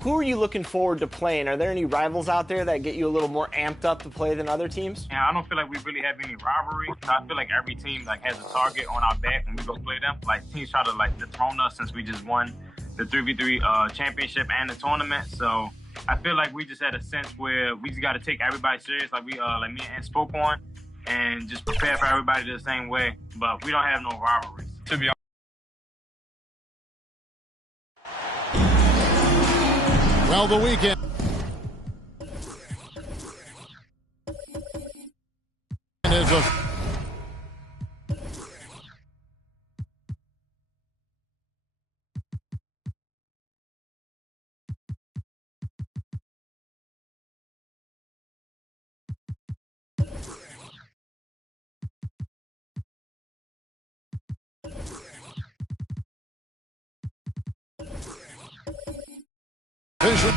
Who are you looking forward to playing? Are there any rivals out there that get you a little more amped up to play than other teams? Yeah, I don't feel like we really have any rivalry. I feel like every team has a target on our back when we go play them. Like teams try to dethrone us since we just won the 3v3 championship and the tournament. So I feel like we just had a sense where we just got to take everybody serious, like me and spoke on, and just prepare for everybody the same way. But we don't have no rivalries. To be honest. Well, the weekend is a vision.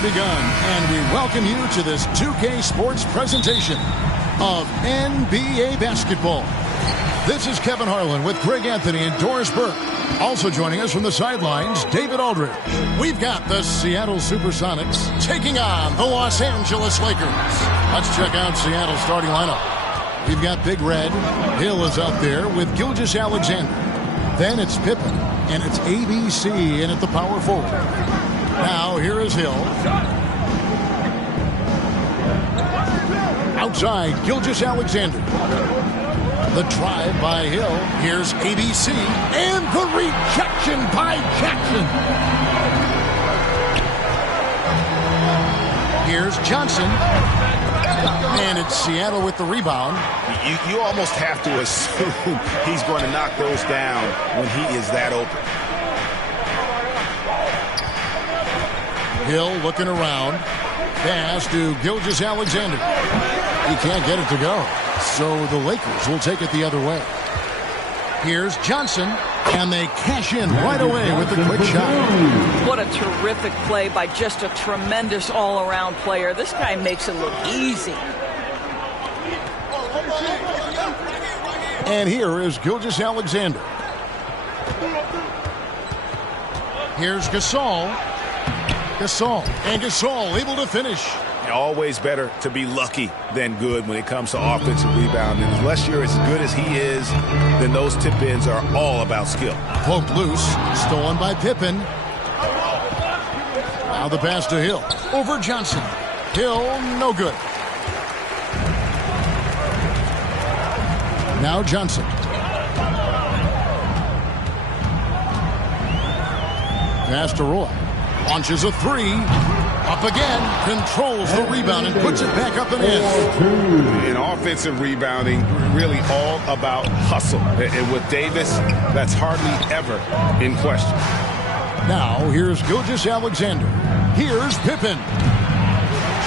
Begun, and we welcome you to this 2K Sports presentation of NBA basketball. This is Kevin Harlan with Greg Anthony and Doris Burke. Also joining us from the sidelines, David Aldridge. We've got the Seattle Supersonics taking on the Los Angeles Lakers. Let's check out Seattle's starting lineup. We've got Big Red. Hill is out there with Gilgeous-Alexander. Then it's Pippen, and it's ABC in at the power forward. Now, here is Hill. Outside, Gilgeous-Alexander. The drive by Hill. Here's ABC. And the rejection by Jackson. Here's Johnson. And it's Seattle with the rebound. You almost have to assume he's going to knock those down when he is that open. Hill looking around. Pass to Gilgeous-Alexander. He can't get it to go. So the Lakers will take it the other way. Here's Johnson. And they cash in right away with the quick shot. What a terrific play by just a tremendous all-around player. This guy makes it look easy. And here is Gilgeous-Alexander. Here's Gasol. And Gasol able to finish. Always better to be lucky than good when it comes to offensive rebounding. Unless you're as good as he is, then those tip-ins are all about skill. Poked loose, stolen by Pippen. Now the pass to Hill. Over Johnson. Hill, no good. Now Johnson. Pass to Roy. Launches a three. Up again. Controls the rebound and puts it back up and in. In offensive rebounding, really all about hustle. And with Davis, that's hardly ever in question. Now here's Gilgeous-Alexander. Here's Pippen.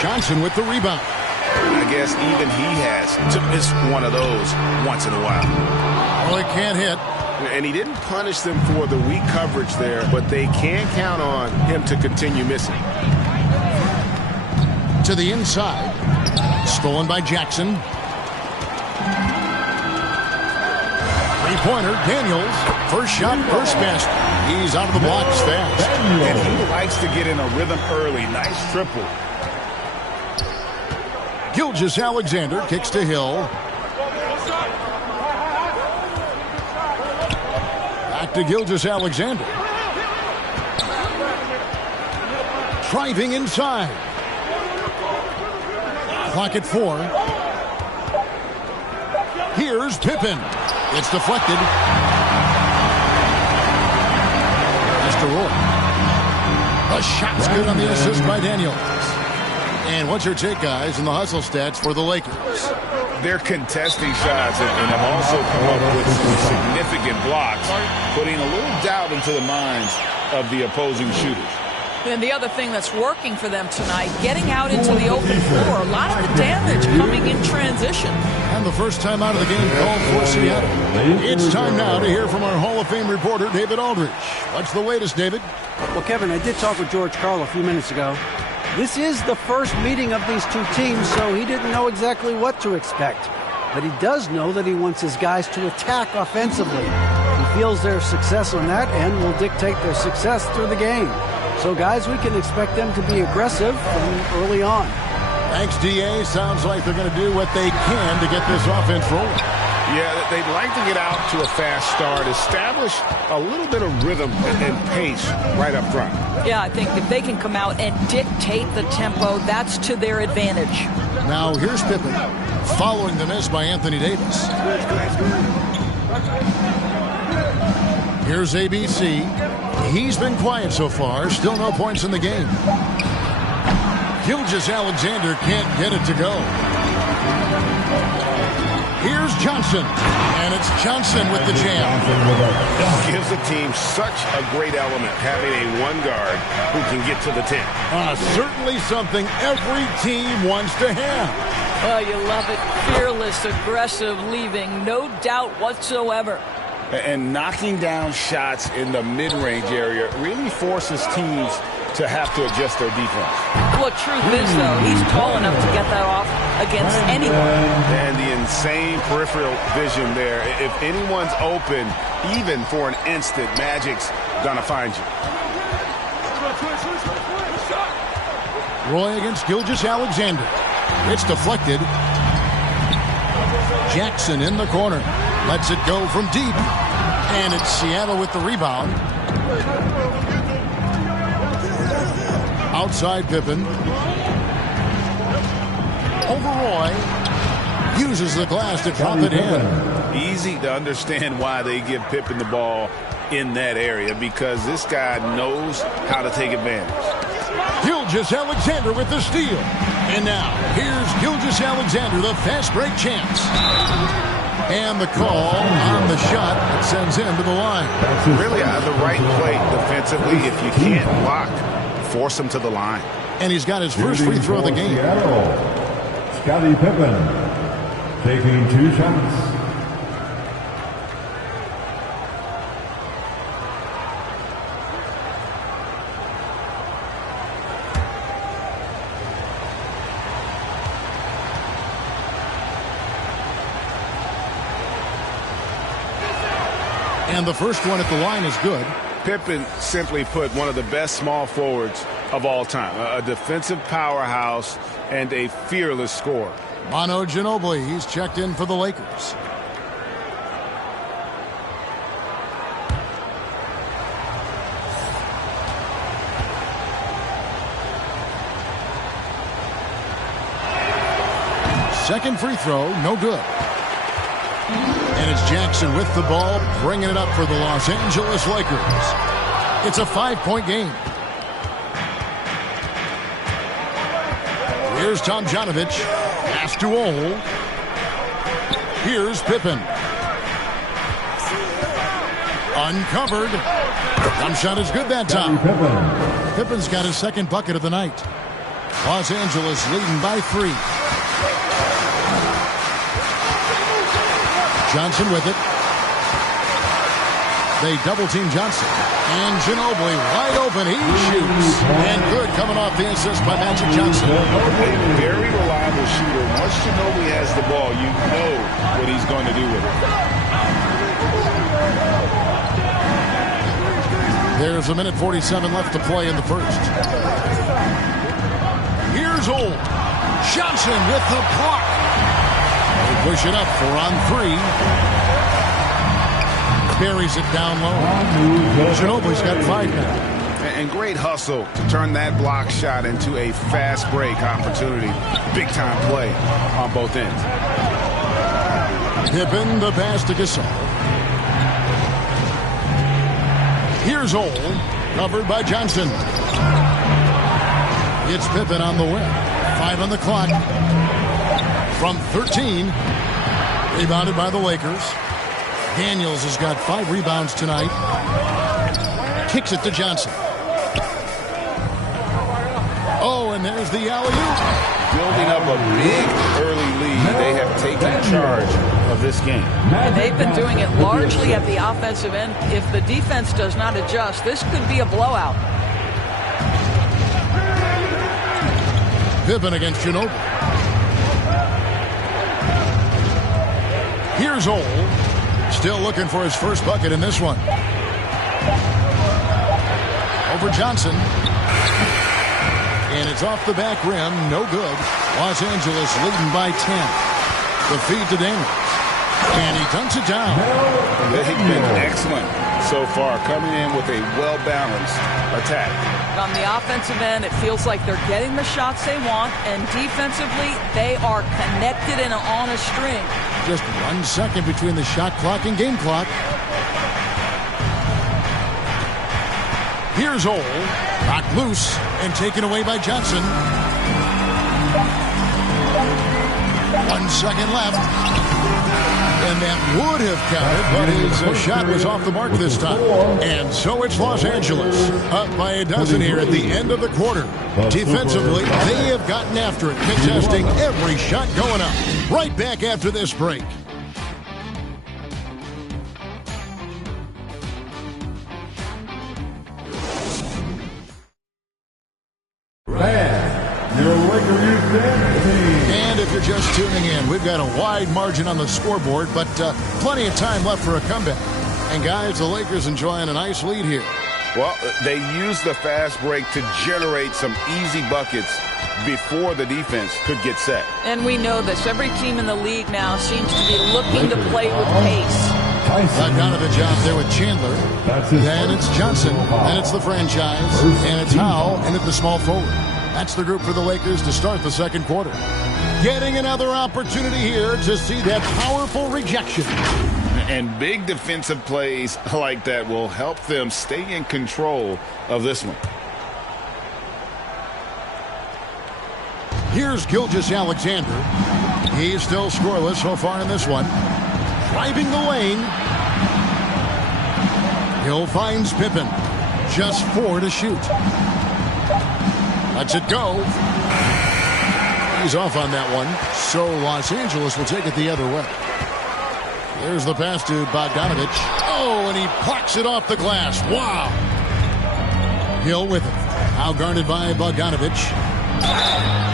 Johnson with the rebound. I guess even he has to miss one of those once in a while. Well, it can't hit. And he didn't punish them for the weak coverage there, but they can count on him to continue missing. To the inside. Stolen by Jackson. Three-pointer, Daniels. First shot, first basket. He's out of the blocks fast. And he likes to get in a rhythm early. Nice triple. Gilgeous-Alexander kicks to Hill. Back to Gilgeous-Alexander. Driving inside. Clock at 4. Here's Pippen. It's deflected. Mr. Roy. The shot's good on the assist by Daniels. And what's your take, guys, in the hustle stats for the Lakers? They're contesting shots and have also come up with some significant blocks, putting a little doubt into the minds of the opposing shooters. And the other thing that's working for them tonight, getting out into the open floor. A lot of the damage coming in transition. And the first time out of the game called for Seattle. It's time now to hear from our Hall of Fame reporter, David Aldridge. What's the latest, David? Well, Kevin, I did talk with George Karl a few minutes ago. This is the first meeting of these two teams, so he didn't know exactly what to expect. But he does know that he wants his guys to attack offensively. He feels their success on that end will dictate their success through the game. So, guys, we can expect them to be aggressive from early on. Thanks, D.A. Sounds like they're going to do what they can to get this offense rolling. Yeah, they'd like to get out to a fast start, establish a little bit of rhythm and pace right up front. Yeah, I think if they can come out and dictate the tempo, that's to their advantage. Now here's Pippen, following the miss by Anthony Davis. Here's ABC. He's been quiet so far, still no points in the game. Gilgeous-Alexander can't get it to go. Here's Johnson, and it's Johnson with the jam. It gives the team such a great element, having a one guard who can get to the 10. Certainly something every team wants to have. Oh, you love it. Fearless, aggressive, leaving no doubt whatsoever. And knocking down shots in the mid-range area really forces teams to have to adjust their defense. Well, truth is, though, he's tall enough to get that off against anyone. And the insane peripheral vision there. If anyone's open, even for an instant, Magic's gonna find you. Roy against Gilgeous-Alexander. It's deflected. Jackson in the corner. Lets it go from deep. And it's Seattle with the rebound. Outside Pippen. Over Roy. Uses the glass to drop it in. Easy to understand why they give Pippen the ball in that area, because this guy knows how to take advantage. Gilgeous-Alexander with the steal. And now, here's Gilgeous-Alexander, the fast break chance. And the call on the shot that sends him to the line. Really out of the right play defensively. If you can't block, force him to the line. And he's got his first free throw of the game. Scottie Pippen taking 2 shots. And the first one at the line is good. Pippen simply put, one of the best small forwards of all time. A defensive powerhouse and a fearless scorer. Manu Ginobili, he's checked in for the Lakers. Second free throw, no good. And it's Jackson with the ball, bringing it up for the Los Angeles Lakers. It's a 5-point game. Here's Tomjanovich. Pass to Ole. Here's Pippen. Uncovered. Jump shot is good that time. Pippen's got his second bucket of the night. Los Angeles leading by 3. Johnson with it. They double-team Johnson. And Ginobili wide open. He shoots. And good coming off the assist by Magic Johnson. A very reliable shooter. Once Ginobili has the ball, you know what he's going to do with it. There's a minute 47 left to play in the first. Here's Ole. Johnson with the block. They push it up 4 on 3. Buries it down low. Ginobili's got 5 now. And great hustle to turn that block shot into a fast break opportunity. Big time play on both ends. Pippen the pass to Gasol. Here's Ole, covered by Johnson. It's Pippen on the win. 5 on the clock. From 13. Rebounded by the Lakers. Daniels has got 5 rebounds tonight. Kicks it to Johnson. Oh, and there's the alley-oop. Building up a big early lead. They have taken charge of this game. And they've been doing it largely at the offensive end. If the defense does not adjust, this could be a blowout. Pippen against Ginobili. Here's Ole. Still looking for his first bucket in this one. Over Johnson. And it's off the back rim. No good. Los Angeles leading by 10. The feed to Daniels. And he dunks it down. They've been excellent so far, coming in with a well-balanced attack. On the offensive end, it feels like they're getting the shots they want, and defensively, they are connected and on a string. Just 1 second between the shot clock and game clock. Here's Ole. Knocked loose and taken away by Johnson. 1 second left. And that would have counted, but his shot was off the mark this time. And so it's Los Angeles, up by a dozen here at the end of the quarter. Defensively, they have gotten after it, contesting every shot going up. Right back after this break. And if you're just tuning in, we've got a wide margin on the scoreboard, but plenty of time left for a comeback. And guys, the Lakers enjoying a nice lead here. Well, they used the fast break to generate some easy buckets before the defense could get set. And we know this. Every team in the league now seems to be looking to play with pace. Bogdanovich out there with Chandler. Then it's Johnson. Then it's the franchise. And it's Howe and at the small forward. That's the group for the Lakers to start the second quarter. Getting another opportunity here to see that powerful rejection. And big defensive plays like that will help them stay in control of this one. Here's Gilgeous-Alexander. He's still scoreless so far in this one. Driving the lane. Hill finds Pippen. Just 4 to shoot. Lets it go. He's off on that one. So Los Angeles will take it the other way. There's the pass to Bogdanovich. Oh, and he plucks it off the glass. Wow. Hill with it. Now guarded by Bogdanovich.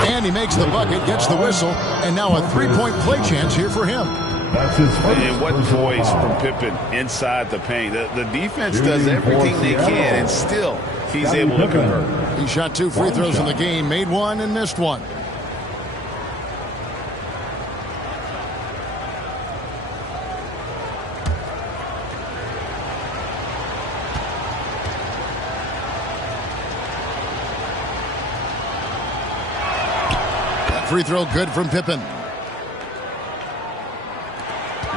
And he makes the bucket, gets the whistle, and now a 3-point play chance here for him. And what voice from Pippen inside the paint. The defense does everything they can, and still he's able to convert. He shot 2 free throws in the game, made 1 and missed 1. That free throw good from Pippen.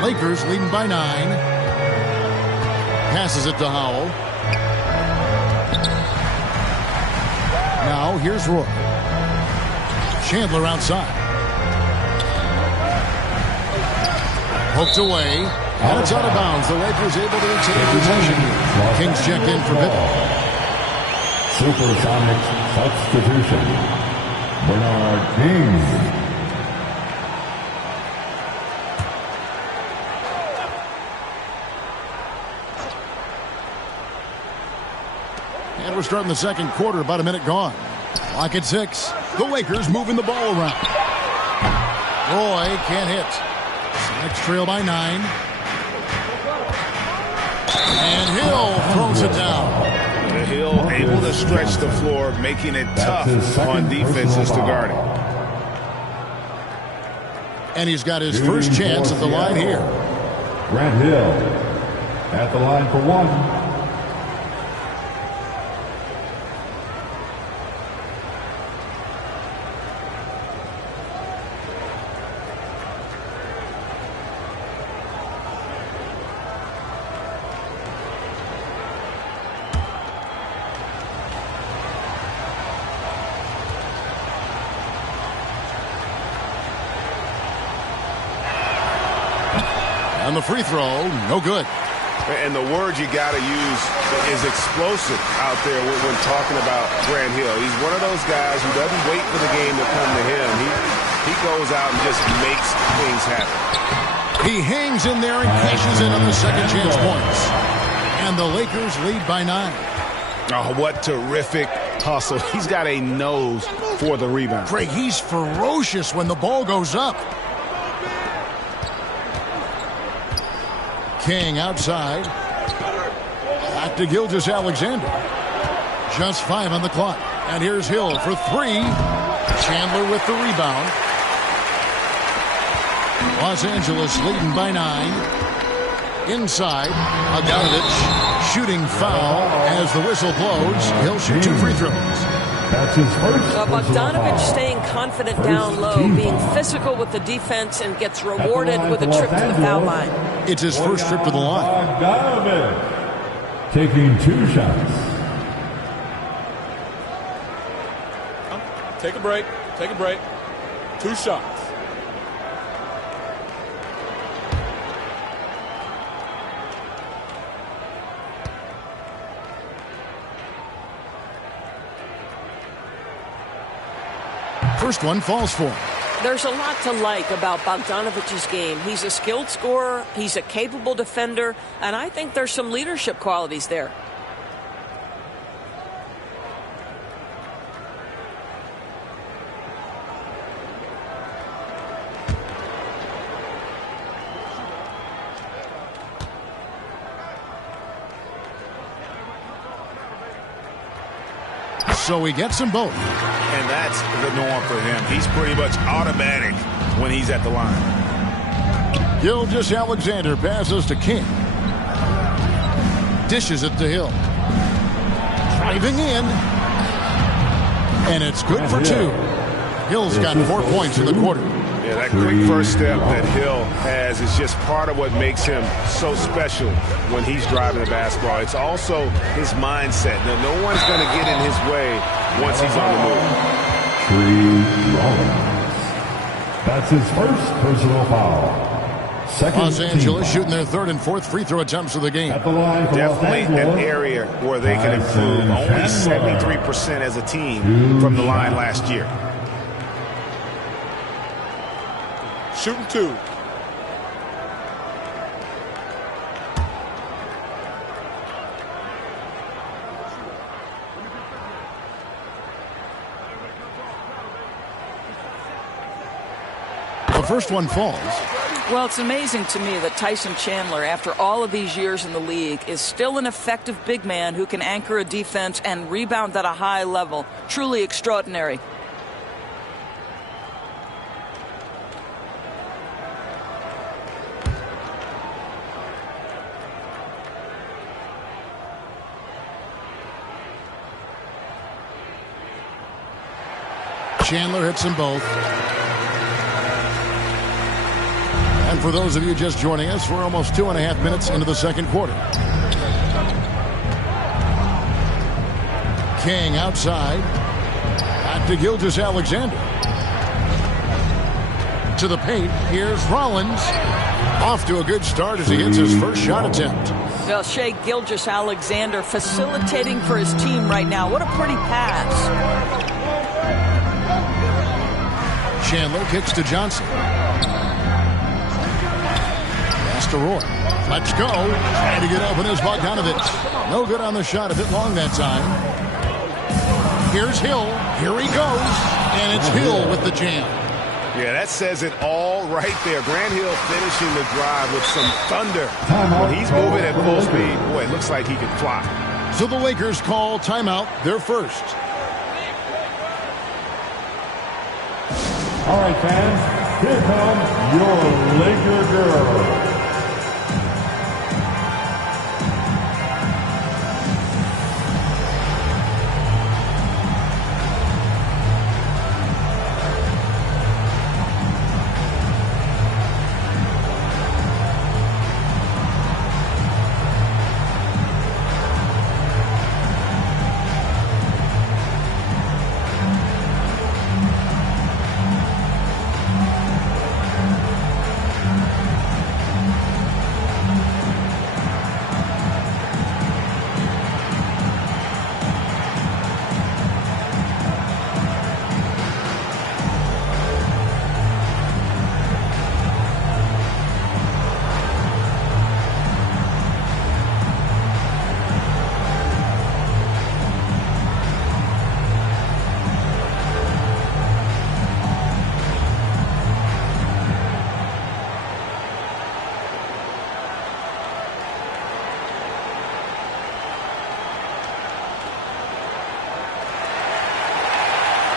Lakers leading by 9. Passes it to Howell. Now here's Roy. Chandler outside. Poked away. And it's out of bounds. The Lakers able to retain possession here. Kings checked in for Pippen. Supersonic substitution. Bernard King. And we're starting the second quarter, about a minute gone. Clock at 6. The Lakers moving the ball around. Roy can't hit. Next trail by 9. And Hill throws it down. Hill able to stretch the floor, making it tough on defenses to guard it. And he's got his first chance at the line here. Grant Hill at the line for 1. And the free throw, no good. And the word you got to use is explosive out there when talking about Grant Hill. He's one of those guys who doesn't wait for the game to come to him. He goes out and just makes things happen. He hangs in there and cashes in on the second chance points. And the Lakers lead by 9. Oh, what terrific hustle. He's got a nose for the rebound. Craig, he's ferocious when the ball goes up. King outside. Back to Gilgeous-Alexander. Just 5 on the clock. And here's Hill for 3. Chandler with the rebound. Los Angeles leading by 9. Inside. Bogdanovich shooting foul as the whistle blows. He'll shoot 2 free throws. That's his first. Bogdanovich staying confident down low, being physical with the defense, and gets rewarded with a trip to the foul line. It's his first trip to the line. Bogdanovich taking 2 shots. Take a break. Take a break. 2 shots. First one falls for him. There's a lot to like about Bogdanovich's game. He's a skilled scorer, he's a capable defender, and I think there's some leadership qualities there. So he gets them both. And that's the norm for him. He's pretty much automatic when he's at the line. Gilgeous-Alexander passes to King. Dishes it to Hill. Driving in. And it's good for 2. Hill's got 4 points in the quarter. Yeah, that quick first step that Hill has is just part of what makes him so special when he's driving the basketball. It's also his mindset. Now, no one's going to get in his way once he's on the move. That's his first personal foul. Los Angeles shooting their 3rd and 4th free throw attempts of the game. Definitely an area where they can improve. Only 73% as a team from the line last year. Shooting 2. The first one falls. Well, it's amazing to me that Tyson Chandler, after all of these years in the league, is still an effective big man who can anchor a defense and rebound at a high level. Truly extraordinary. Chandler hits them both. And For those of you just joining us, we're almost 2.5 minutes into the second quarter. King outside. Back to Gilgeous-Alexander. To the paint. Here's Rollins. Off to a good start as he hits his first shot attempt. Well, Shea Gilgeous-Alexander facilitating for his team right now. What a pretty pass. Chandler kicks to Johnson. Pass to Roy. Let's go. Trying to get open is Bogdanovich. No good on the shot. A bit long that time. Here's Hill. Here he goes. And it's Hill with the jam. Yeah, that says it all right there. Grant Hill finishing the drive with some thunder. When he's moving at full speed, boy, it looks like he could fly. So the Lakers call timeout, their first. All right, fans, here comes your Laker girl.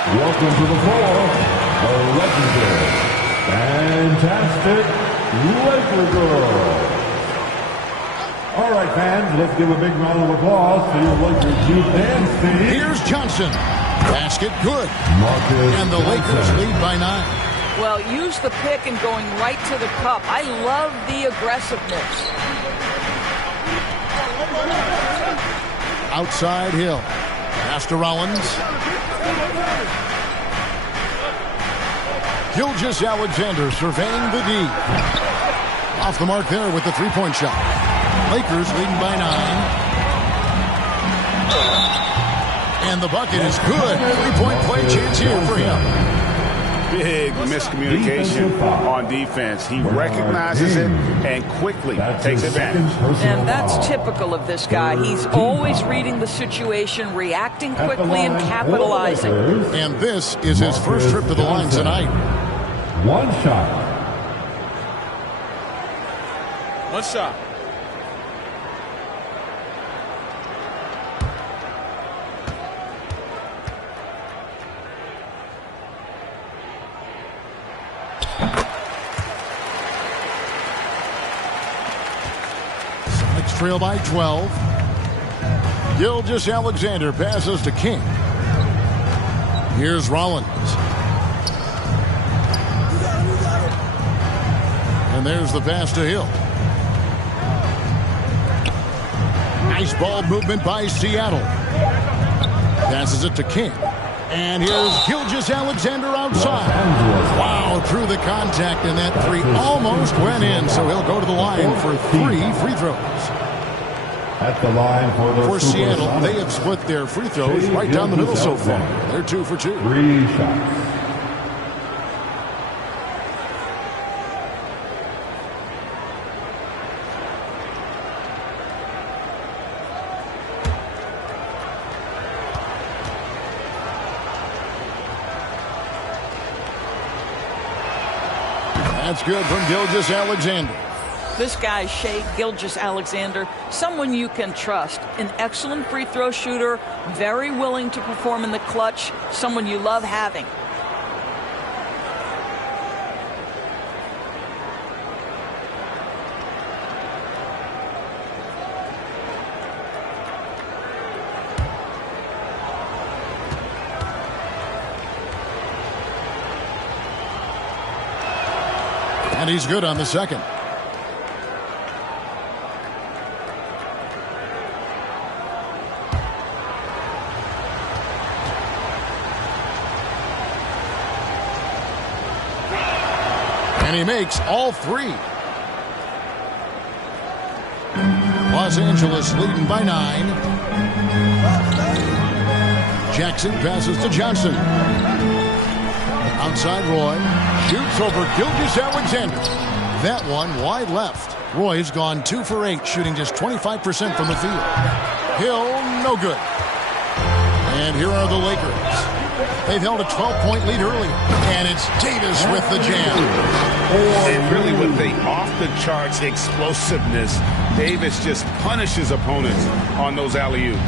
Welcome to the floor, the legendary, fantastic Laker girl. All right, fans, let's give a big round of applause to your Lakers youth dance team. Here's Johnson. Basket good. And the Lakers lead by 9. Well, use the pick and going right to the cup. I love the aggressiveness. Outside Hill. Pass to Rollins. Gilgeous-Alexander surveying the D. Off the mark there with the three-point shot. Lakers leading by 9. And the bucket is good. Three-point play chance here for him. Big miscommunication on defense. He recognizes it and quickly takes advantage. And that's typical of this guy. He's always reading the situation, reacting quickly, and capitalizing. And this is his first trip to the line tonight. One shot. One shot. Sonics trail by 12. Gilgeous-Alexander passes to King. Here's Rollins. And there's the pass to Hill. Nice ball movement by Seattle. Passes it to King. And here's Gilgeous-Alexander outside. Wow, through the contact, and that three almost went in. So he'll go to the line for 3 free throws. At the line for Seattle, they have split their free throws right down the middle so far. They're 2 for 2. 3 shots. That's good from Gilgeous-Alexander. This guy, Shea Gilgeous-Alexander, someone you can trust. An excellent free throw shooter, very willing to perform in the clutch, someone you love having. And And he's good on the second. And he makes all three. Los Angeles leading by 9. Jackson passes to Johnson. Outside Roy. Shoots over Gilgeous-Alexander. That one wide left. Roy's gone 2 for 8, shooting just 25% from the field. Hill, no good. And here are the Lakers. They've held a 12-point lead early. And it's Davis with the jam. And really with the off-the-charts explosiveness, Davis just punishes opponents on those alley-oops.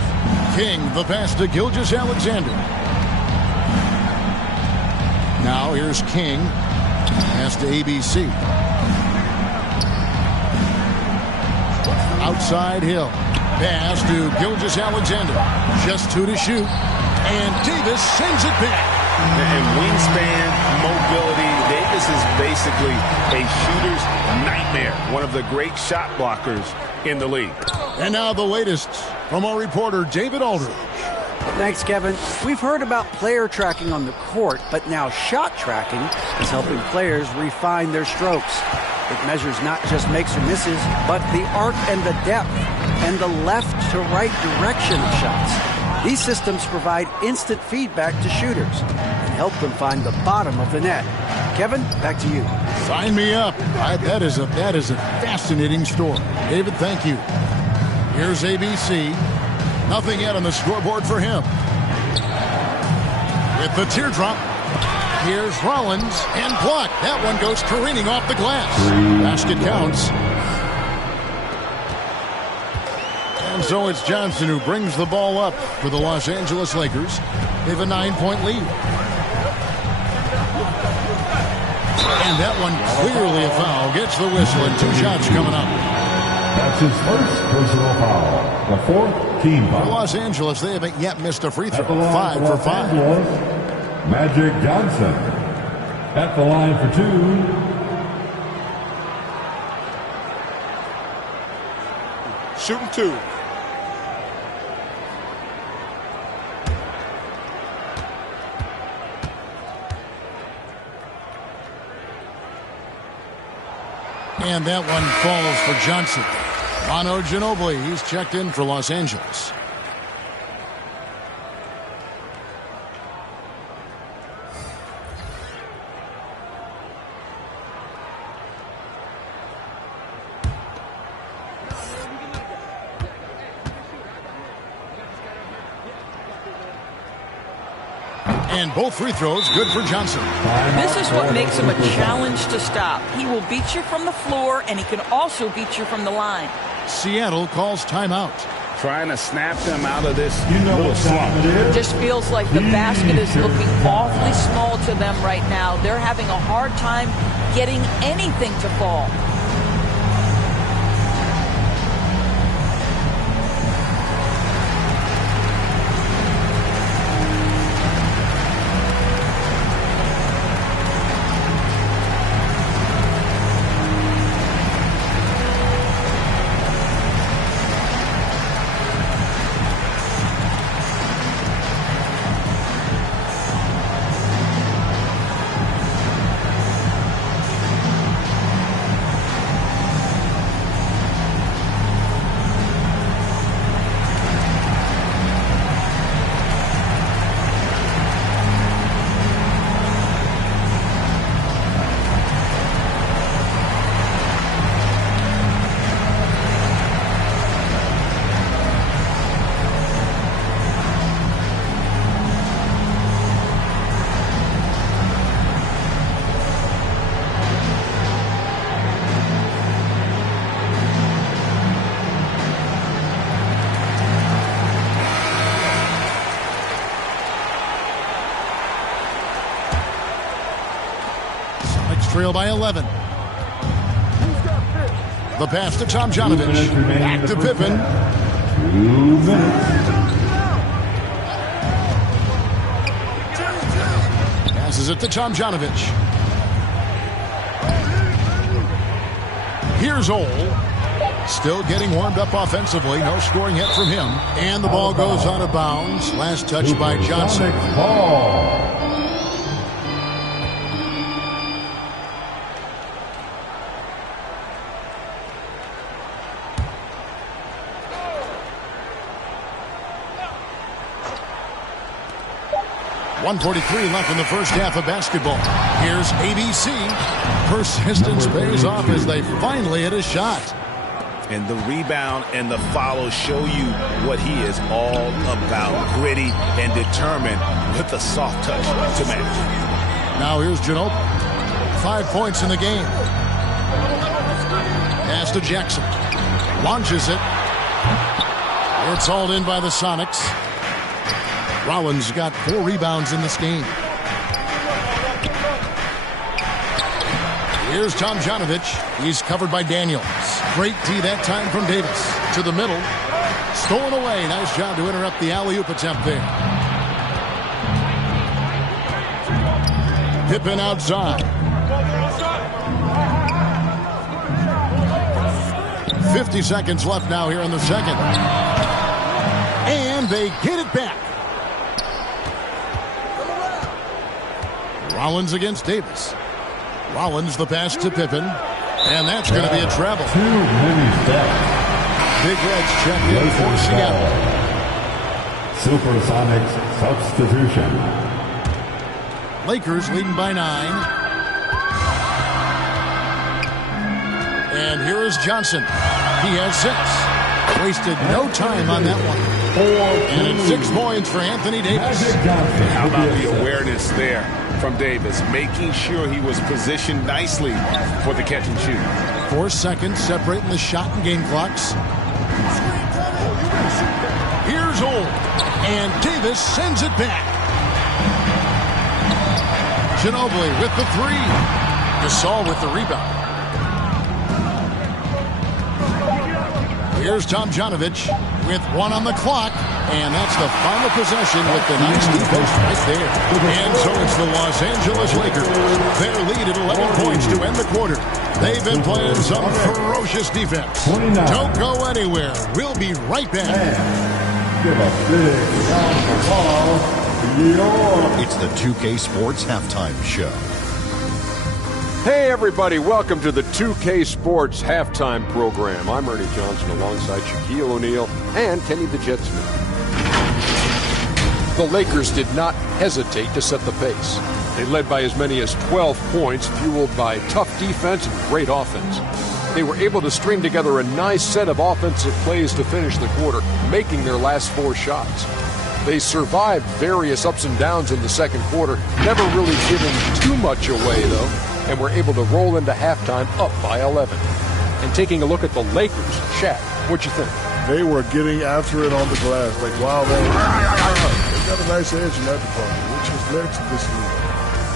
King, the pass to Gilgeous-Alexander. Now here's King. Pass to ABC. Outside Hill. Pass to Gilgeous-Alexander. Just 2 to shoot. And Davis sends it back. And wingspan, mobility, Davis is basically a shooter's nightmare. One of the great shot blockers in the league. And now the latest from our reporter, David Aldridge. Thanks, Kevin. We've heard about player tracking on the court, but now shot tracking is helping players refine their strokes. It measures not just makes or misses, but the arc and the depth and the left to right direction of shots. These systems provide instant feedback to shooters and help them find the bottom of the net. Kevin, back to you. Sign me up. That is a fascinating story. David, thank you. Here's ABC. Nothing yet on the scoreboard for him. With the teardrop, here's Rollins and blocked. That one goes careening off the glass. Basket counts. And so it's Johnson who brings the ball up for the Los Angeles Lakers. They have a 9-point lead. And that one clearly a foul. Gets the whistle and 2 shots coming up. That's his first personal foul. The 4th team foul. For Los Angeles, they haven't yet missed a free throw. At the line 5 for Los 5. Angeles, Magic Johnson. At the line for 2. Shooting 2. And that one falls for Johnson. Manu Ginobili, he's checked in for Los Angeles. And both free throws good for Johnson. This is what makes him a challenge to stop. He will beat you from the floor, and he can also beat you from the line. Seattle calls timeout. Trying to snap them out of this little slump. It just feels like the basket is looking awfully small to them right now. They're having a hard time getting anything to fall. Trail by 11. The pass to Tomjanovich. Back to Pippen. 2 minutes. Passes it to Tomjanovich. Here's Ole. Still getting warmed up offensively. No scoring yet from him. And the ball goes out of bounds. Last touch by Johnson. Ball. .143 left in the first half of basketball. Here's ABC. Persistence pays off as they finally hit a shot. And the rebound and the follow show you what he is all about. Gritty and determined with the soft touch to match. Now here's Ginobili. 5 points in the game. Pass to Jackson. Launches it. It's hauled in by the Sonics. Rollins got 4 rebounds in this game. Here's Tomjanovich. He's covered by Daniels. Great D that time from Davis. To the middle. Stolen away. Nice job to interrupt the alley-oop attempt there. Pippen outside. 50 seconds left now here in the second. And they get it back. Rollins against Davis. Rollins the pass to Pippen. And that's going to be a travel. Too many steps. Big Reds check in for Seattle. Supersonics substitution. Lakers leading by 9. And here is Johnson. He has 6. Wasted no time on that one. And it's 6 points for Anthony Davis. How about the awareness there from Davis, making sure he was positioned nicely for the catch and shoot. 4 seconds separating the shot and game clocks. Here's Ole. And Davis sends it back. Ginobili with the 3. Gasol with the rebound. Here's Tomjanovich with 1 on the clock. And that's the final possession with the nice defense right there. And so it's the Los Angeles Lakers. Their lead at 11 points to end the quarter. They've been playing some ferocious defense. Don't go anywhere. We'll be right back. Give a big round of applause. It's the 2K Sports Halftime Show. Hey everybody, welcome to the 2K Sports Halftime Program. I'm Ernie Johnson alongside Shaquille O'Neal and Kenny the Jet Smith. The Lakers did not hesitate to set the pace. They led by as many as 12 points, fueled by tough defense and great offense. They were able to string together a nice set of offensive plays to finish the quarter, making their last 4 shots. They survived various ups and downs in the second quarter, never really giving too much away though, and were able to roll into halftime up by 11. And taking a look at the Lakers, Shaq, what'd you think? They were getting after it on the glass, like wow, they got a nice edge in that department, which has led to this lead.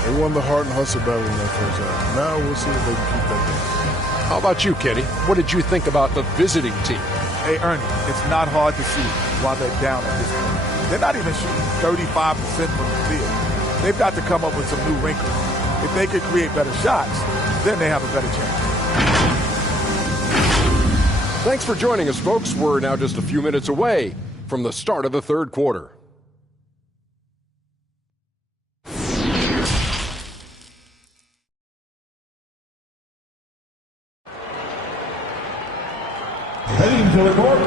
They won the heart and hustle battle in that first half. Now we'll see if they can keep that going. How about you, Kenny? What did you think about the visiting team? Hey, Ernie, it's not hard to see why they're down at this point. They're not even shooting 35% from the field. They've got to come up with some new wrinkles. If they could create better shots, then they have a better chance. Thanks for joining us, folks. We're now just a few minutes away from the start of the third quarter. Heading to the court.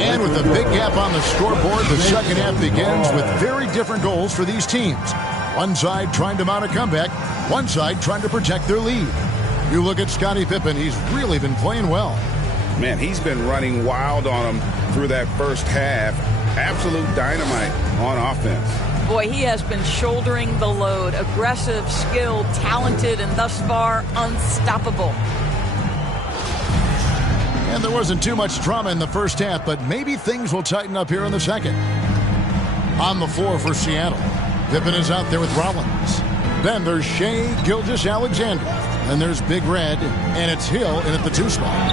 And with a big gap on the scoreboard, the second half begins with very different goals for these teams. One side trying to mount a comeback, one side trying to protect their lead. You look at Scottie Pippen, he's really been playing well. Man, he's been running wild on him through that first half. Absolute dynamite on offense. Boy, he has been shouldering the load. Aggressive, skilled, talented, and thus far unstoppable. And there wasn't too much drama in the first half, but maybe things will tighten up here in the second. On the floor for Seattle, Pippen is out there with Rollins. Then there's Shea Gilgeous-Alexander. Then there's Big Red, and it's Hill in at the 2 spot.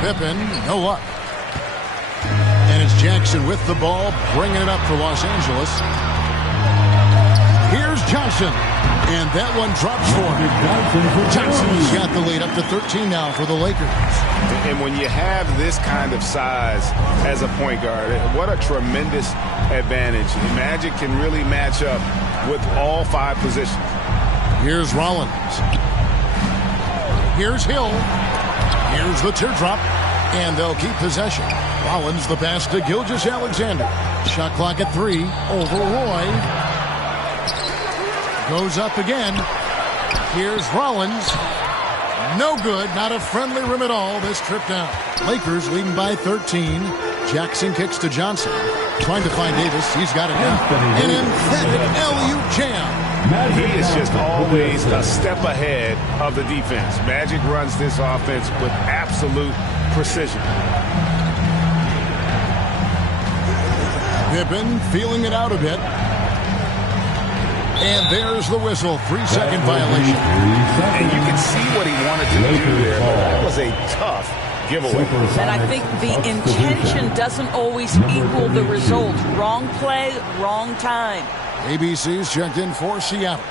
Pippen, no luck. And it's Jackson with the ball, bringing it up for Los Angeles. Here's Johnson. And that one drops for him. Johnson's got the lead up to 13 now for the Lakers. And when you have this kind of size as a point guard, what a tremendous advantage. Magic can really match up with all 5 positions. Here's Rollins. Here's Hill. Here's the teardrop. And they'll keep possession. Rollins the pass to Gilgeous-Alexander. Shot clock at 3 over Roy. Goes up again. Here's Rollins. No good. Not a friendly rim at all this trip down. Lakers leading by 13. Jackson kicks to Johnson. Trying to find Davis. He's got it now. An emphatic alley-oop jam. He is just always a step ahead of the defense. Magic runs this offense with absolute precision. Pippen feeling it out a bit. And there's the whistle. 3-second violation. And you can see what he wanted to do there, but that was a tough giveaway. And I think the intention doesn't always equal the result. Wrong play, wrong time. ABC's checked in for Seattle.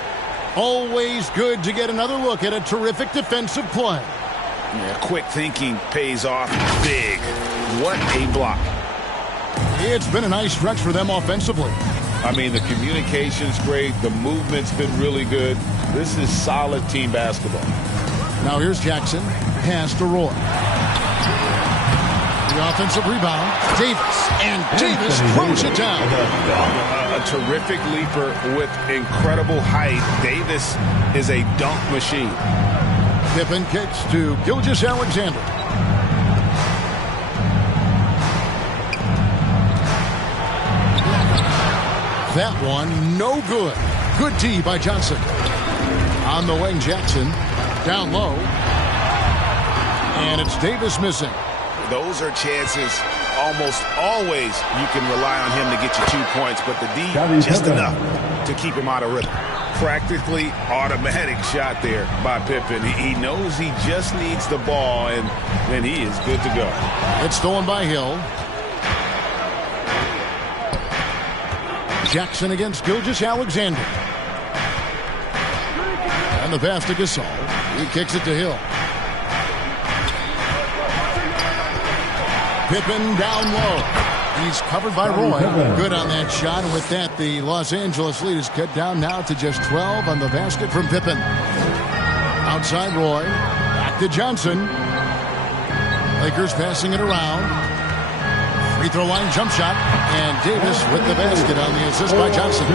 Always good to get another look at a terrific defensive play. Yeah, quick thinking pays off big. What a block. It's been a nice stretch for them offensively. I mean, the communication's great. The movement's been really good. This is solid team basketball. Now here's Jackson. Pass to Roy. The offensive rebound. Davis. And Davis throws it down. A terrific leaper with incredible height. Davis is a dunk machine. Pippen kicks to Gilgeous-Alexander. That one, no good. Good D by Johnson. On the wing, Jackson. Down low. And it's Davis missing. Those are chances almost always you can rely on him to get you 2 points, but the D just enough to keep him out of rhythm. Practically automatic shot there by Pippen. He knows he just needs the ball, and then he is good to go. It's stolen by Hill. Jackson against Gilgeous-Alexander. And the pass to Gasol. He kicks it to Hill. Pippen down low. He's covered by Roy. Good on that shot. And with that, the Los Angeles lead is cut down now to just 12 on the basket from Pippen. Outside Roy. Back to Johnson. Lakers passing it around. Free throw line jump shot. And Davis with the basket on the assist by Johnson.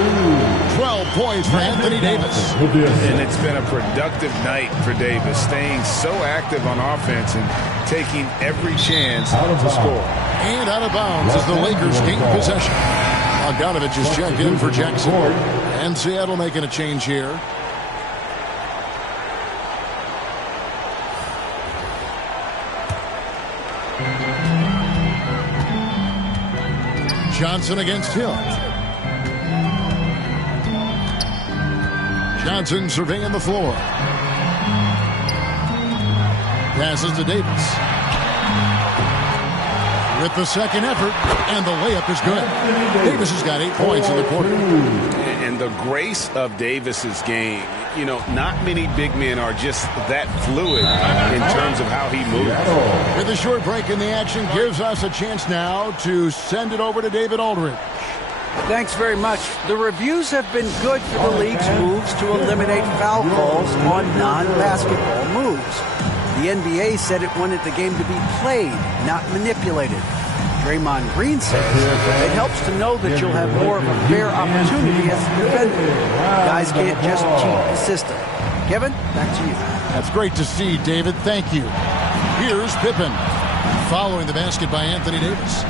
12 points for Anthony Davis. And it's been a productive night for Davis, staying so active on offense and taking every chance to score. And out of bounds as the Lakers gain possession. Bogdanovich is checked in for Jackson. And Seattle making a change here. Johnson against Hill. Johnson surveying the floor. Passes to Davis. With the second effort, and the layup is good. Davis has got 8 points in the quarter. And the grace of Davis's game, you know, not many big men are just that fluid in terms of how he moves. With a short break in the action, gives us a chance now to send it over to David Aldridge. Thanks very much. The reviews have been good for the league's moves to eliminate foul calls on non-basketball moves. The NBA said it wanted the game to be played, not manipulated. Draymond Green says it helps to know that you'll have more of a fair opportunity as a defender. Guys can't just cheat the system. Kevin, back to you. That's great to see, David. Thank you. Here's Pippen. Following the basket by Anthony Davis.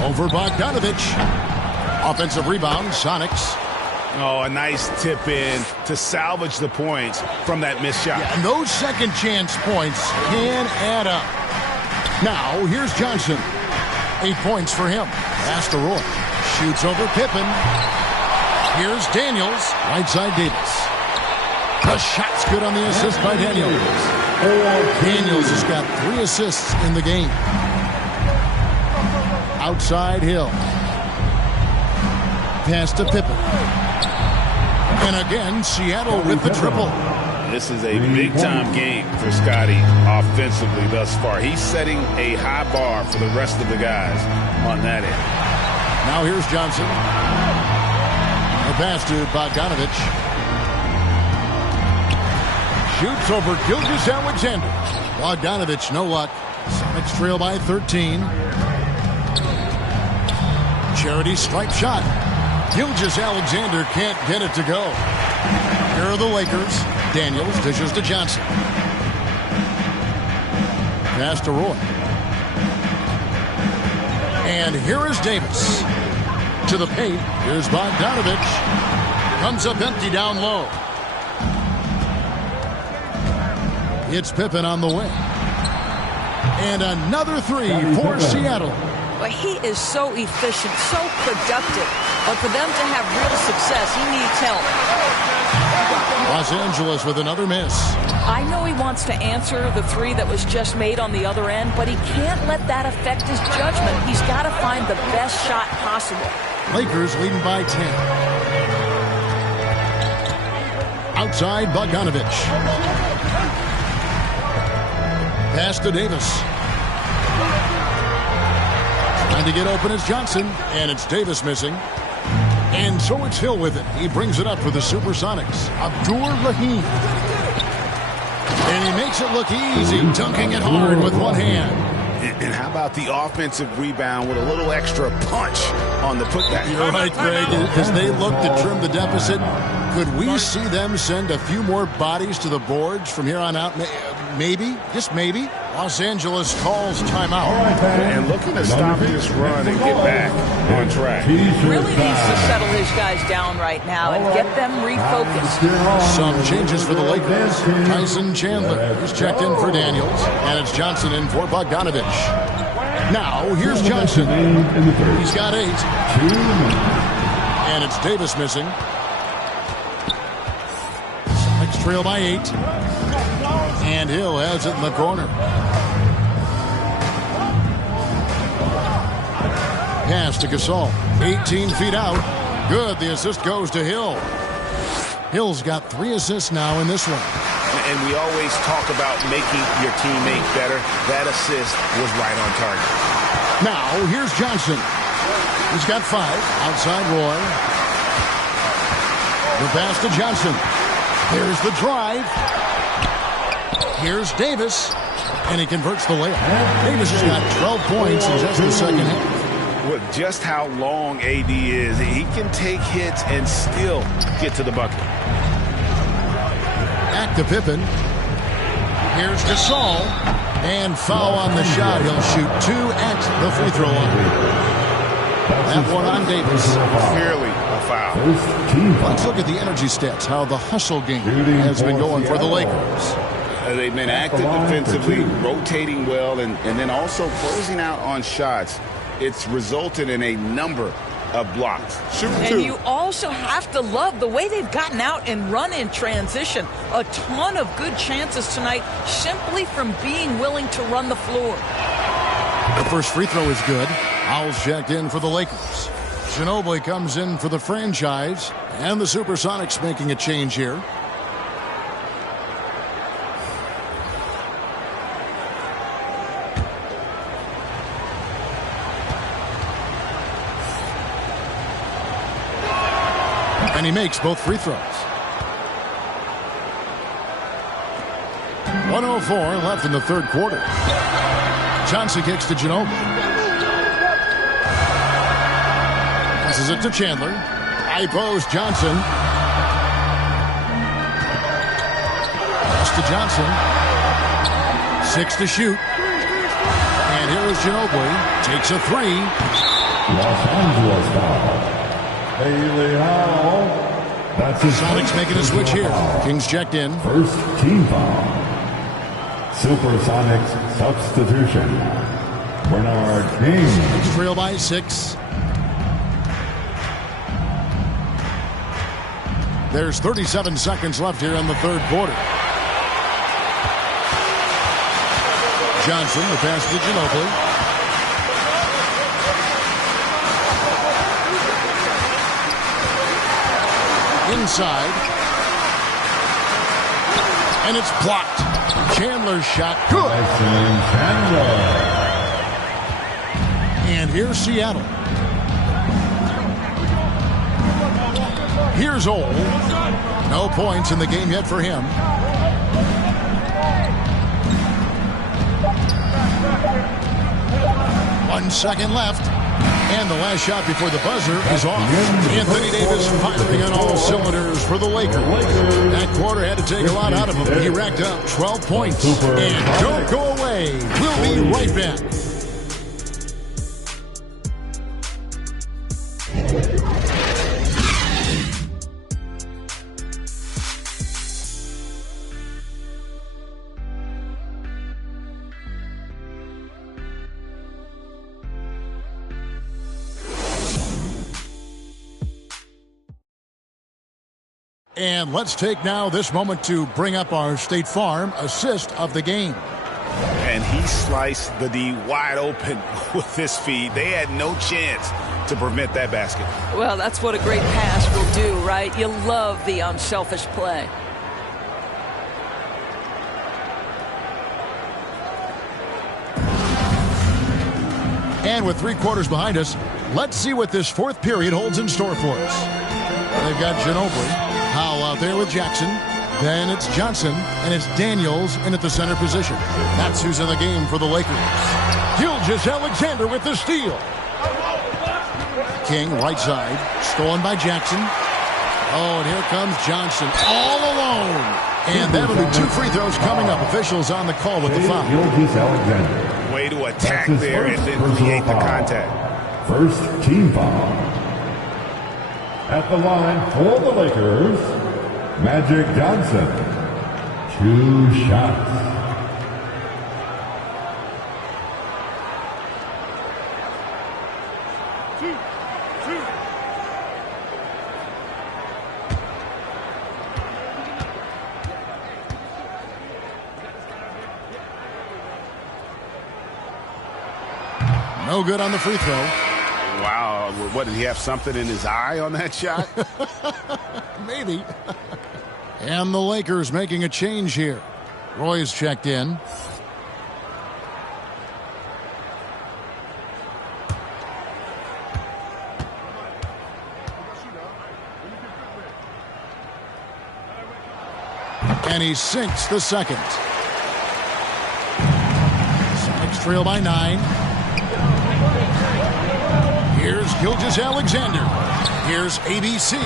Over Bogdanovich. Offensive rebound, Sonics. Oh, a nice tip in to salvage the points from that missed shot. Yeah, and those second chance points can add up. Now, here's Johnson. 8 points for him. Pass to Roy. Shoots over Pippen. Here's Daniels. Right side Davis. The shot's good on the assist by Daniels. Daniels has got 3 assists in the game. Pass to Pippen. And again, Seattle with the triple. This is a big-time game for Scotty offensively thus far. He's setting a high bar for the rest of the guys on that end. Now here's Johnson. A pass to Bogdanovich. Shoots over Gilgeous-Alexander. Bogdanovich, no luck. Sonics trail by 13. Charity stripe shot. Gilgeous-Alexander can't get it to go. Here are the Lakers. Daniels dishes to Johnson. Pass to Roy. And here is Davis. To the paint. Here's Bogdanovich. Comes up empty down low. It's Pippen on the way. And another three for Seattle. But he is so efficient, so productive. But for them to have real success, he needs help. Los Angeles with another miss. I know he wants to answer the three that was just made on the other end, but he can't let that affect his judgment. He's got to find the best shot possible. Lakers leading by 10. Outside, Bogdanovich. Pass to Davis. Trying to get open is Johnson, and it's Davis missing. And so it's Hill with it. He brings it up for the Supersonics. Abdur-Rahim. And he makes it look easy, dunking it hard with one hand. And how about the offensive rebound with a little extra punch on the putback? You're right, Greg. As they look to trim the deficit, could we see them send a few more bodies to the boards from here on out? Maybe, just maybe. Los Angeles calls timeout. And looking to stop this run and get back on track. Really needs to settle his guys down right now and get them refocused. Some changes for the Lakers. Tyson Chandler is checked in for Daniels, and it's Johnson in for Bogdanovich. Now, here's Johnson. He's got 8. And it's Davis missing. Sonics trail by 8. And Hill has it in the corner. Pass to Gasol. 18 feet out. Good. The assist goes to Hill. Hill's got 3 assists now in this one. And we always talk about making your teammate better. That assist was right on target. Now, here's Johnson. He's got 5. Outside Roy. The pass to Johnson. Here's the drive. Here's Davis. And he converts the layup. Davis has got 12 points in just the second half. With just how long AD is, he can take hits and still get to the bucket. Back to Pippen. Here's Gasol. And foul on the shot. He'll shoot 2 at the free throw line. That one on Davis. Clearly a foul. Let's look at the energy stats, how the hustle game has been going for the Lakers. They've been active defensively, rotating well, and then also closing out on shots. It's resulted in a number of blocks. And you also have to love the way they've gotten out and run in transition. A ton of good chances tonight simply from being willing to run the floor. The first free throw is good. Owls checked in for the Lakers. Ginobili comes in for the franchise, and the Supersonics making a change here. And he makes both free throws. 1:04 left in the third quarter. Johnson kicks to Ginobili. Passes it to Chandler. High post Johnson. Pass to Johnson. 6 to shoot. And here is Ginobili. Takes a 3. Los Angeles foul. Haley Howell. That's his Sonics making a switch here. Kings checked in. First team foul. Supersonics substitution. Bernard King. Sonics trail by 6. There's 37 seconds left here in the third quarter. Johnson, the pass to Ginobili. inside. And it's blocked. Chandler's shot. Good. And here's Seattle. Here's Ole. No points in the game yet for him. One second left. And the last shot before the buzzer is off. Anthony Davis firing on all cylinders for the Lakers. That quarter had to take a lot out of him. He racked up 12 points. And don't go away. We'll be right back. And let's take now this moment to bring up our State Farm assist of the game. And he sliced the D wide open with this feed. They had no chance to prevent that basket. Well, that's what a great pass will do, right? You love the unselfish play. And with 3 quarters behind us, let's see what this fourth period holds in store for us. They've got Ginobili. Howell out there with Jackson. Then it's Johnson, and it's Daniels in at the center position. That's who's in the game for the Lakers. Gilgeous-Alexander with the steal. King, right side, stolen by Jackson. Oh, and here comes Johnson, all alone. And that'll be 2 free throws coming up. Officials on the call with the foul. Gilgeous-Alexander. Way to attack there and then create the contact. First team foul. At the line for the Lakers, Magic Johnson. 2 shots. No good on the free throw. Wow, what, did he have something in his eye on that shot? Maybe. And the Lakers making a change here. Roy's checked in. And he sinks the second. Celtics trail by 9. Here's Gilgeous-Alexander. Here's ABC.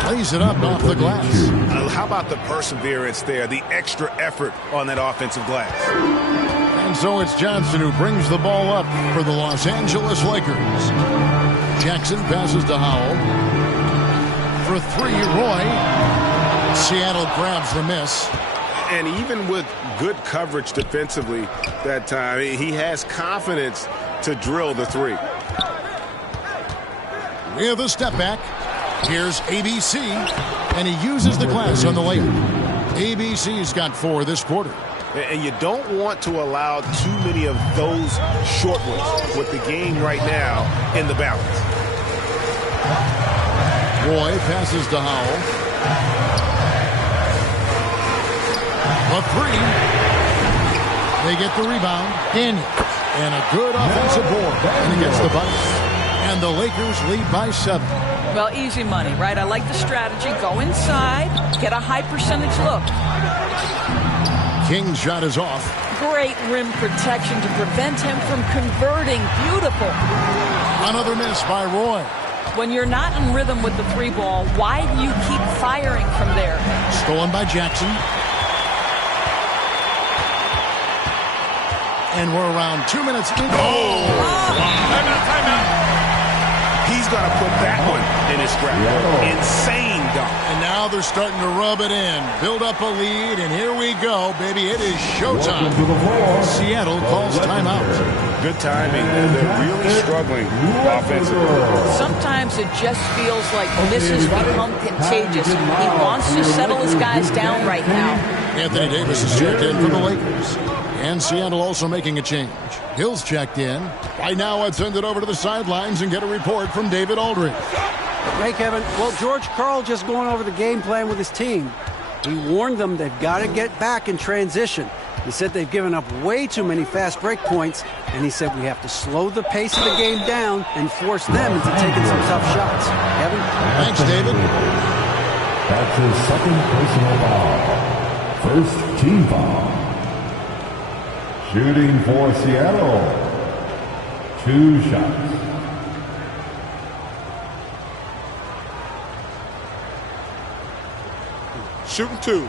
Plays it up off the glass. How about the perseverance there, the extra effort on that offensive glass? And so it's Johnson who brings the ball up for the Los Angeles Lakers. Jackson passes to Howell. For 3, Roy. Seattle grabs the miss. And even with good coverage defensively that time, he has confidence to drill the 3. With a step back, here's ABC, and he uses the glass on the layup. ABC's got 4 this quarter. And you don't want to allow too many of those short ones with the game right now in the balance. Roy passes to Howell. A 3. They get the rebound. Daniels. And a good offensive board. And he gets the bucket. And the Lakers lead by 7. Well, easy money, right? I like the strategy. Go inside, get a high percentage look. King's shot is off. Great rim protection to prevent him from converting. Beautiful. Another miss by Roy. When you're not in rhythm with the 3 ball, why do you keep firing from there? Stolen by Jackson. And we're around 2 minutes in. Timeout. He's going to put that one in his scrap. Insane dunk. And now they're starting to rub it in. Build up a lead, and here we go, baby. It is showtime. Seattle calls timeout. Good timing. They're really struggling offensively. Sometimes it just feels like misses become contagious. He wants to settle his guys down right now. Anthony Davis is checked in for the Lakers. And Seattle also making a change. Hill's checked in. Right now, let's send it over to the sidelines and get a report from David Aldridge. Hey, Kevin. Well, George Karl just going over the game plan with his team. He warned them they've got to get back in transition. He said they've given up way too many fast break points, and he said we have to slow the pace of the game down and force them into taking some tough shots. Kevin? Thanks, David. That's his second personal foul. First team foul. Shooting for Seattle. 2 shots. Shooting 2.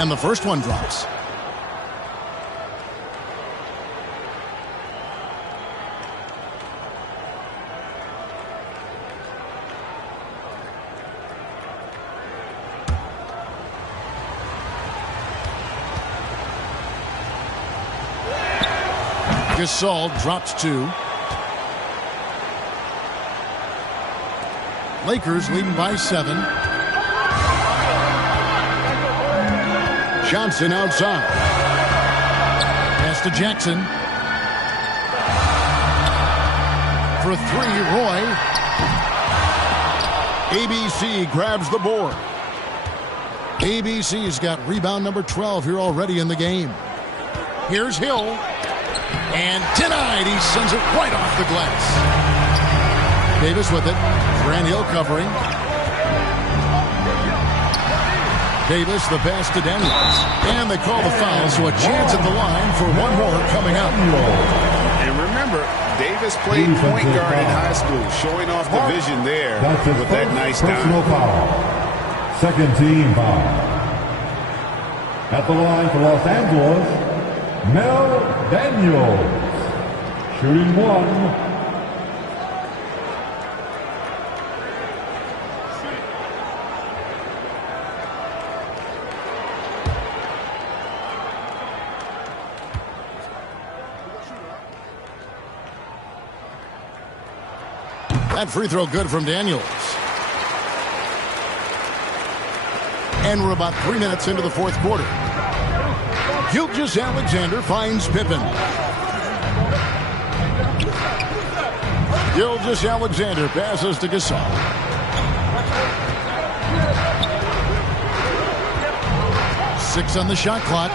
And the first one drops. Gasol drops 2. Lakers leading by 7. Johnson outside. Pass to Jackson. For 3, Roy. ABC grabs the board. ABC's got rebound number 12 here already in the game. Here's Hill. And denied. He sends it right off the glass. Davis with it. Grant Hill covering. Davis, the pass to Daniels. And they call the foul, so a chance at the line for one more coming up. And remember, Davis played point guard in high school, showing off the vision there with that nice personal dime. foul. Second team foul. At the line for Los Angeles, Mel Daniels. Shooting 1. That free throw good from Daniels. And we're about 3 minutes into the fourth quarter. Gilgeous-Alexander finds Pippen. Gilgeous-Alexander passes to Gasol. Six on the shot clock.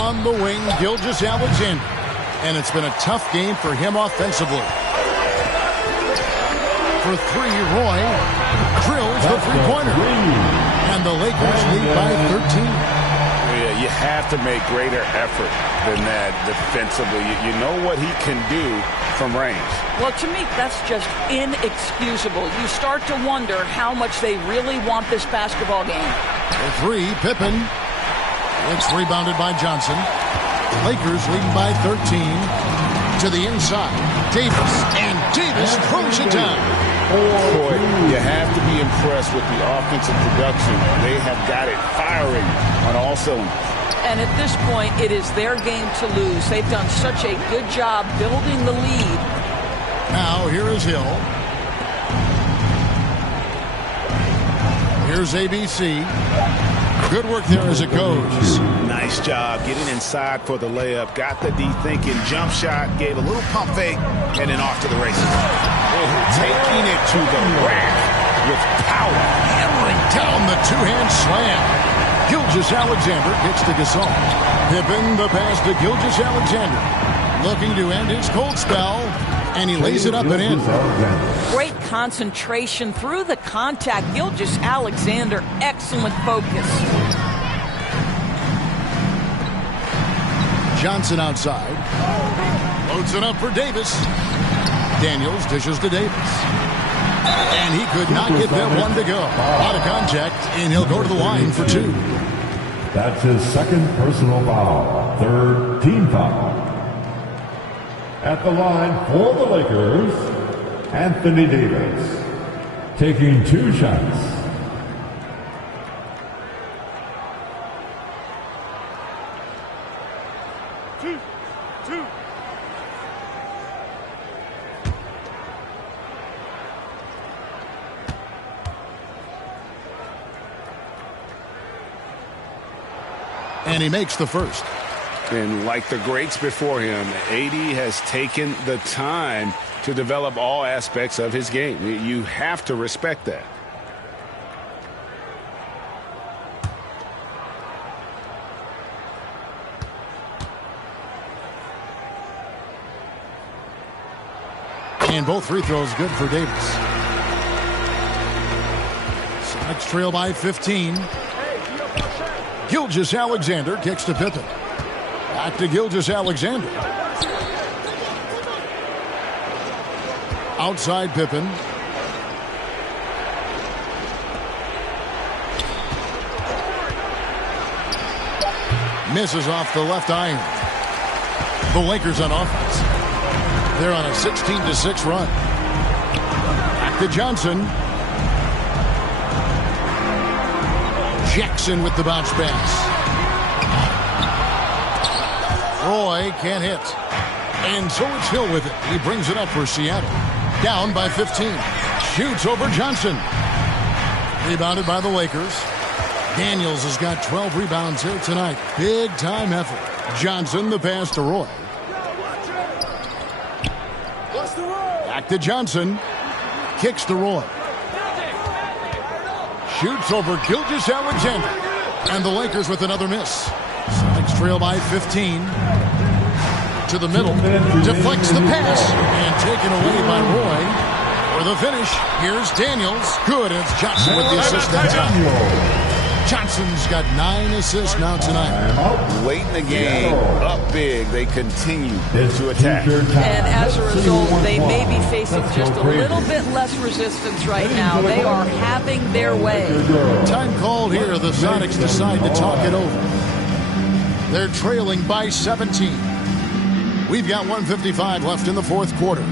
On the wing, Gilgeous-Alexander. And it's been a tough game for him offensively. For 3, Roy drills the three-pointer. And the Lakers lead by 13. Yeah, you have to make greater effort than that defensively. You know what he can do from range. Well, to me, that's just inexcusable. You start to wonder how much they really want this basketball game. For 3, Pippen. It's rebounded by Johnson. Lakers leading by 13. To the inside. Davis. And Davis throws it down. Boy, you have to be impressed with the offensive production. They have got it firing on all cylinders. And at this point, it is their game to lose. They've done such a good job building the lead. Now, here is Hill. Here's ABC. Good work there as it goes. Nice job getting inside for the layup. Got the D-thinking jump shot, gave a little pump fake, and then off to the races. Taking it to the rack with power. Hammering down the two-hand slam. Gilgeous-Alexander gets to Gasol. Pippen the pass to Gilgeous-Alexander. Looking to end his cold spell. And he lays it up and in. Great concentration through the contact. Gilgeous-Alexander, excellent focus. Johnson outside. Loads it up for Davis. Daniels dishes to Davis. And he could not get that one to go. Out of contact, and he'll go to the line for 2. That's his second personal foul. Third team foul. At the line for the Lakers, Anthony Davis, taking 2 shots. Two. And he makes the first. And like the greats before him, AD has taken the time to develop all aspects of his game. You have to respect that. And both free throws good for Davis. Sonics trail by 15. Gilgeous-Alexander kicks to Pippen. Back to Gilgeous-Alexander. Outside Pippen. Misses off the left iron. The Lakers on offense. They're on a 16-6 run. Back to Johnson. Jackson with the bounce pass. Roy can't hit. And so it's Hill with it. He brings it up for Seattle. Down by 15. Shoots over Johnson. Rebounded by the Lakers. Daniels has got 12 rebounds here tonight. Big time effort. Johnson the pass to Roy. Back to Johnson. Kicks to Roy. Shoots over Gilgeous-Alexander. And the Lakers with another miss. Sonics trail by 15. To the middle. Deflects the pass. And taken away by Roy. For the finish, here's Daniels. Good. It's Johnson with the assist that time. Johnson's got 9 assists now tonight. Late in the game, up big, they continue to attack. And as a result, they may be facing just a little bit less resistance right now. They are having their way. Time called here. The Sonics decide to talk it over. They're trailing by 17. We've got 1:55 left in the fourth quarter.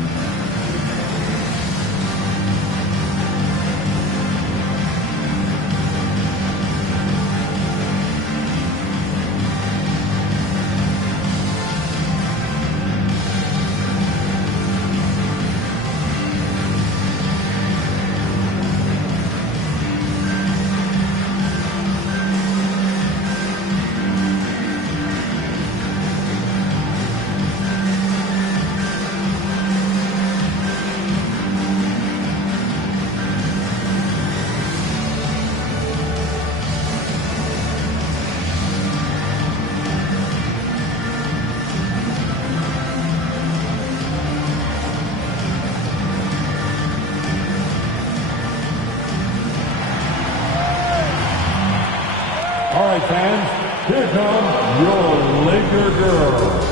All right, fans, here come your Laker girls.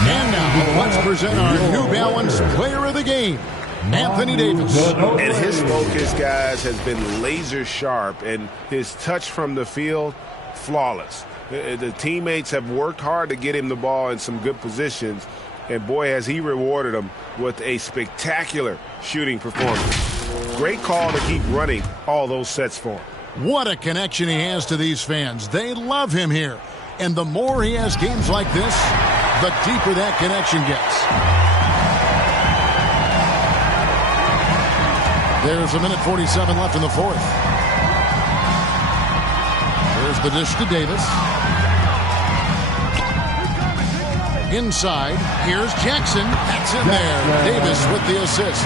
And now, let's present our New Balance Player of the Game, Anthony Davis. And his focus, guys, has been laser sharp, and his touch from the field, flawless. The teammates have worked hard to get him the ball in some good positions, and boy, has he rewarded them with a spectacular shooting performance. Great call to keep running all those sets for him. What a connection he has to these fans. They love him here. And the more he has games like this, the deeper that connection gets. There's 1:47 left in the fourth. There's the dish to Davis. Inside, here's Jackson. That's in there. Davis with the assist.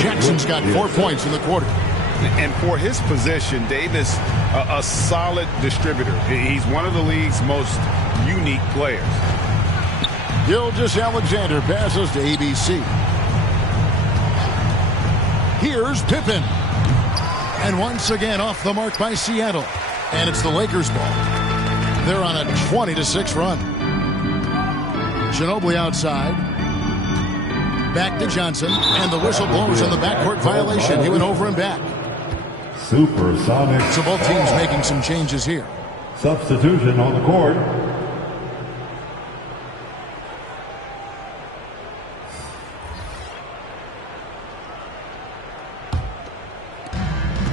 Jackson's got 4 points in the quarter. And for his position, Davis, a solid distributor. He's one of the league's most unique players. Gilgeous-Alexander passes to ABC. Here's Pippen. And once again off the mark by Seattle. And it's the Lakers ball. They're on a 20-6 run. Ginobili outside. Back to Johnson. And the whistle blows on the backcourt violation. He went over and back. Supersonic. So both teams making some changes here. Substitution on the court.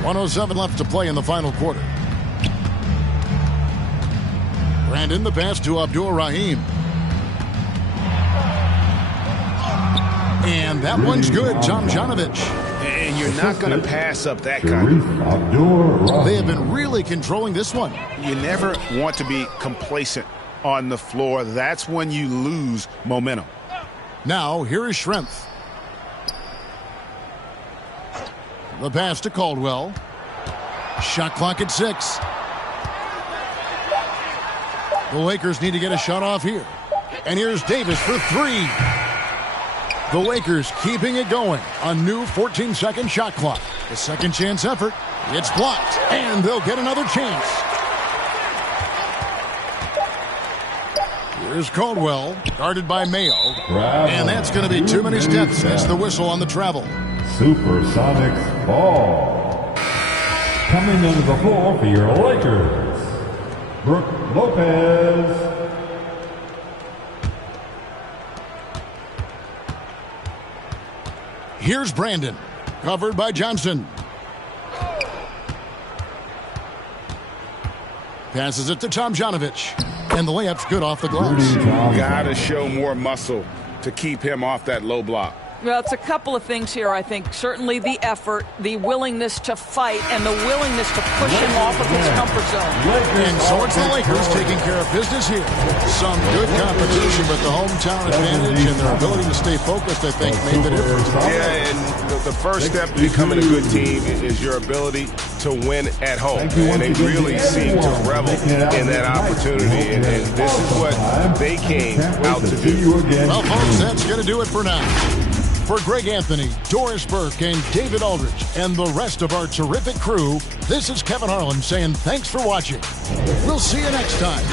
.107 left to play in the final quarter. Brandon the pass to Abdur-Rahim. And that one's good. Tomjanovich. And you're not going to pass up that kind of. They have been really controlling this one. You never want to be complacent on the floor. That's when you lose momentum. Now, here is Schrempf. The pass to Caldwell. Shot clock at 6. The Lakers need to get a shot off here. And here's Davis for 3. The Lakers keeping it going. A new 14-second shot clock. The second chance effort. It's blocked. And they'll get another chance. Here's Caldwell, guarded by Mayo. And that's going to be too many steps. That's the whistle on the travel. Supersonics ball. Coming into the floor for your Lakers, Brook Lopez. Here's Brandon, covered by Johnson. Passes it to Tomjanovich. And the layup's good off the glass. Got to show more muscle to keep him off that low block. Well, it's a couple of things here, I think. Certainly the effort, the willingness to fight, and the willingness to push him off of his comfort zone. And so it's the Lakers taking care of business here. Some good competition, but the hometown advantage and their ability to stay focused, I think, made the difference. Yeah, and the first step to becoming a good team is your ability to win at home. And they really seem to revel in that opportunity. And this is what they came out to do. Well, folks, that's going to do it for now. For Greg Anthony, Doris Burke, and David Aldridge, and the rest of our terrific crew, this is Kevin Harlan saying thanks for watching. We'll see you next time.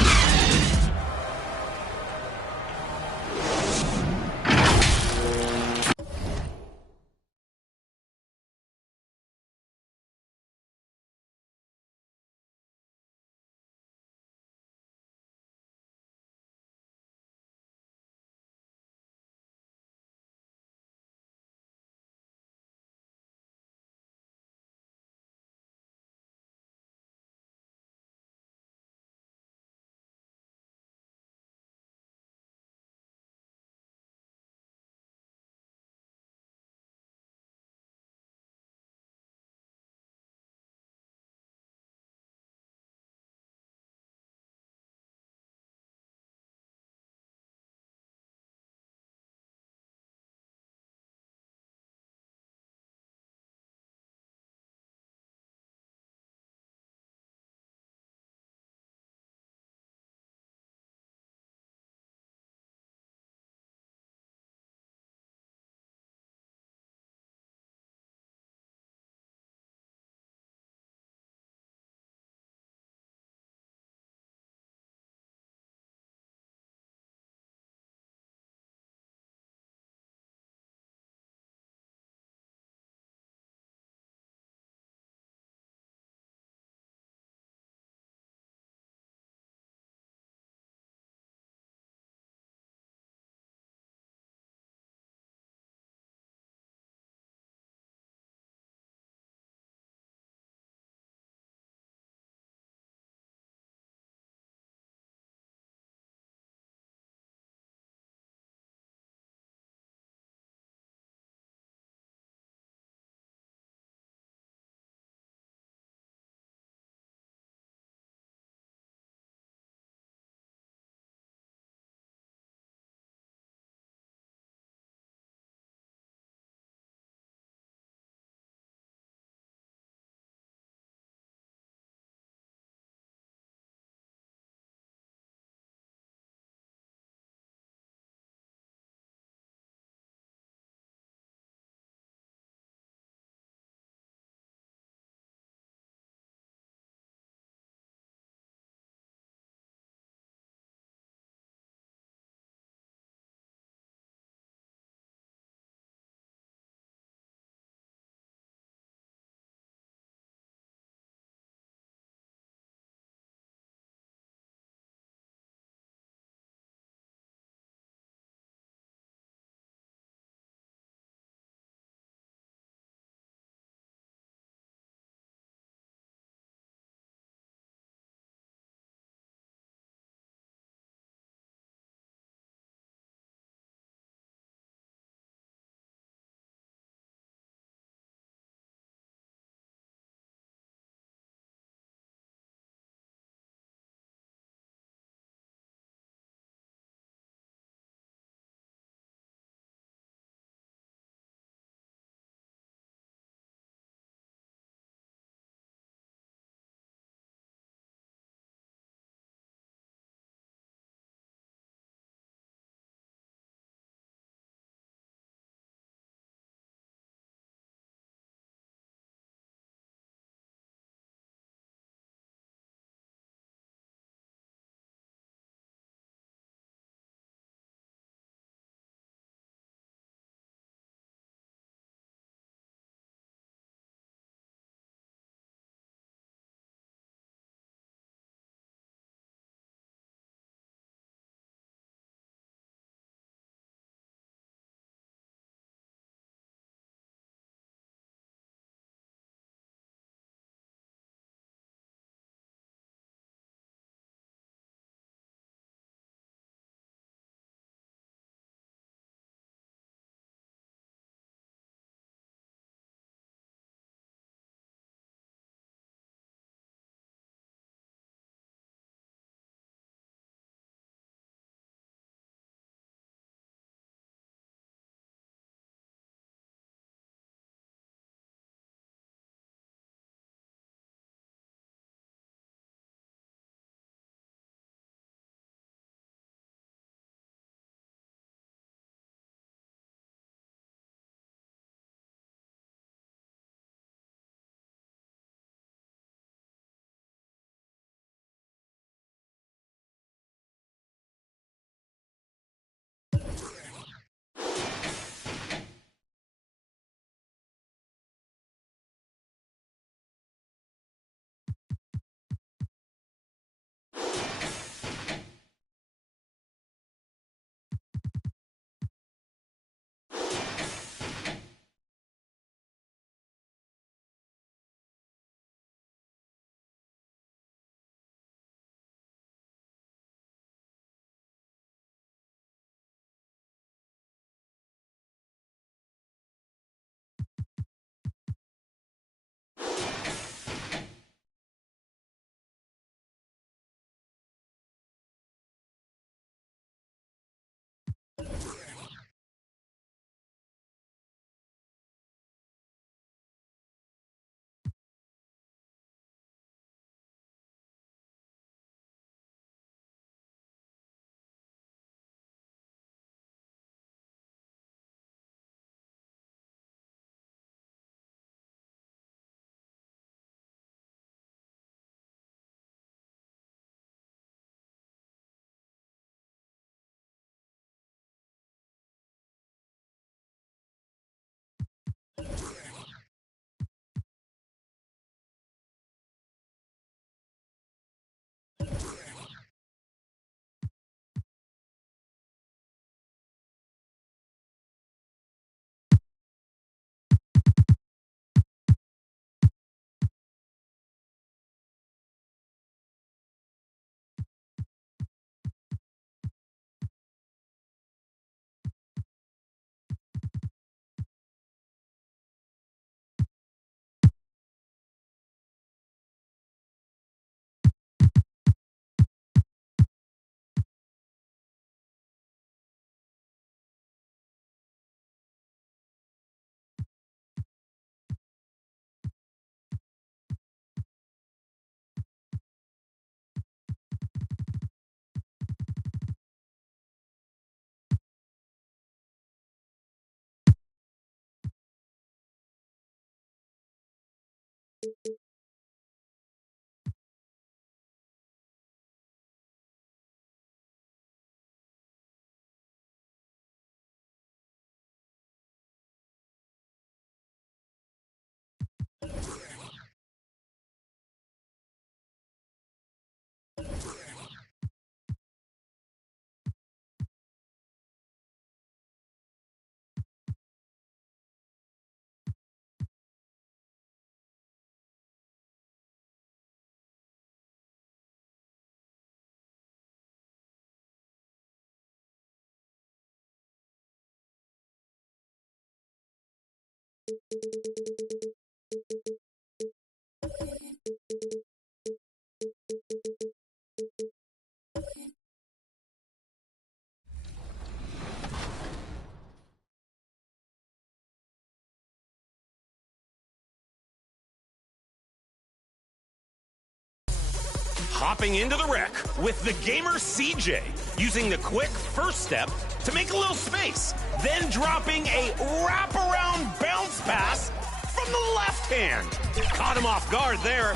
Hopping into the wreck with the gamer CJ, using the quick first step to make a little space, then dropping a wraparound bounce pass from the left hand. Caught him off guard there.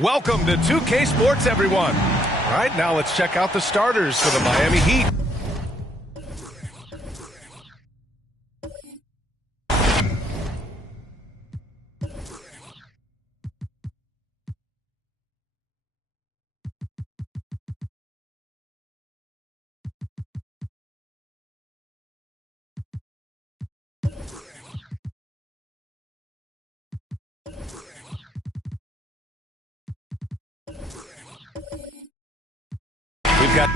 Welcome to 2K Sports, everyone. All right, now let's check out the starters for the Miami Heat. We've got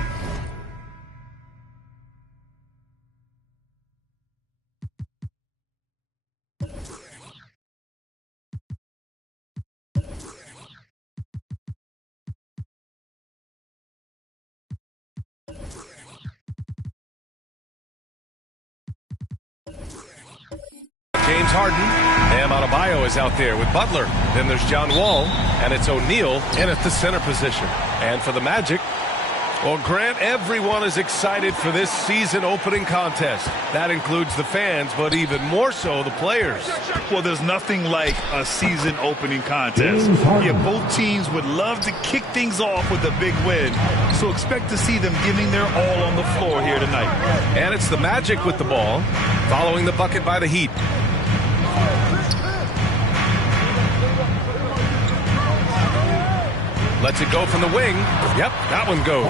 James Harden. Bam Adebayo is out there with Butler. Then there's John Wall, and it's O'Neal in at the center position. And for the Magic, well, Grant, everyone is excited for this season opening contest. That includes the fans, but even more so the players. Well, there's nothing like a season opening contest. Yeah, both teams would love to kick things off with a big win. So expect to see them giving their all on the floor here tonight. And it's the Magic with the ball, following the bucket by the Heat. Lets it go from the wing. Yep, that one goes.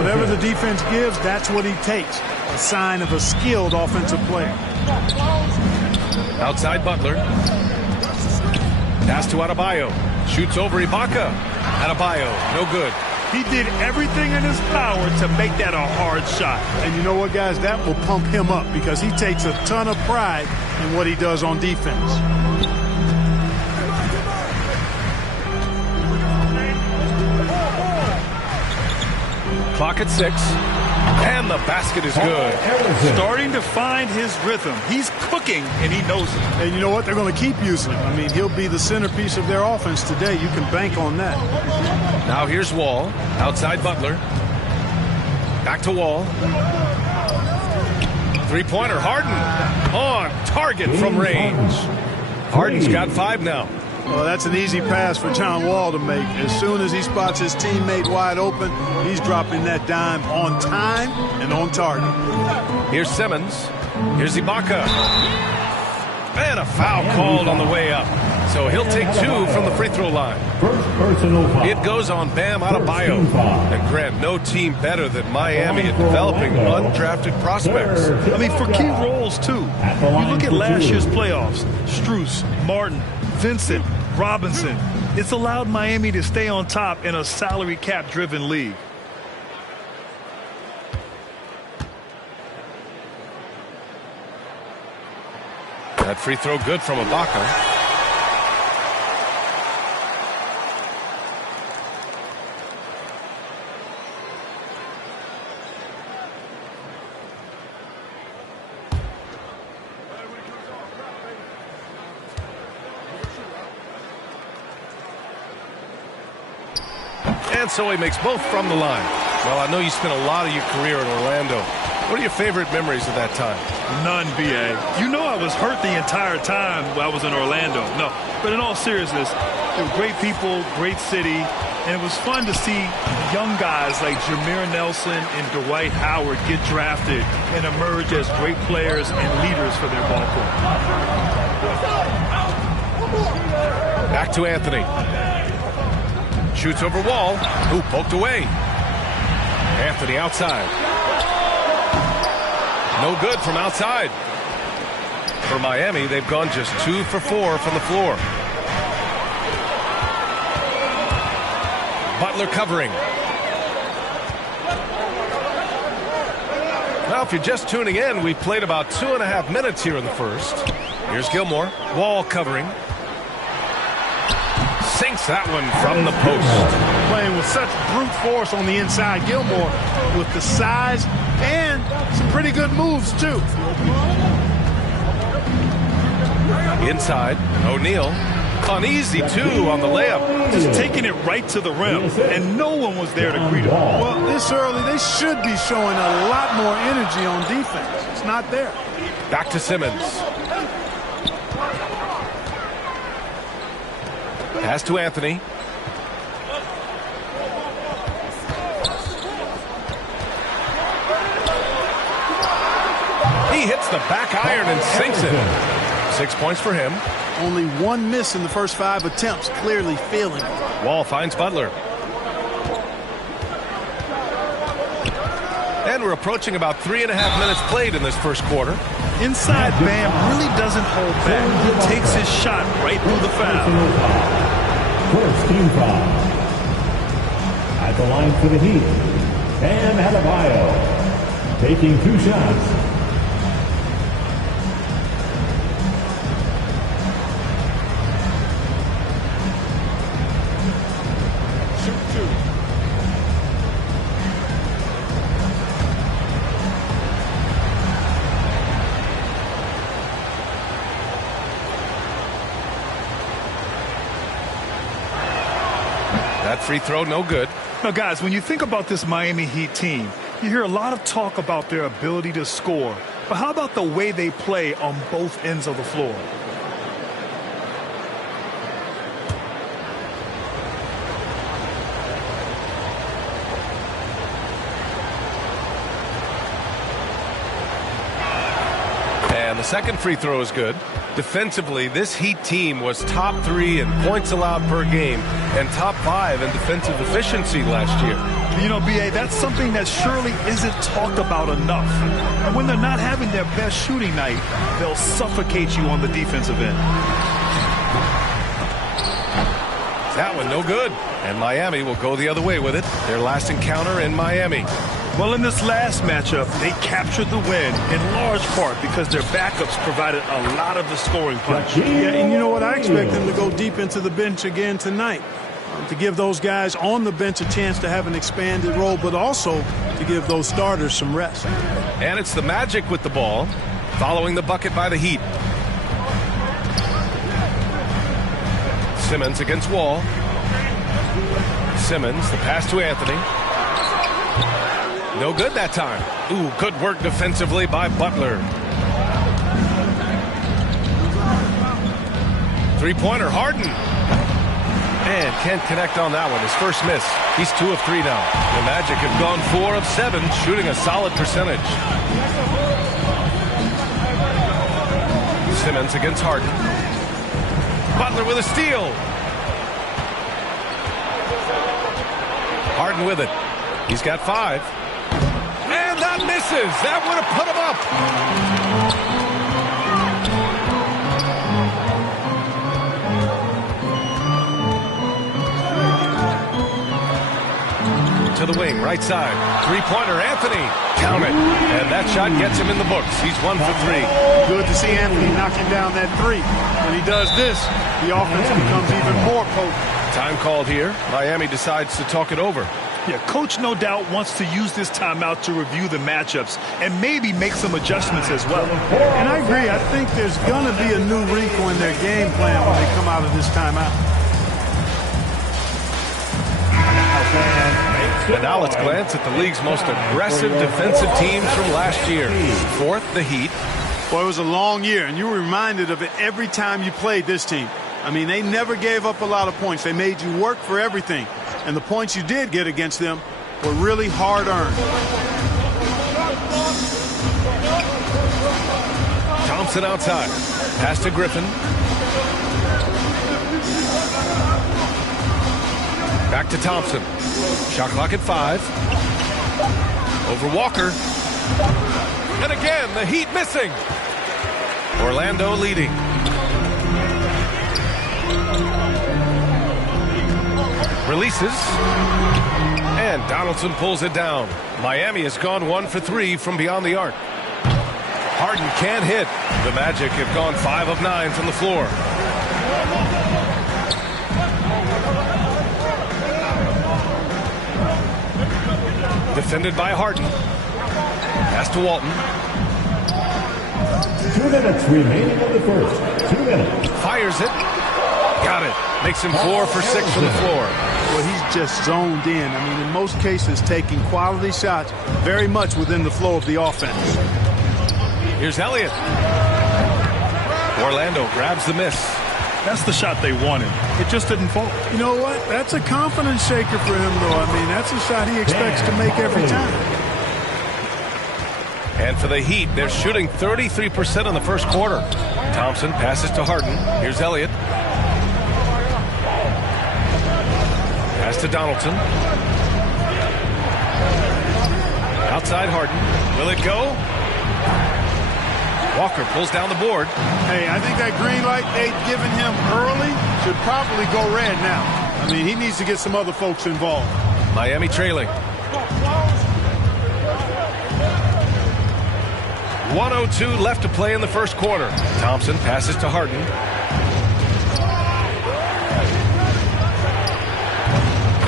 Whatever the defense gives, that's what he takes. A sign of a skilled offensive player. Outside Butler. Pass to Adebayo. Shoots over Ibaka. Adebayo, no good. He did everything in his power to make that a hard shot. And you know what, guys? That will pump him up because he takes a ton of pride in what he does on defense. Clock at 6. And the basket is good. Starting to find his rhythm. He's cooking, and he knows it. And you know what? They're going to keep using him. I mean, he'll be the centerpiece of their offense today. You can bank on that. Now here's Wall. Outside Butler. Back to Wall. Three-pointer. Harden on target from range. Harden's got 5 now. Well, that's an easy pass for John Wall to make. As soon as he spots his teammate wide open, he's dropping that dime on time and on target. Here's Simmons. Here's Ibaka. And a foul called on the way up. So he'll take 2 from the free throw line. It goes on Bam Adebayo. And Grant, no team better than Miami at developing undrafted prospects. I mean, for key roles, too. You look at last year's playoffs. Strus, Martin, Vincent, Robinson. It's allowed Miami to stay on top in a salary cap driven league. That free throw good from Ibaka. And so he makes both from the line. Well, I know you spent a lot of your career in Orlando. What are your favorite memories of that time? None, B.A. You know I was hurt the entire time while I was in Orlando. No, but in all seriousness, they were great people, great city, and it was fun to see young guys like Jameer Nelson and Dwight Howard get drafted and emerge as great players and leaders for their ball club. Back to Anthony. Shoots over Wall, who poked away. Anthony outside. No good from outside. For Miami, they've gone just 2 for 4 from the floor. Butler covering. Well, if you're just tuning in, we've played about 2.5 minutes here in the first. Here's Gilmore. Wall covering. Sinks that one from the post. Playing with such brute force on the inside. Gilmore with the size and some pretty good moves, too. Inside, O'Neal. Uneasy, too, on the layup. Just taking it right to the rim, and no one was there to greet him. Well, this early, they should be showing a lot more energy on defense. It's not there. Back to Simmons. Pass to Anthony. He hits the back iron and sinks it. 6 points for him. Only 1 miss in the first 5 attempts, clearly failing. Wall finds Butler. And we're approaching about 3.5 minutes played in this first quarter. Inside, Bam really doesn't hold back. He takes his shot right through the foul. First team foul. At the line for the Heat, Bam Adebayo taking 2 shots. That free throw, no good. Now, guys, when you think about this Miami Heat team, you hear a lot of talk about their ability to score. But how about the way they play on both ends of the floor? And the second free throw is good. Defensively, this Heat team was top 3 in points allowed per game and top 5 in defensive efficiency last year. You know, B.A., that's something that surely isn't talked about enough. And when they're not having their best shooting night, they'll suffocate you on the defensive end. That one no good. And Miami will go the other way with it. Their last encounter in Miami. Well, in this last matchup, they captured the win in large part because their backups provided a lot of the scoring punch. Yeah, and you know what? I expect them to go deep into the bench again tonight. to give those guys on the bench a chance to have an expanded role, but also to give those starters some rest. And it's the Magic with the ball, following the bucket by the Heat. Simmons against Wall. Simmons, the pass to Anthony. No good that time. Ooh, good work defensively by Butler. Three-pointer, Harden. And can't connect on that one. His first miss. He's 2 of 3 now. The Magic have gone 4 of 7, shooting a solid percentage. Simmons against Harden. Butler with a steal. Harden with it. He's got 5. And that misses. That would have put him up. To the wing, right side. Three-pointer, Anthony. Count it. And that shot gets him in the books. He's 1 for 3. Good to see Anthony knocking down that 3. When he does this, the offense becomes even more potent. Time called here. Miami decides to talk it over. Yeah, coach no doubt wants to use this timeout to review the matchups and maybe make some adjustments as well. And I agree. I think there's going to be a new wrinkle in their game plan when they come out of this timeout. And now let's glance at the league's most aggressive defensive teams from last year. 4th, the Heat. Well, it was a long year, and you were reminded of it every time you played this team. I mean, they never gave up a lot of points. They made you work for everything. And the points you did get against them were really hard-earned. Thompson outside. Pass to Griffin. Back to Thompson. Shot clock at 5. Over Walker. And again, the Heat missing. Orlando leading. Releases. And Donaldson pulls it down. Miami has gone 1 for 3 from beyond the arc. Harden can't hit. The Magic have gone 5 of 9 from the floor. Defended by Harden. Pass to Walton. 2 minutes remaining of the first. 2 minutes. Fires it. Got it. Makes him 4 for 6 from the floor. Well, he's just zoned in. I mean, in most cases, taking quality shots very much within the flow of the offense. Here's Elliott. Orlando grabs the miss. That's the shot they wanted. It just didn't fall. You know what? That's a confidence shaker for him, though. I mean, that's a shot he expects to make every time. And for the Heat, they're shooting 33% in the first quarter. Thompson passes to Harden. Here's Elliott. Pass to Donaldson. Outside Harden. Will it go? Walker pulls down the board. Hey, I think that green light they'd given him early should probably go red now. I mean, he needs to get some other folks involved. Miami trailing. 1:02 left to play in the first quarter. Thompson passes to Harden.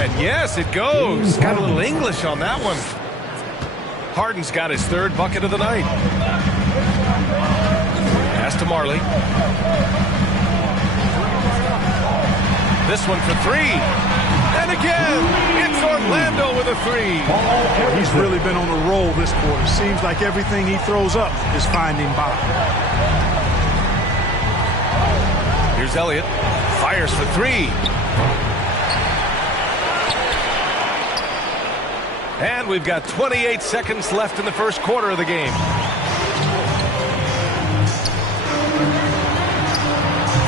And yes, it goes. Got a little English on that one. Harden's got his 3rd bucket of the night. Pass to Marley. This one for 3. And again, it's Orlando with a 3. He's really been on a roll this quarter. Seems like everything he throws up is finding bottom. Here's Elliott. Fires for 3. And we've got 28 seconds left in the first quarter of the game.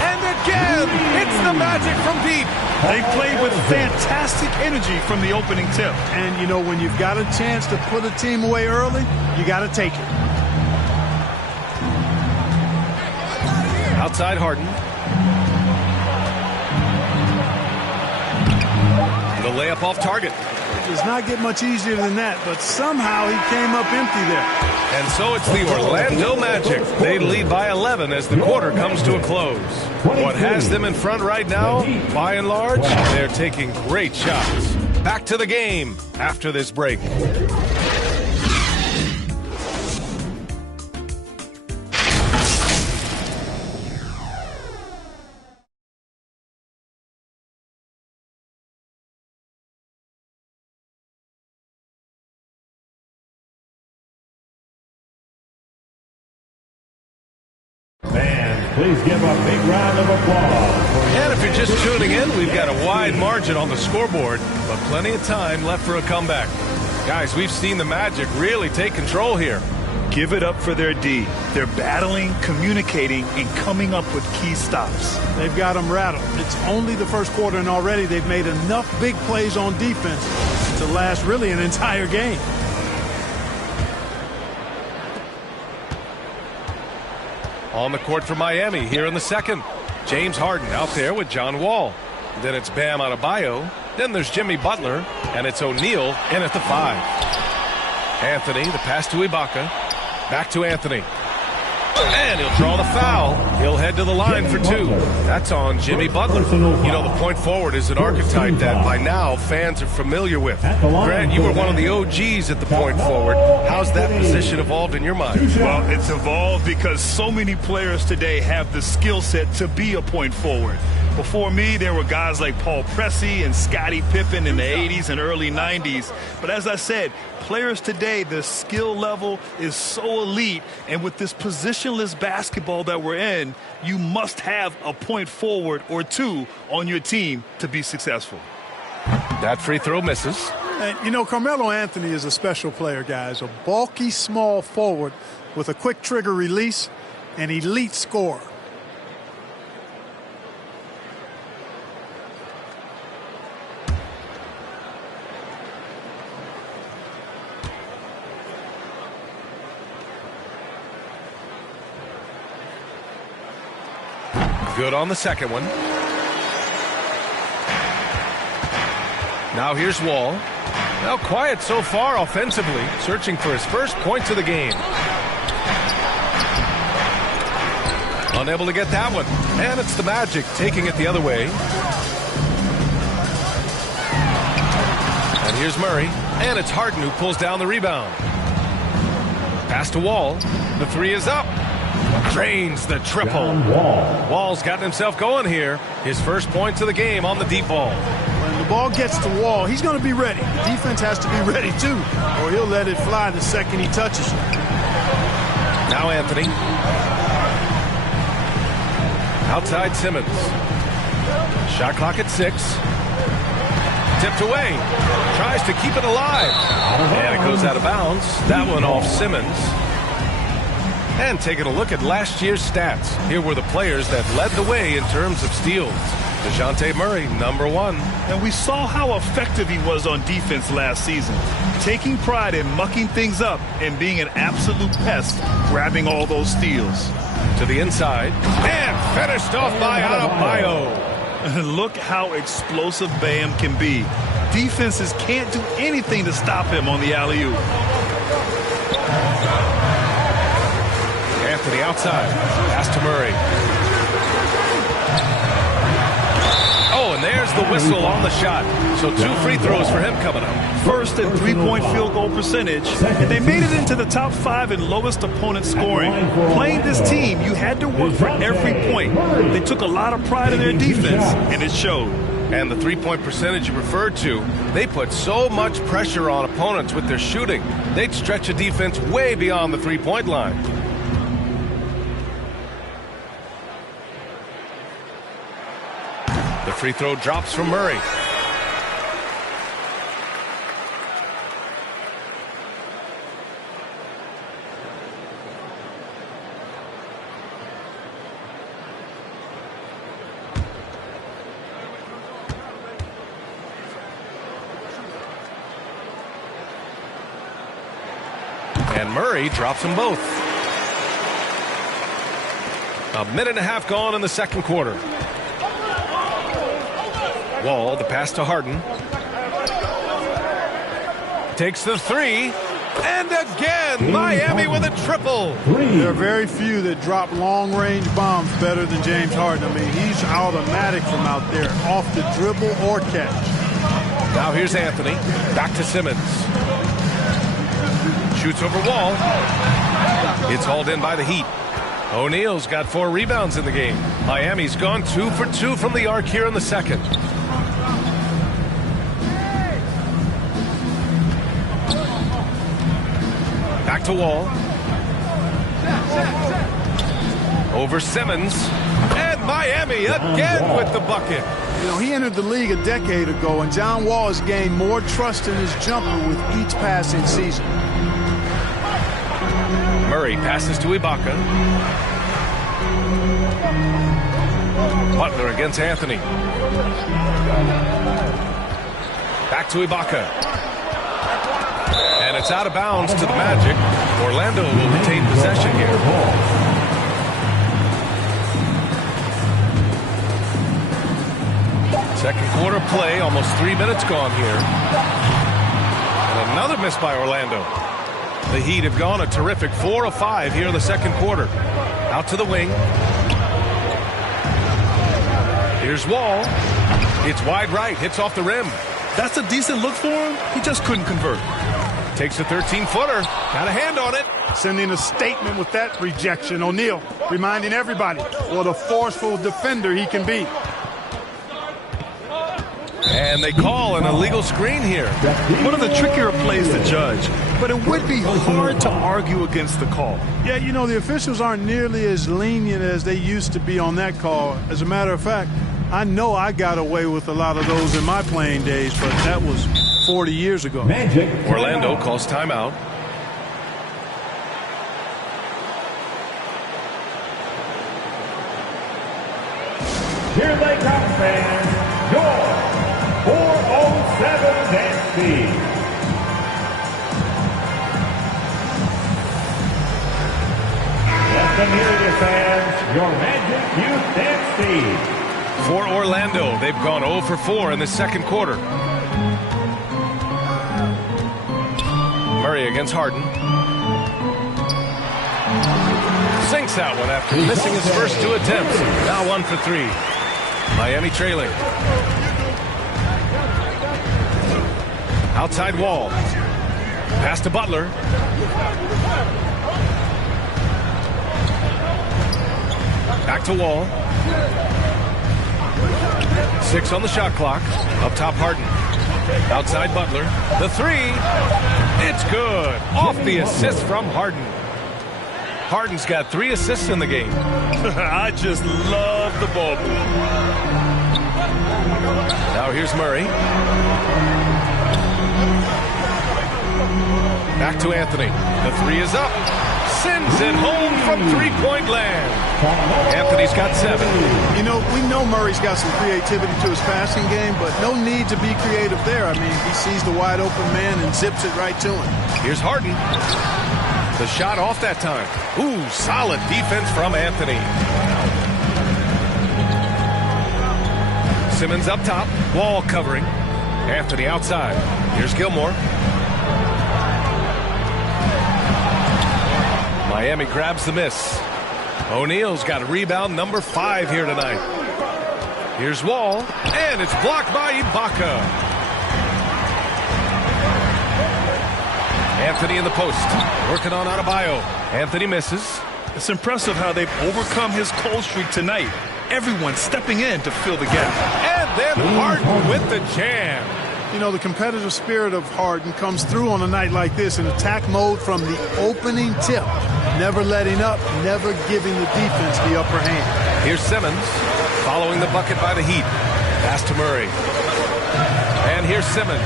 And again, it's the Magic from deep. They played with fantastic energy from the opening tip. And, you know, when you've got a chance to put a team away early, you got to take it. Outside Harden. The layup off target. It does not get much easier than that, but somehow he came up empty there. And so it's the Orlando Magic. They lead by 11 as the quarter comes to a close. What has them in front right now, by and large, they're taking great shots. Back to the game after this break. Fans, please give a big round of applause. And if you're just tuning in, we've got a wide margin on the scoreboard, but plenty of time left for a comeback. Guys, we've seen the Magic really take control here. Give it up for their D. They're battling, communicating, and coming up with key stops. They've got them rattled. It's only the first quarter, and already they've made enough big plays on defense to last really an entire game. On the court for Miami here in the second. James Harden out there with John Wall. Then it's Bam Adebayo. Then there's Jimmy Butler. And it's O'Neal in at the 5. Anthony, the pass to Ibaka. Back to Anthony. And he'll draw the foul. He'll head to the line for 2. That's on Jimmy Butler. You know, the point forward is an archetype that by now fans are familiar with. Grant, you were one of the OGs at the point forward. How's that position evolved in your mind? Well, it's evolved because so many players today have the skill set to be a point forward. Before me, there were guys like Paul Pressey and Scottie Pippen in the 80s and early 90s. But as I said, players today, the skill level is so elite. And with this positionless basketball that we're in, you must have a point forward or 2 on your team to be successful. That free throw misses. And, you know, Carmelo Anthony is a special player, guys. A bulky, small forward with a quick trigger release, an elite scorer. Good on the second one. Now here's Wall. Now quiet so far offensively, searching for his first points of the game. Unable to get that one. And it's the Magic taking it the other way. And here's Murray. And it's Harden who pulls down the rebound. Pass to Wall. The 3 is up. Drains the triple. Wall's gotten himself going here. His first points of the game on the deep ball. When the ball gets to Wall, he's going to be ready. The defense has to be ready too, or he'll let it fly the second he touches it. Now Anthony. Outside Simmons. Shot clock at 6. Tipped away. Tries to keep it alive. And it goes out of bounds. That one off Simmons. And taking a look at last year's stats. Here were the players that led the way in terms of steals. DeJounte Murray, number 1. And we saw how effective he was on defense last season. Taking pride in mucking things up and being an absolute pest, grabbing all those steals. To the inside. And finished off by Adebayo. And look how explosive Bam can be. Defenses can't do anything to stop him on the alley-oop. Anthony outside. Pass to Murray. Oh, and there's the whistle on the shot. So 2 free throws for him coming up. First and 3-point field goal percentage. And they made it into the top 5 in lowest opponent scoring. Playing this team, you had to work for every point. They took a lot of pride in their defense, and it showed. And the 3-point percentage you referred to, they put so much pressure on opponents with their shooting. They'd stretch a defense way beyond the 3-point line. The free throw drops from Murray. And Murray drops them both. A minute and a half gone in the second quarter. Wall, the pass to Harden. Takes the 3. And again, Miami with a triple. There are very few that drop long-range bombs better than James Harden. I mean, he's automatic from out there, off the dribble or catch. Now here's Anthony. Back to Simmons. Shoots over Wall. It's hauled in by the Heat. O'Neal's got 4 rebounds in the game. Miami's gone 2 for 2 from the arc here in the second. Back to Wall. Over Simmons. And Miami again with the bucket. You know, he entered the league a decade ago, and John Wall has gained more trust in his jumper with each passing season. Murray passes to Ibaka. Butler against Anthony. Back to Ibaka. And it's out of bounds to the Magic. Orlando will retain possession here. Second quarter play, almost 3 minutes gone here. And another miss by Orlando. The Heat have gone a terrific 4 of 5 here in the second quarter. Out to the wing. Here's Wall. It's wide right, hits off the rim. That's a decent look for him. He just couldn't convert. Takes a 13-footer. Got a hand on it. Sending a statement with that rejection. O'Neal reminding everybody what a forceful defender he can be. And they call an illegal screen here. One of the trickier plays to judge, but it would be hard to argue against the call. Yeah, you know, the officials aren't nearly as lenient as they used to be on that call. As a matter of fact, I know I got away with a lot of those in my playing days, but that was 40 years ago. Orlando calls timeout. Here they come, fans. Your 407 dance team. Let them hear you, fans. Your Magic Youth dance team. For Orlando, they've gone 0 for 4 in the second quarter. Murray against Harden. Sinks that one after missing his first 2 attempts. Now 1 for 3. Miami trailing. Outside Wall. Pass to Butler. Back to Wall. 6 on the shot clock. Up top Harden. Outside Butler. The 3. It's good. Off the assist from Harden. Harden's got 3 assists in the game. I just love the ball movement. Now here's Murray. Back to Anthony. The 3 is up. Sends it home from three-point land. Anthony's got 7. You know, we know Murray's got some creativity to his passing game, but no need to be creative there. I mean, he sees the wide open man and zips it right to him. Here's Harden. The shot off that time. Ooh, solid defense from Anthony. Simmons up top. Wall covering. Anthony outside. Here's Gilmore. Miami grabs the miss. O'Neal's got a rebound number 5 here tonight. Here's Wall, and it's blocked by Ibaka. Anthony in the post, working on Adebayo. Anthony misses. It's impressive how they've overcome his cold streak tonight. Everyone stepping in to fill the gap. And then Harden with the jam. You know, the competitive spirit of Harden comes through on a night like this in attack mode from the opening tip. Never letting up, never giving the defense the upper hand. Here's Simmons following the bucket by the Heat. Pass to Murray. And here's Simmons.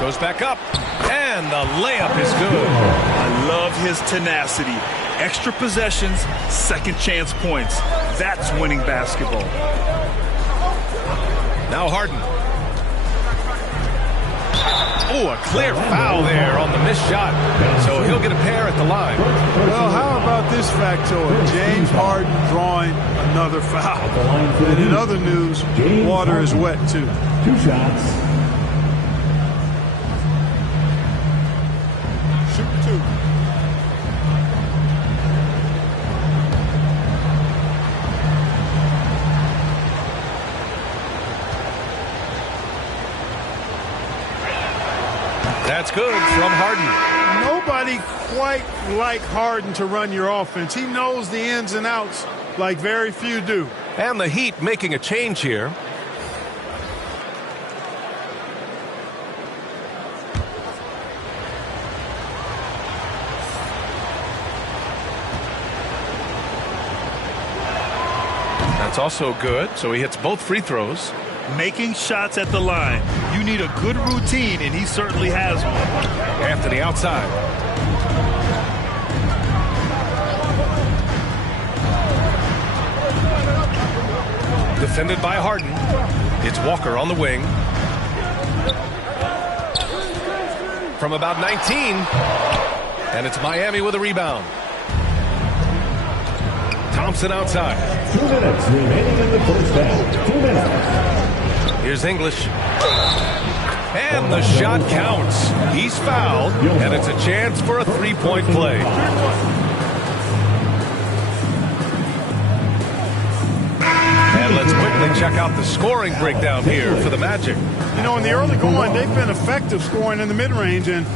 Goes back up. And the layup is good. I love his tenacity. Extra possessions, second chance points. That's winning basketball. Now Harden. Oh, a clear foul there on the missed shot. So he'll get a pair at the line. Well, how about this factoid. James Harden drawing another foul. And in other news, water is wet too. 2 shots. Shoot 2. That's good from Harden. Nobody quite like Harden to run your offense. He knows the ins and outs like very few do. And the Heat making a change here. That's also good, so he hits both free throws. Making shots at the line. You need a good routine, and he certainly has one. Anthony outside. Defended by Harden. It's Walker on the wing. From about 19. And it's Miami with a rebound. Thompson outside. 2 minutes remaining in the first half. 2 minutes. Here's English. And the shot counts. He's fouled, and it's a chance for a three-point play. And let's quickly check out the scoring breakdown here for the Magic. You know, in the early going, they've been effective scoring in the mid-range, and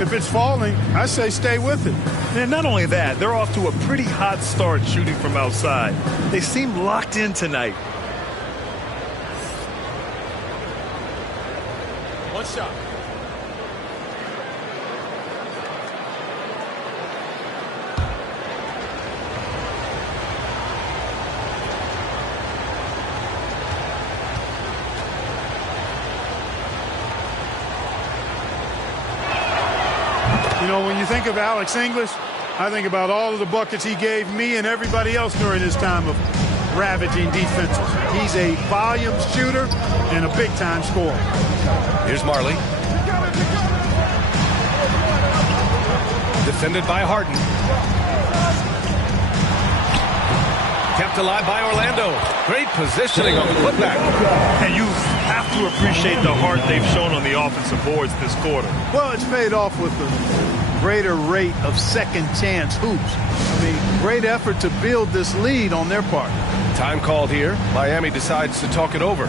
if it's falling, I say stay with it. And not only that, they're off to a pretty hot start shooting from outside. They seem locked in tonight. One shot. You know, when you think of Alex English, I think about all of the buckets he gave me and everybody else during his time of ravaging defenses. He's a volume shooter and a big-time scorer. Here's Marley. Defended by Harden. Kept alive by Orlando. Great positioning on the putback. And you have to appreciate the heart they've shown on the offensive boards this quarter. Well, it's paid off with a greater rate of second-chance hoops. I mean, great effort to build this lead on their part. Time called here. Miami decides to talk it over.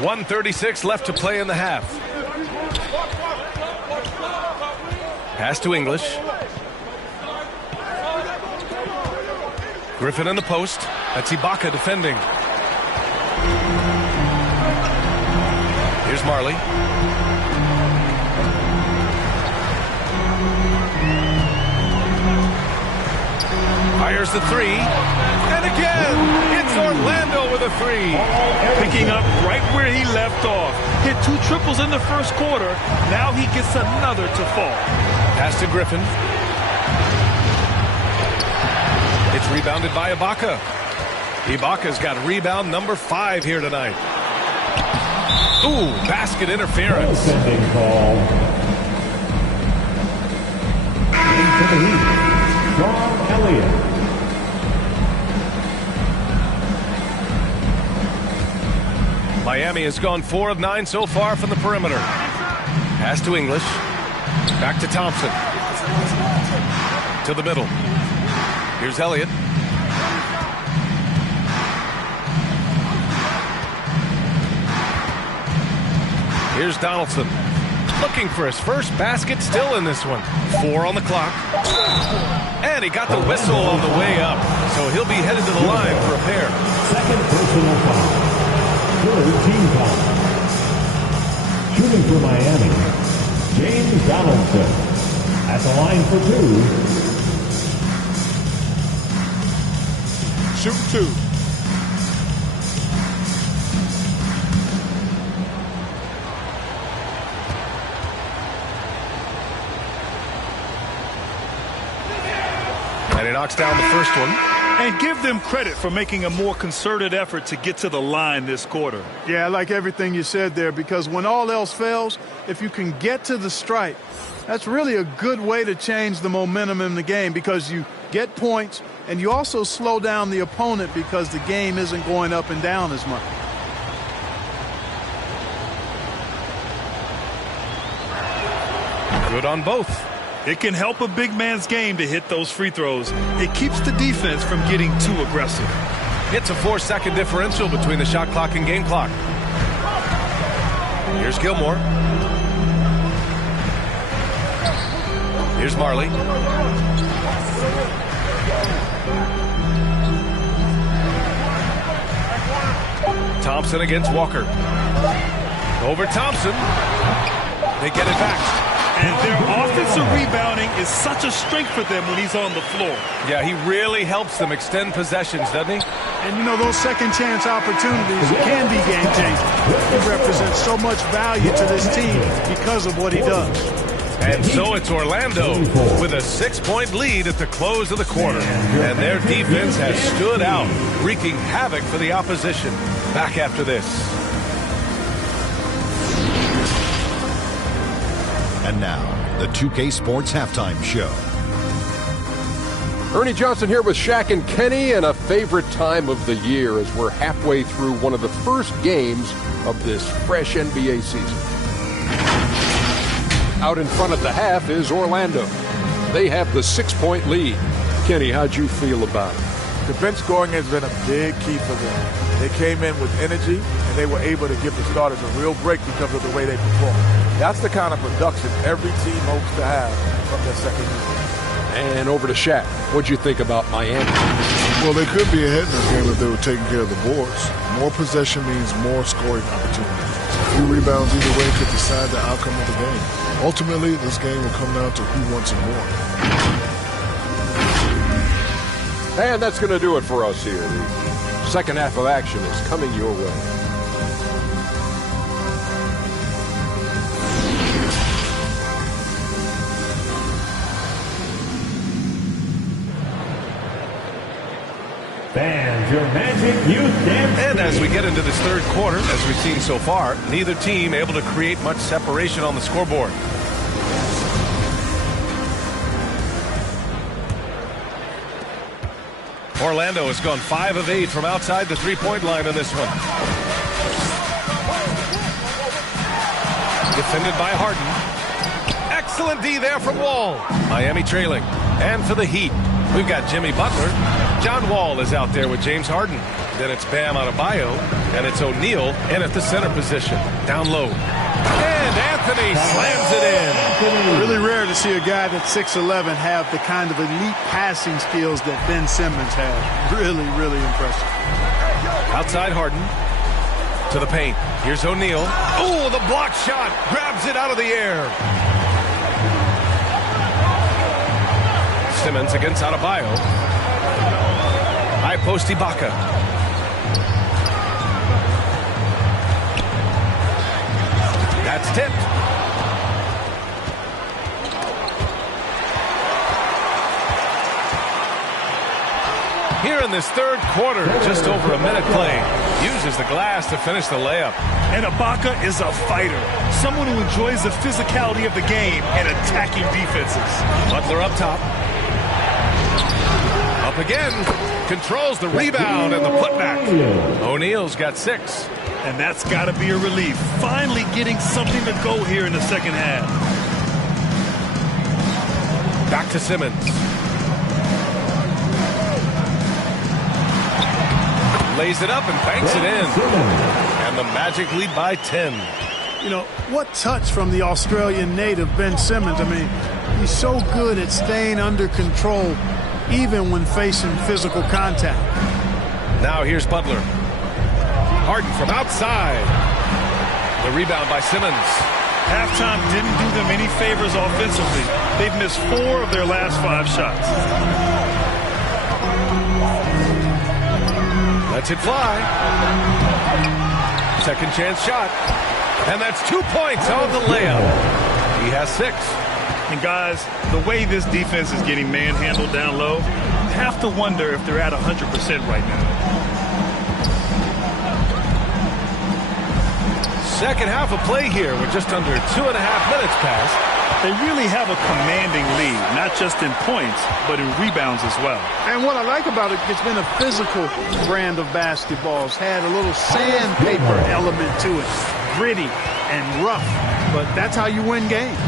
.136 left to play in the half. Pass to English. Griffin in the post. That's Ibaka defending. Here's Marley. Fires the three. And again, it's Orlando with a three. Picking up right where he left off. Hit 2 triples in the first quarter. Now he gets another to fall. Pass to Griffin. It's rebounded by Ibaka. Ibaka's got rebound number 5 here tonight. Ooh, basket interference. Sean Elliott. Miami has gone 4 of 9 so far from the perimeter. Pass to English. Back to Thompson. To the middle. Here's Elliott. Here's Donaldson. Looking for his first basket, still in this one. 4 on the clock. And he got the whistle on the way up. So he'll be headed to the line for a pair. Second personal foul. Third team foul. Shooting for Miami, James Donaldson. At the line for 2. Shoot 2. And he knocks down the first one. And give them credit for making a more concerted effort to get to the line this quarter. Yeah, I like everything you said there, because when all else fails, if you can get to the stripe, that's really a good way to change the momentum in the game, because you get points and you also slow down the opponent because the game isn't going up and down as much. Good on both. It can help a big man's game to hit those free throws. It keeps the defense from getting too aggressive. It's a 4-second differential between the shot clock and game clock. Here's Gilmore. Here's Marley. Thompson against Walker. Over Thompson. They get it back. And their offensive rebounding is such a strength for them when he's on the floor. Yeah, he really helps them extend possessions, doesn't he? And, you know, those second chance opportunities can be game-changing. He represents so much value to this team because of what he does. And so it's Orlando with a 6-point lead at the close of the quarter. And their defense has stood out, wreaking havoc for the opposition. Back after this. And now, the 2K Sports Halftime Show. Ernie Johnson here with Shaq and Kenny, and a favorite time of the year as we're halfway through one of the first games of this fresh NBA season. Out in front at the half is Orlando. They have the 6-point lead. Kenny, how'd you feel about it? The bench scoring has been a big key for them. They came in with energy, and they were able to give the starters a real break because of the way they performed. That's the kind of production every team hopes to have from their second year. And over to Shaq. What'd you think about Miami? Well, they could be ahead in this game if they were taking care of the boards. More possession means more scoring opportunities. A few rebounds either way could decide the outcome of the game. Ultimately, this game will come down to who wants it more. And that's going to do it for us here. The second half of action is coming your way. Fans, your Magic Youth Dance. And as we get into this third quarter, as we've seen so far, neither team able to create much separation on the scoreboard. Orlando has gone 5 of 8 from outside the three-point line in this one. Defended by Harden. Excellent D there from Wall. Miami trailing. And for the Heat, we've got Jimmy Butler. John Wall is out there with James Harden. Then it's Bam Adebayo, and it's O'Neal in at the center position. Down low. And Anthony slams it in. Really rare to see a guy that's 6'11" have the kind of elite passing skills that Ben Simmons has. Really, really impressive. Outside Harden. To the paint. Here's O'Neal. Oh, the block shot. Grabs it out of the air. Simmons against Adebayo. High post Ibaka. That's tipped. Here in this third quarter, just over a minute played. Uses the glass to finish the layup. And Ibaka is a fighter. Someone who enjoys the physicality of the game and attacking defenses. Butler up top. again. Controls the rebound and the putback. O'Neal's got 6. And that's got to be a relief. Finally getting something to go here in the second half. Back to Simmons. Lays it up and banks it in. And the Magic lead by 10. You know, what touch from the Australian native, Ben Simmons. I mean, he's so good at staying under control, even when facing physical contact. Now here's Butler. Harden from outside. The rebound by Simmons. Halftime didn't do them any favors offensively. They've missed 4 of their last 5 shots. Lets it fly. Second chance shot. And that's 2 points on the layup. He has 6. And guys, the way this defense is getting manhandled down low, you have to wonder if they're at 100% right now. Second half of play here with just under 2.5 minutes passed. They really have a commanding lead, not just in points, but in rebounds as well. And what I like about it, it's been a physical brand of basketball. It's had a little sandpaper element to it. Gritty and rough, but that's how you win games.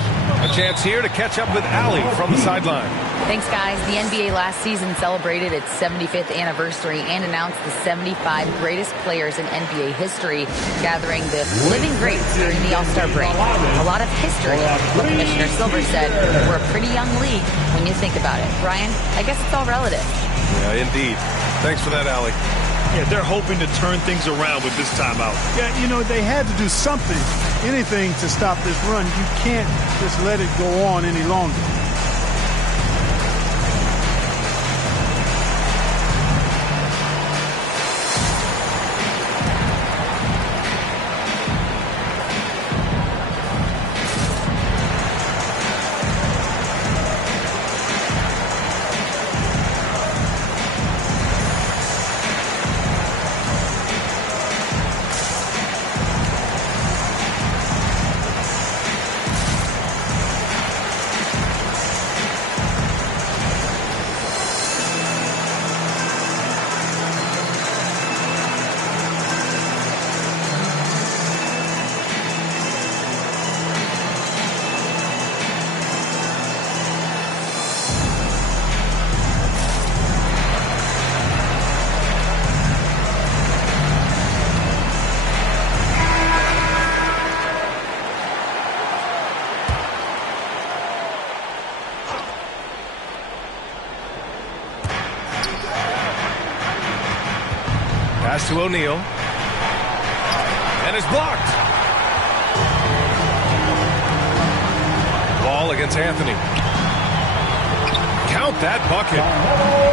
A chance here to catch up with Allie from the sideline. Thanks, guys. The NBA last season celebrated its 75th anniversary and announced the 75 greatest players in NBA history, gathering the living greats during the All-Star break. A lot of history. But Commissioner Silver said we're a pretty young league when you think about it. Brian, I guess it's all relative. Yeah, indeed. Thanks for that, Allie. Yeah, they're hoping to turn things around with this timeout. Yeah, you know, they had to do something, anything to stop this run. You can't just let it go on any longer. Pass to O'Neal. And it's blocked. Ball against Anthony. Count that bucket.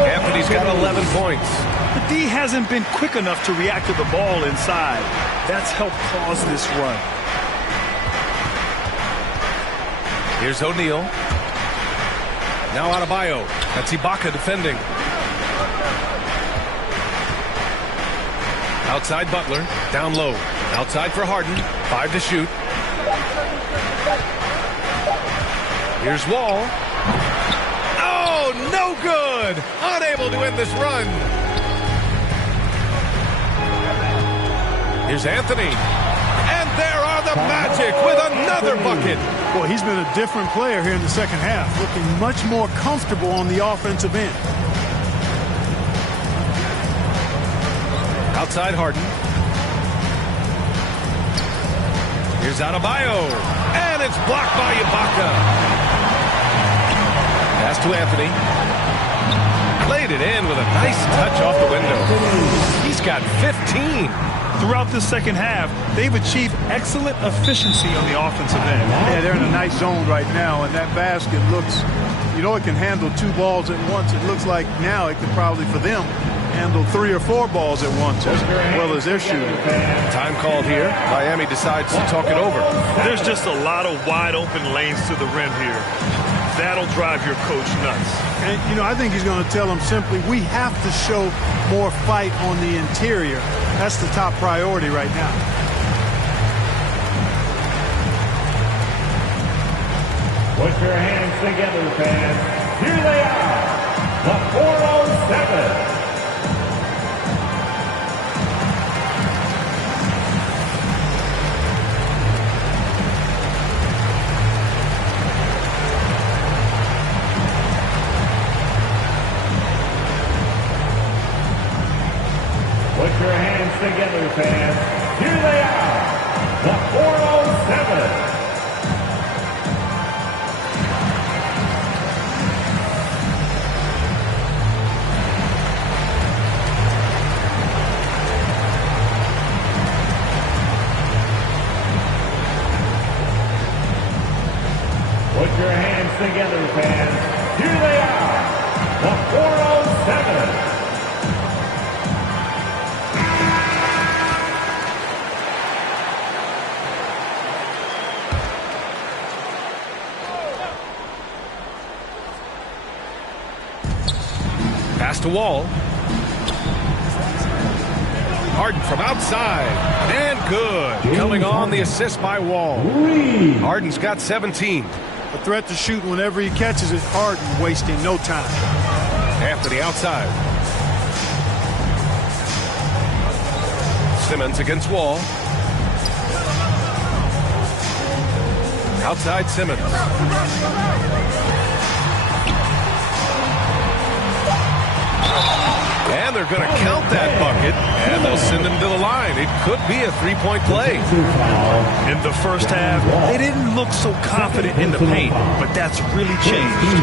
Anthony's got 11 points. The D hasn't been quick enough to react to the ball inside. That's helped cause this run. Here's O'Neal. Now Adebayo. That's Ibaka defending. Outside Butler, down low. Outside for Harden, 5 to shoot. Here's Wall. Oh, no good! Unable to end this run. Here's Anthony. And there are the Magic with another bucket. Well, he's been a different player here in the second half, looking much more comfortable on the offensive end. Outside Harden. Here's Adebayo. And it's blocked by Ibaka. Pass to Anthony. Laid it in with a nice touch off the window. He's got 15. Throughout the second half, they've achieved excellent efficiency on the offensive end. Yeah, they're in a nice zone right now, and that basket looks, you know, it can handle 2 balls at once. It looks like now it could probably, for them, handle 3 or 4 balls at once, as well as their shooting. Time called here. Miami decides to talk it over. There's just a lot of wide open lanes to the rim here. That'll drive your coach nuts. And, you know, I think he's going to tell them simply, we have to show more fight on the interior. That's the top priority right now. Put your hands together, fans. Here they are, the 407. Put your hands together, fans. Here they are, the 407. Put your hands together, fans. Here they are, the 407. Pass to Wall. Harden from outside. And good. Coming on the assist by Wall. Harden's got 17. A threat to shoot whenever he catches it. Harden wasting no time. After the outside. Simmons against Wall. Outside Simmons. And they're going to count that bucket, and they'll send him to the line. It could be a three-point play. In the first half, they didn't look so confident in the paint, but that's really changed.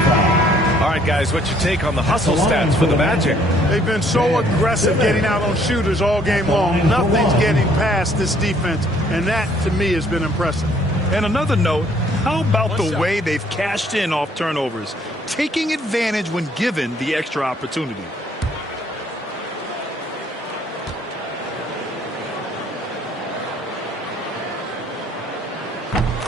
All right, guys, what's your take on the hustle stats for the Magic? They've been so aggressive getting out on shooters all game long. Nothing's getting past this defense, and that, to me, has been impressive. And another note, how about the way they've cashed in off turnovers, taking advantage when given the extra opportunity?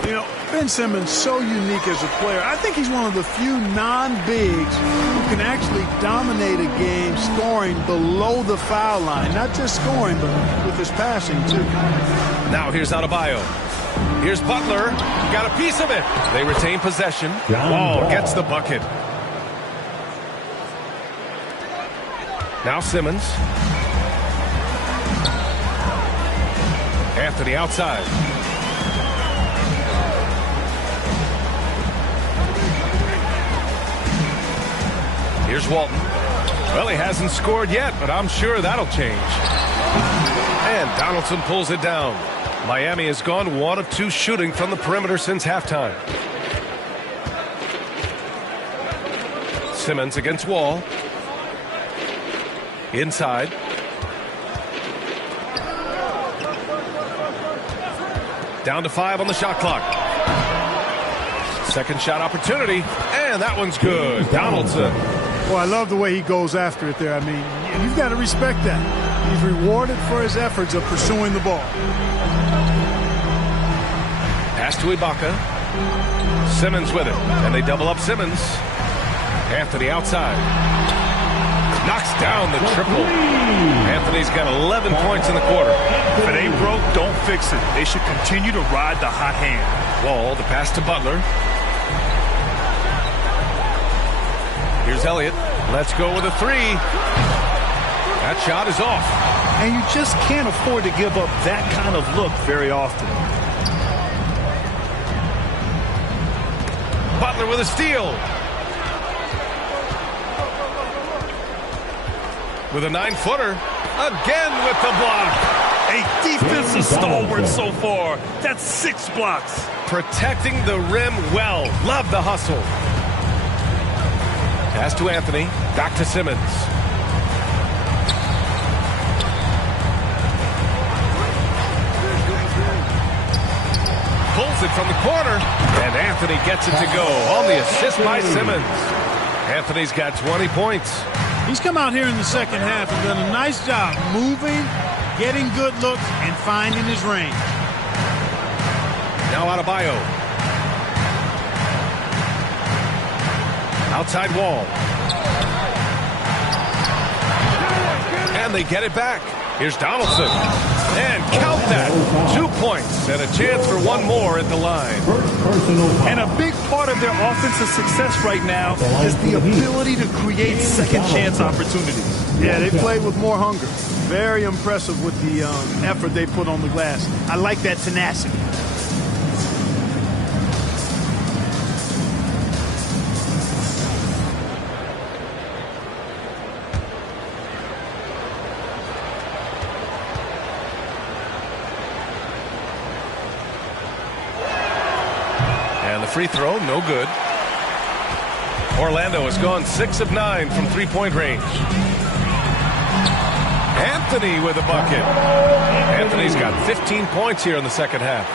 You know, Ben Simmons, so unique as a player. I think he's one of the few non-bigs who can actually dominate a game scoring below the foul line. Not just scoring, but with his passing, too. Now here's Adebayo. Here's Butler. Got a piece of it. They retain possession. Wall gets the bucket. Now Simmons. After the outside. Here's Walton. Well, he hasn't scored yet, but I'm sure that'll change. And Donaldson pulls it down. Miami has gone 1 of 2 shooting from the perimeter since halftime. Simmons against Wall. Inside. Down to 5 on the shot clock. Second shot opportunity, and that one's good. Donaldson. Well, I love the way he goes after it there. I mean, you've got to respect that. He's rewarded for his efforts of pursuing the ball. Pass to Ibaka. Simmons with it, and they double up Simmons. After the outside. Knocks down the triple. Anthony's got 11 points in the quarter. If it ain't broke, don't fix it. They should continue to ride the hot hand. Wall, the pass to Butler. Here's Elliott. Let's go with a 3. That shot is off. And you just can't afford to give up that kind of look very often. Butler with a steal. With a 9-footer. Again with the block. A defensive stalwart so far. That's 6 blocks. Protecting the rim well. Love the hustle. Pass to Anthony. Back to Simmons. Pulls it from the corner. And Anthony gets it to go on the assist by Simmons. Anthony's got 20 points. He's come out here in the second half and done a nice job moving, getting good looks, and finding his range. Now Adebayo. Outside Wall. And they get it back. Here's Donaldson. And count that. 2 points and a chance for one more at the line. And a big part of their offensive success right now is the ability to create second chance opportunities. Yeah, they played with more hunger. Very impressive with the effort they put on the glass. I like that tenacity. And the free throw, no good. Orlando has gone 6 of 9 from three-point range. Anthony with a bucket. Anthony's got 15 points here in the second half.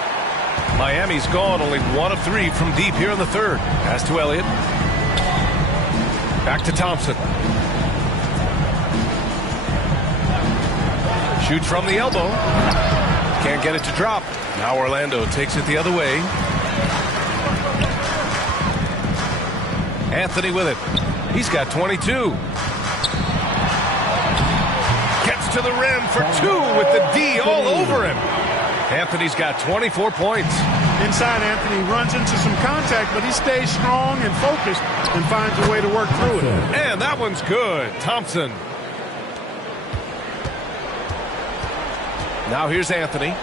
Miami's gone only 1 of 3 from deep here in the third. Pass to Elliott. Back to Thompson. Shoots from the elbow. Can't get it to drop. Now Orlando takes it the other way. Anthony with it. He's got 22. Gets to the rim for 2 with the D all over him. Anthony's got 24 points. Inside, Anthony runs into some contact, but he stays strong and focused and finds a way to work through it. And that one's good. Thompson. Now here's Anthony.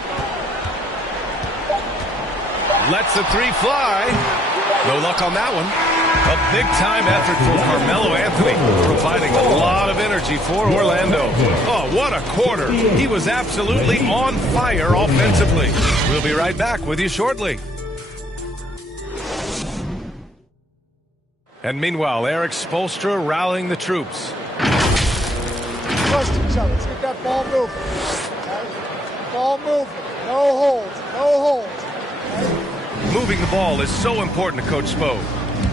Lets the three fly. No luck on that one. A big-time effort for Carmelo Anthony, providing a lot of energy for Orlando. Oh, what a quarter. He was absolutely on fire offensively. We'll be right back with you shortly. And meanwhile, Eric Spoelstra rallying the troops. Trust each other. Let's get that ball moving. Okay? Ball moving. No holds. No holds. Okay? Moving the ball is so important to Coach Spo.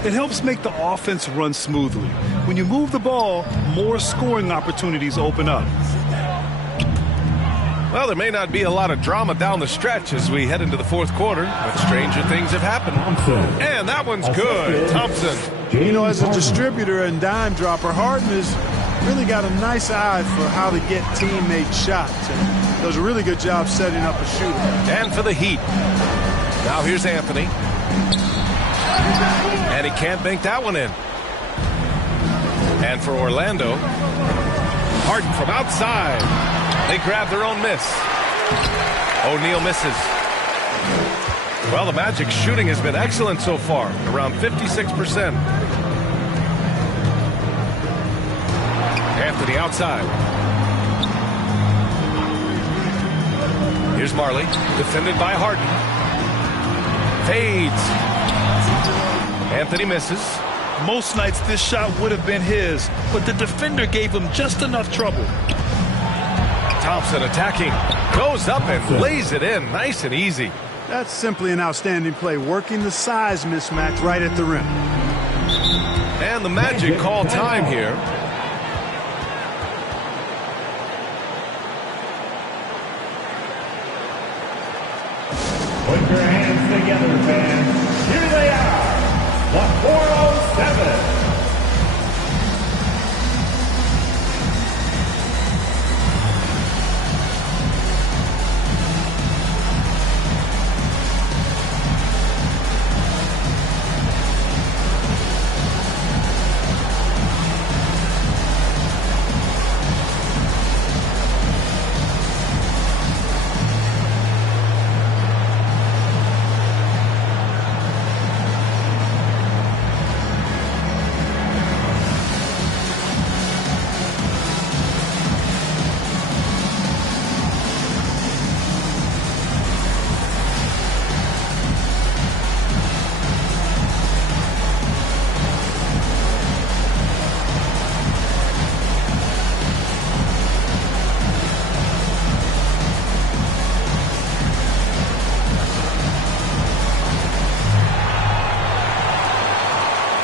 It helps make the offense run smoothly. When you move the ball, more scoring opportunities open up. Well, there may not be a lot of drama down the stretch as we head into the fourth quarter, but stranger things have happened. And that one's good. Thompson. You know, as a distributor and dime dropper, Harden has really got a nice eye for how to get teammate shots. And does a really good job setting up a shooter. And for the Heat. Now here's Anthony. And he can't bank that one in. And for Orlando, Harden from outside. They grab their own miss. O'Neal misses. Well, the Magic's shooting has been excellent so far, around 56%. Anthony outside. Here's Marley, defended by Harden. Fades. Anthony misses. Most nights this shot would have been his, but the defender gave him just enough trouble. Thompson attacking. Goes up and lays it in. Nice and easy. That's simply an outstanding play, working the size mismatch right at the rim. And the Magic call time here. Put your hands together, fans. Here they are. The 407.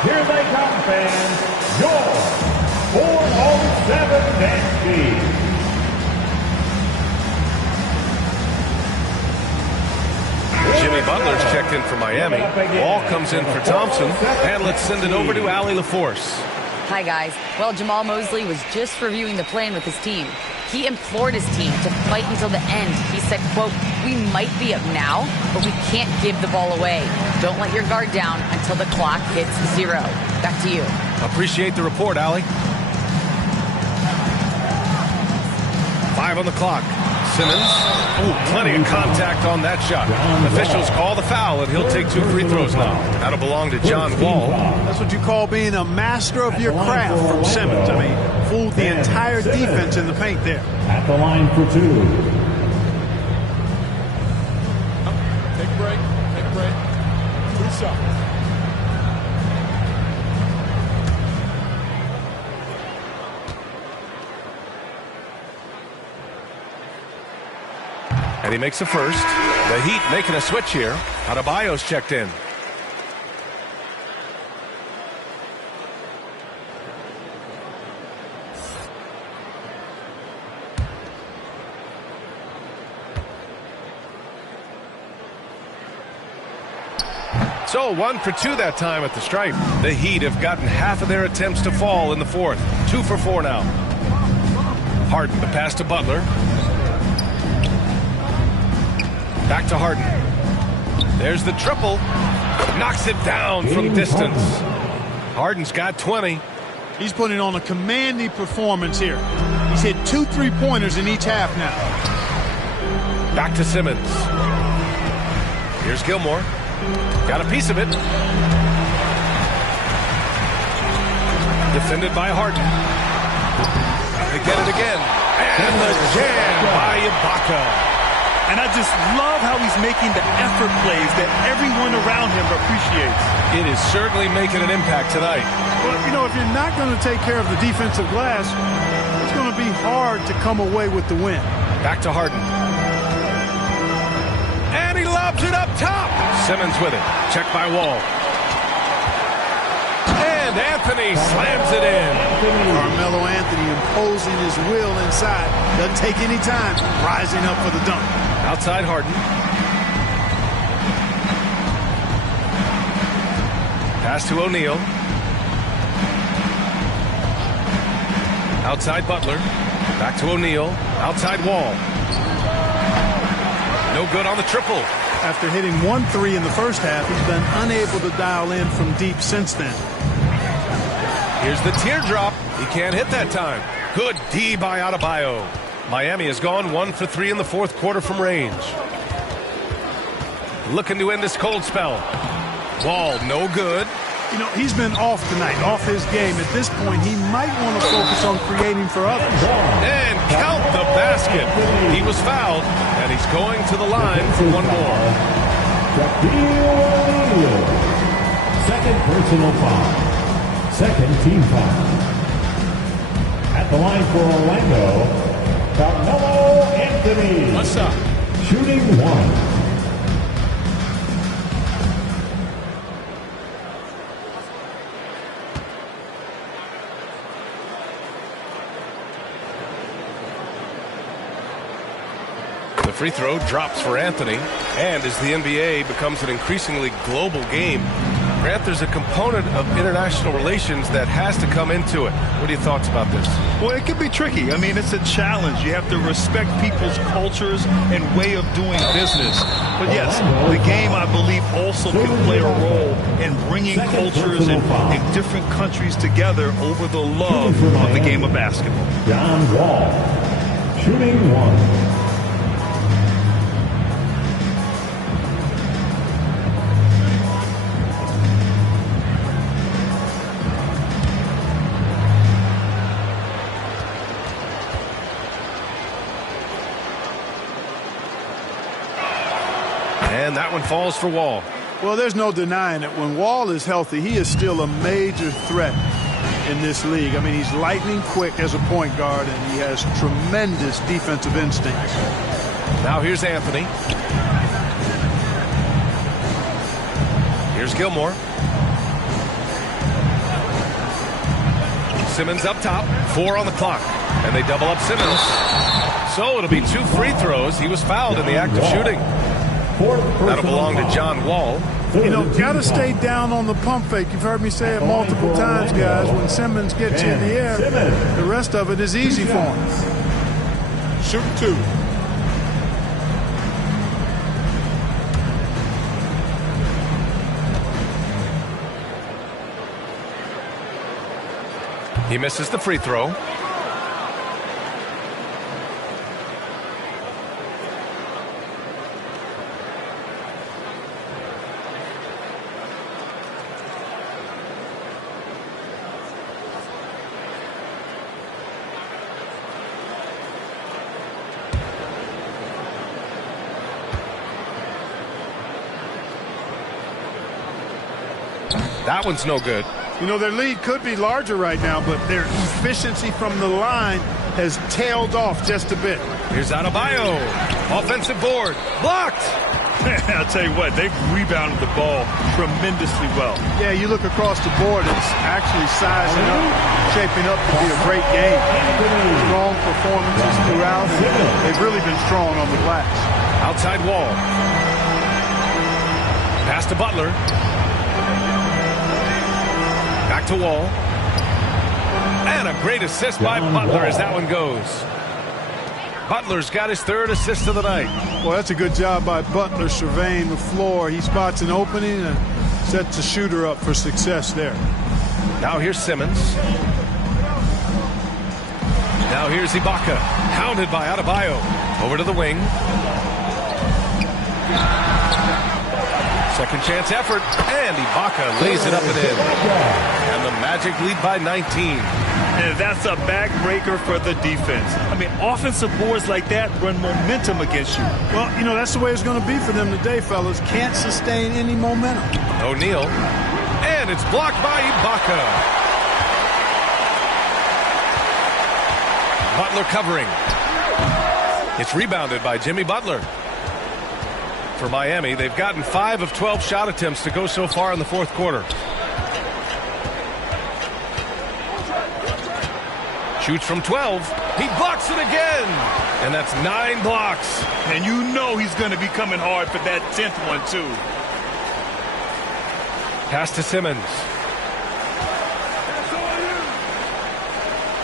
Here they come, fans. Your 407 dance team. Jimmy Butler's checked in for Miami. Ball comes in for Thompson. And let's send it over to Allie LaForce. Hi, guys. Well, Jamal Mosley was just reviewing the plan with his team. He implored his team to fight until the end. He said, quote, "We might be up now, but we can't give the ball away. Don't let your guard down until the clock hits 0. Back to you. Appreciate the report, Allie. 5 on the clock. Simmons. Ooh, plenty of contact on that shot. Officials call the foul, and he'll take 2 free throws now. That'll belong to John Wall. That's what you call being a master of your craft from Simmons. I mean, fooled the entire defense in the paint there. At the line for 2. Take a break. Take a break. 2 shots. And he makes a first. The Heat making a switch here. Adebayo's checked in. So 1 for 2 that time at the stripe. The Heat have gotten half of their attempts to fall in the fourth. 2 for 4 now. Harden, the pass to Butler. Back to Harden. There's the triple. Knocks it down from distance. Harden's got 20. He's putting on a commanding performance here. He's hit 2 3-pointers in each half now. Back to Simmons. Here's Gilmore. Got a piece of it. Defended by Harden. They get it again. And the jam by Ibaka. And I just love how he's making the effort plays that everyone around him appreciates. It is certainly making an impact tonight. Well, you know, if you're not going to take care of the defensive glass, it's going to be hard to come away with the win. Back to Harden. And he lobs it up top. Simmons with it. Check by Wall. And Anthony slams it in. Carmelo Anthony imposing his will inside. Doesn't take any time. Rising up for the dunk. Outside Harden. Pass to O'Neal. Outside Butler. Back to O'Neal. Outside Wall. No good on the triple. After hitting 1 3 in the first half, he's been unable to dial in from deep since then. Here's the teardrop. He can't hit that time. Good D by Adebayo. Miami has gone 1 for 3 in the fourth quarter from range. Looking to end this cold spell. Wall, no good. You know, he's been off tonight, off his game. At this point, he might want to focus on creating for others. And count the basket. He was fouled, and he's going to the line for 1 more. Second personal foul. Second team foul. At the line for Orlando, Carmelo Anthony. What's up? Shooting 1. The free throw drops for Anthony. And as the NBA becomes an increasingly global game, Grant, there's a component of international relations that has to come into it. What are your thoughts about this? Well, it can be tricky. I mean, it's a challenge. You have to respect people's cultures and way of doing business. But yes, the game, I believe, also can play a role in bringing cultures in different countries together over the love of the game of basketball. John Wall, shooting 1. And that one falls for Wall. Well, there's no denying it. When Wall is healthy, he is still a major threat in this league. I mean, he's lightning quick as a point guard, and he has tremendous defensive instincts. Now here's Anthony. Here's Gilmore. Simmons up top. 4 on the clock. And they double up Simmons. So it'll be 2 free throws. He was fouled in the act of shooting. That'll belong to John Wall. You know, got to stay down on the pump fake. You've heard me say it multiple times, guys. When Simmons gets you in the air, the rest of it is easy for him. Shoot 2. He misses the free throw. That one's no good. You know, their lead could be larger right now, but their efficiency from the line has tailed off just a bit. Here's Adebayo. Offensive board. Blocked. I'll tell you what, they've rebounded the ball tremendously well. Yeah, you look across the board, it's actually sizing up, shaping up to be a great game. Strong performances throughout. They've really been strong on the glass. Outside wall. Pass to Butler. Back to Wall. And a great assist by Butler as that one goes. Butler's got his 3rd assist of the night. Well, that's a good job by Butler surveying the floor. He spots an opening and sets the shooter up for success there. Now here's Simmons. Now here's Ibaka. Hounded by Adebayo. Over to the wing. Second chance effort, and Ibaka lays it up and in. And the Magic lead by 19. And that's a backbreaker for the defense. I mean, offensive boards like that run momentum against you. Well, you know, that's the way it's going to be for them today, fellas. Can't sustain any momentum. O'Neal, and it's blocked by Ibaka. Butler covering. It's rebounded by Jimmy Butler. For Miami, they've gotten 5 of 12 shot attempts to go so far in the 4th quarter. Shoots from 12. He blocks it again. And that's 9 blocks. And you know he's going to be coming hard for that 10th one, too. Pass to Simmons.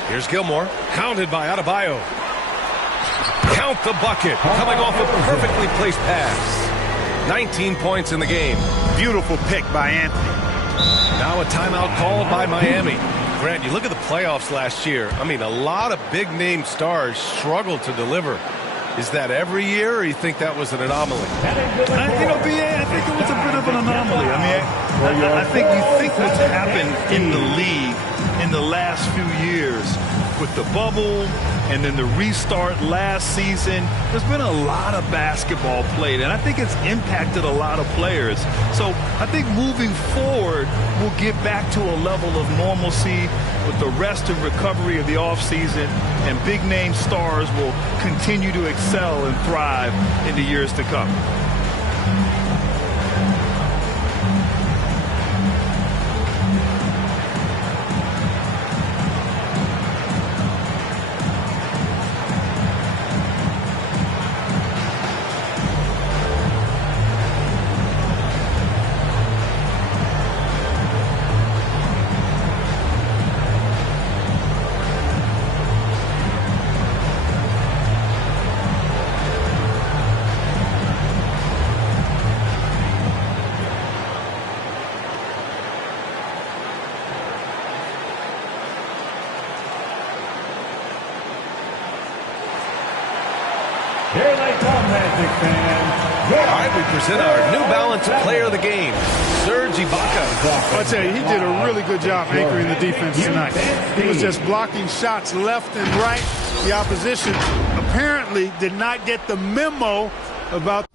Here's Gilmore. Hounded by Adebayo. Count the bucket. Coming off a perfectly placed pass. 19 points in the game. Beautiful pick by Anthony. Now a timeout called by Miami. Grant, you look at the playoffs last year. I mean, a lot of big-name stars struggled to deliver. Is that every year, or you think that was an anomaly? I think it was a bit of an anomaly. I think you think what's happened in the league in the last few years with the bubble and then the restart last season, there's been a lot of basketball played, and I think it's impacted a lot of players. So I think moving forward, we'll get back to a level of normalcy with the rest and recovery of the offseason, and big-name stars will continue to excel and thrive in the years to come. Here they come, Magic fans. All right, we present our New Balance Player of the Game, Serge Ibaka. I'll tell you, he did a really good job anchoring the defense tonight. He was just blocking shots left and right. The opposition apparently did not get the memo about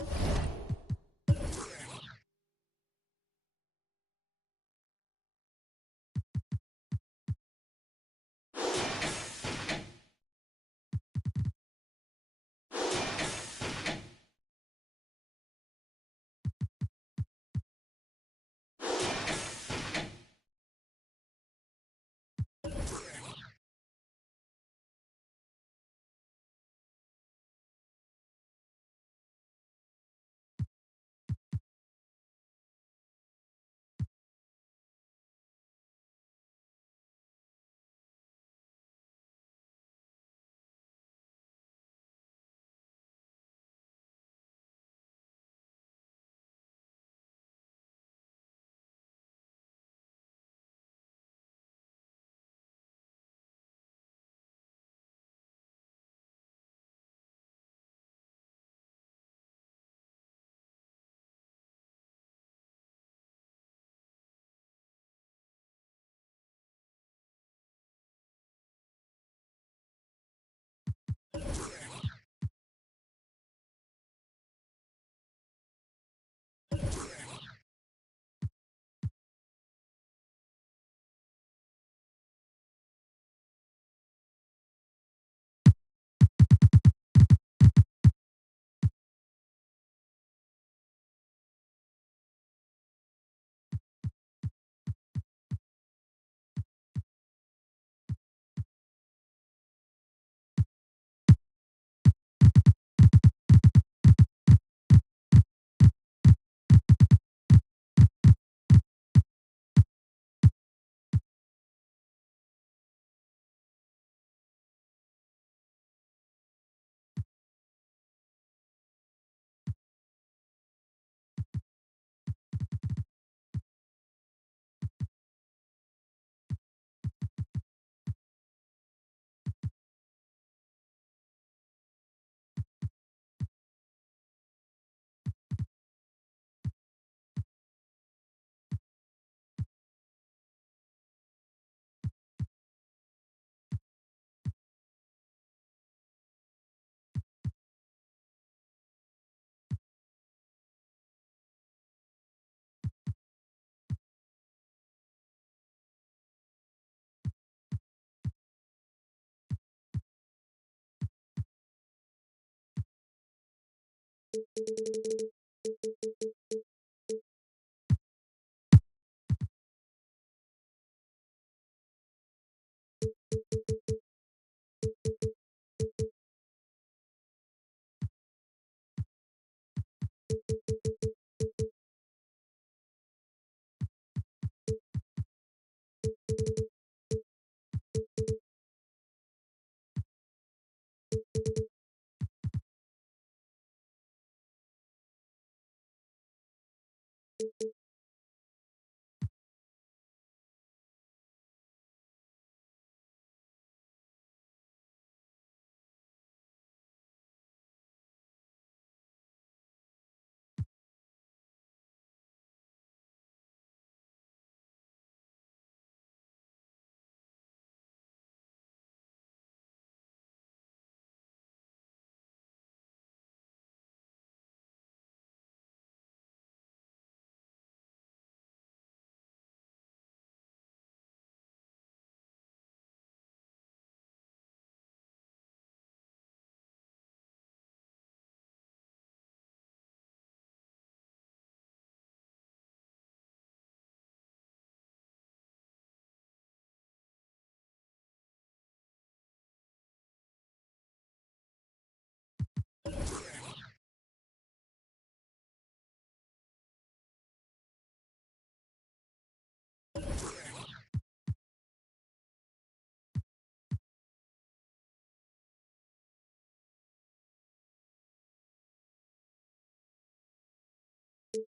Into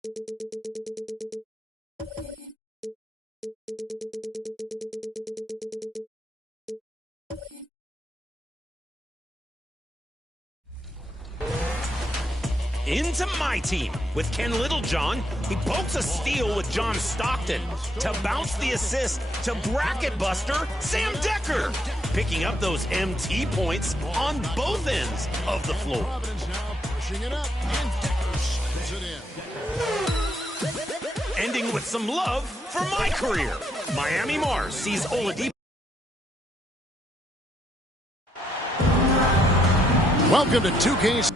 my team with Ken Littlejohn. He pokes a steal with John Stockton to bounce the assist to bracket buster Sam Decker, picking up those MT points on both ends of the floor. Ending with some love for my career. Miami Mars sees Oladipo. Welcome to 2K.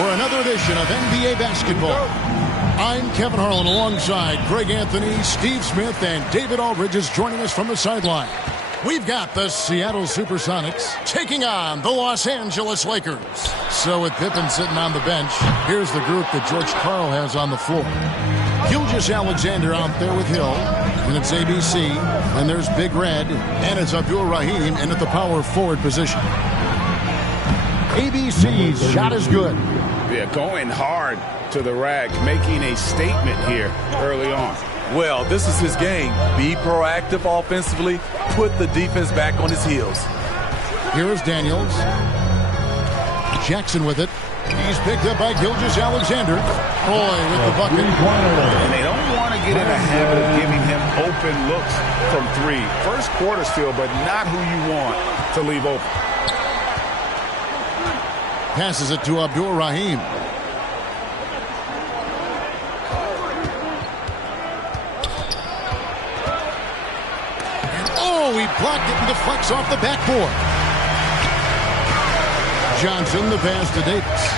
For another edition of NBA basketball, I'm Kevin Harlan alongside Greg Anthony, Steve Smith, and David Aldridge is joining us from the sideline. We've got the Seattle Supersonics taking on the Los Angeles Lakers. So with Pippen sitting on the bench, here's the group that George Karl has on the floor. Gilgeous Alexander out there with Hill, and it's ABC, and there's Big Red, and it's Abdul Rahim in at the power forward position. ABC's shot is good. Yeah, going hard to the rack, making a statement here early on. Well, this is his game. Be proactive offensively. Put the defense back on his heels. Here's Daniels. Jackson with it. He's picked up by Gilgeous Alexander. Roy with the bucket. And they don't want to get in the habit of giving him open looks from three. First quarter still, but not who you want to leave open. Passes it to Abdul Rahim. Oh, he blocked it and deflects off the backboard. Johnson, the pass to Davis.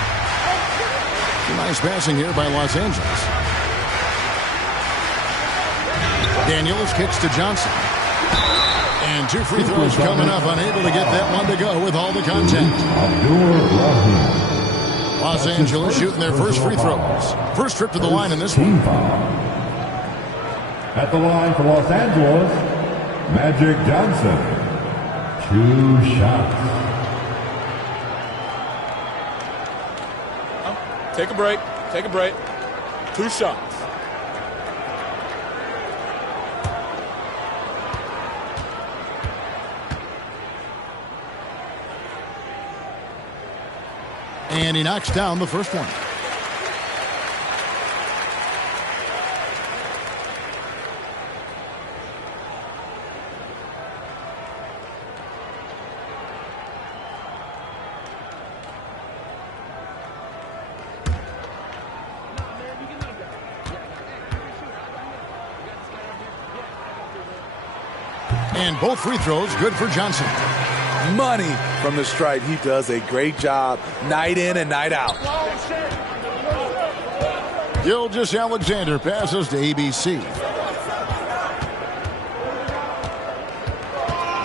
Nice passing here by Los Angeles. Daniels kicks to Johnson. And two free throws coming up, unable to get that one to go with all the contact. Los Angeles shooting their first free throws. First trip to the line in this one. At the line for Los Angeles, Magic Johnson. 2 shots. Take a break. Take a break. 2 shots. And he knocks down the first one. And both free throws good for Johnson. Money from the stripe. He does a great job night in and night out. Gilgeous Alexander passes to ABC.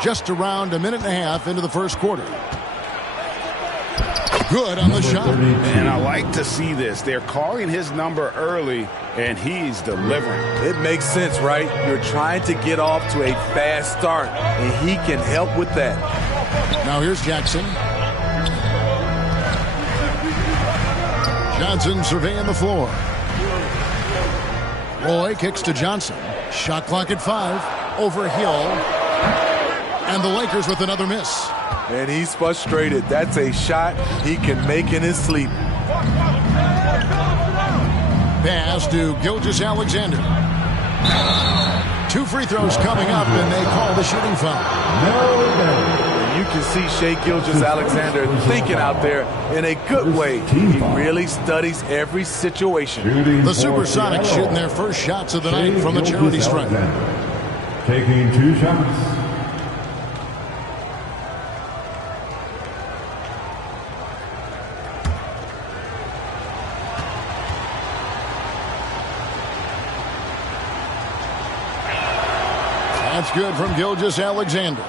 Just around a minute and a half into the first quarter. Good on the shot. And I like to see this. They're calling his number early, and he's delivering. It makes sense, right? You're trying to get off to a fast start, and he can help with that. Now here's Jackson. Johnson surveying the floor. Roy kicks to Johnson. Shot clock at 5. Over Hill. And the Lakers with another miss. And he's frustrated. That's a shot he can make in his sleep. Pass to Gilgeous-Alexander. 2 free throws coming up, and they call the shooting foul. You can see Shai Gilgeous-Alexander thinking out there in a good way. He really studies every situation. The Supersonics shooting their first shots of the night from the charity stripe. Taking 2 shots. That's good from Gilgeous-Alexander.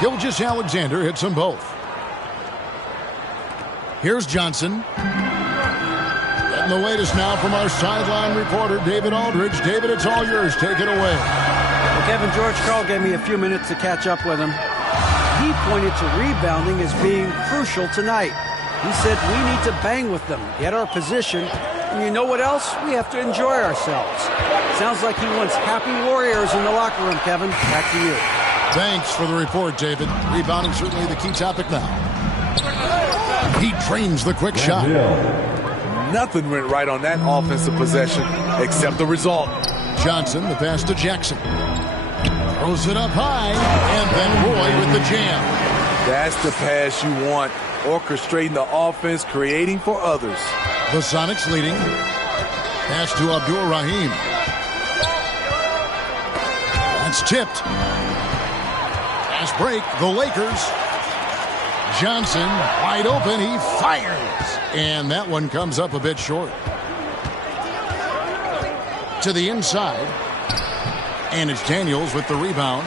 Gilgeous-Alexander hits them both. Here's Johnson. Getting the latest now from our sideline reporter, David Aldridge. David, it's all yours. Take it away. Well, Kevin, George Karl gave me a few minutes to catch up with him. He pointed to rebounding as being crucial tonight. He said we need to bang with them, get our position, and you know what else? We have to enjoy ourselves. Sounds like he wants happy warriors in the locker room, Kevin. Back to you. Thanks for the report, David. Rebounding certainly the key topic now. He trains the quick shot. Nothing went right on that offensive possession except the result. Johnson, the pass to Jackson. Throws it up high, and then Roy with the jam. That's the pass you want. Orchestrating the offense, creating for others. The Sonics leading. Pass to Abdul Rahim. That's tipped. Fast break, the Lakers. Johnson, wide open, he fires. And that one comes up a bit short. To the inside. And it's Daniels with the rebound.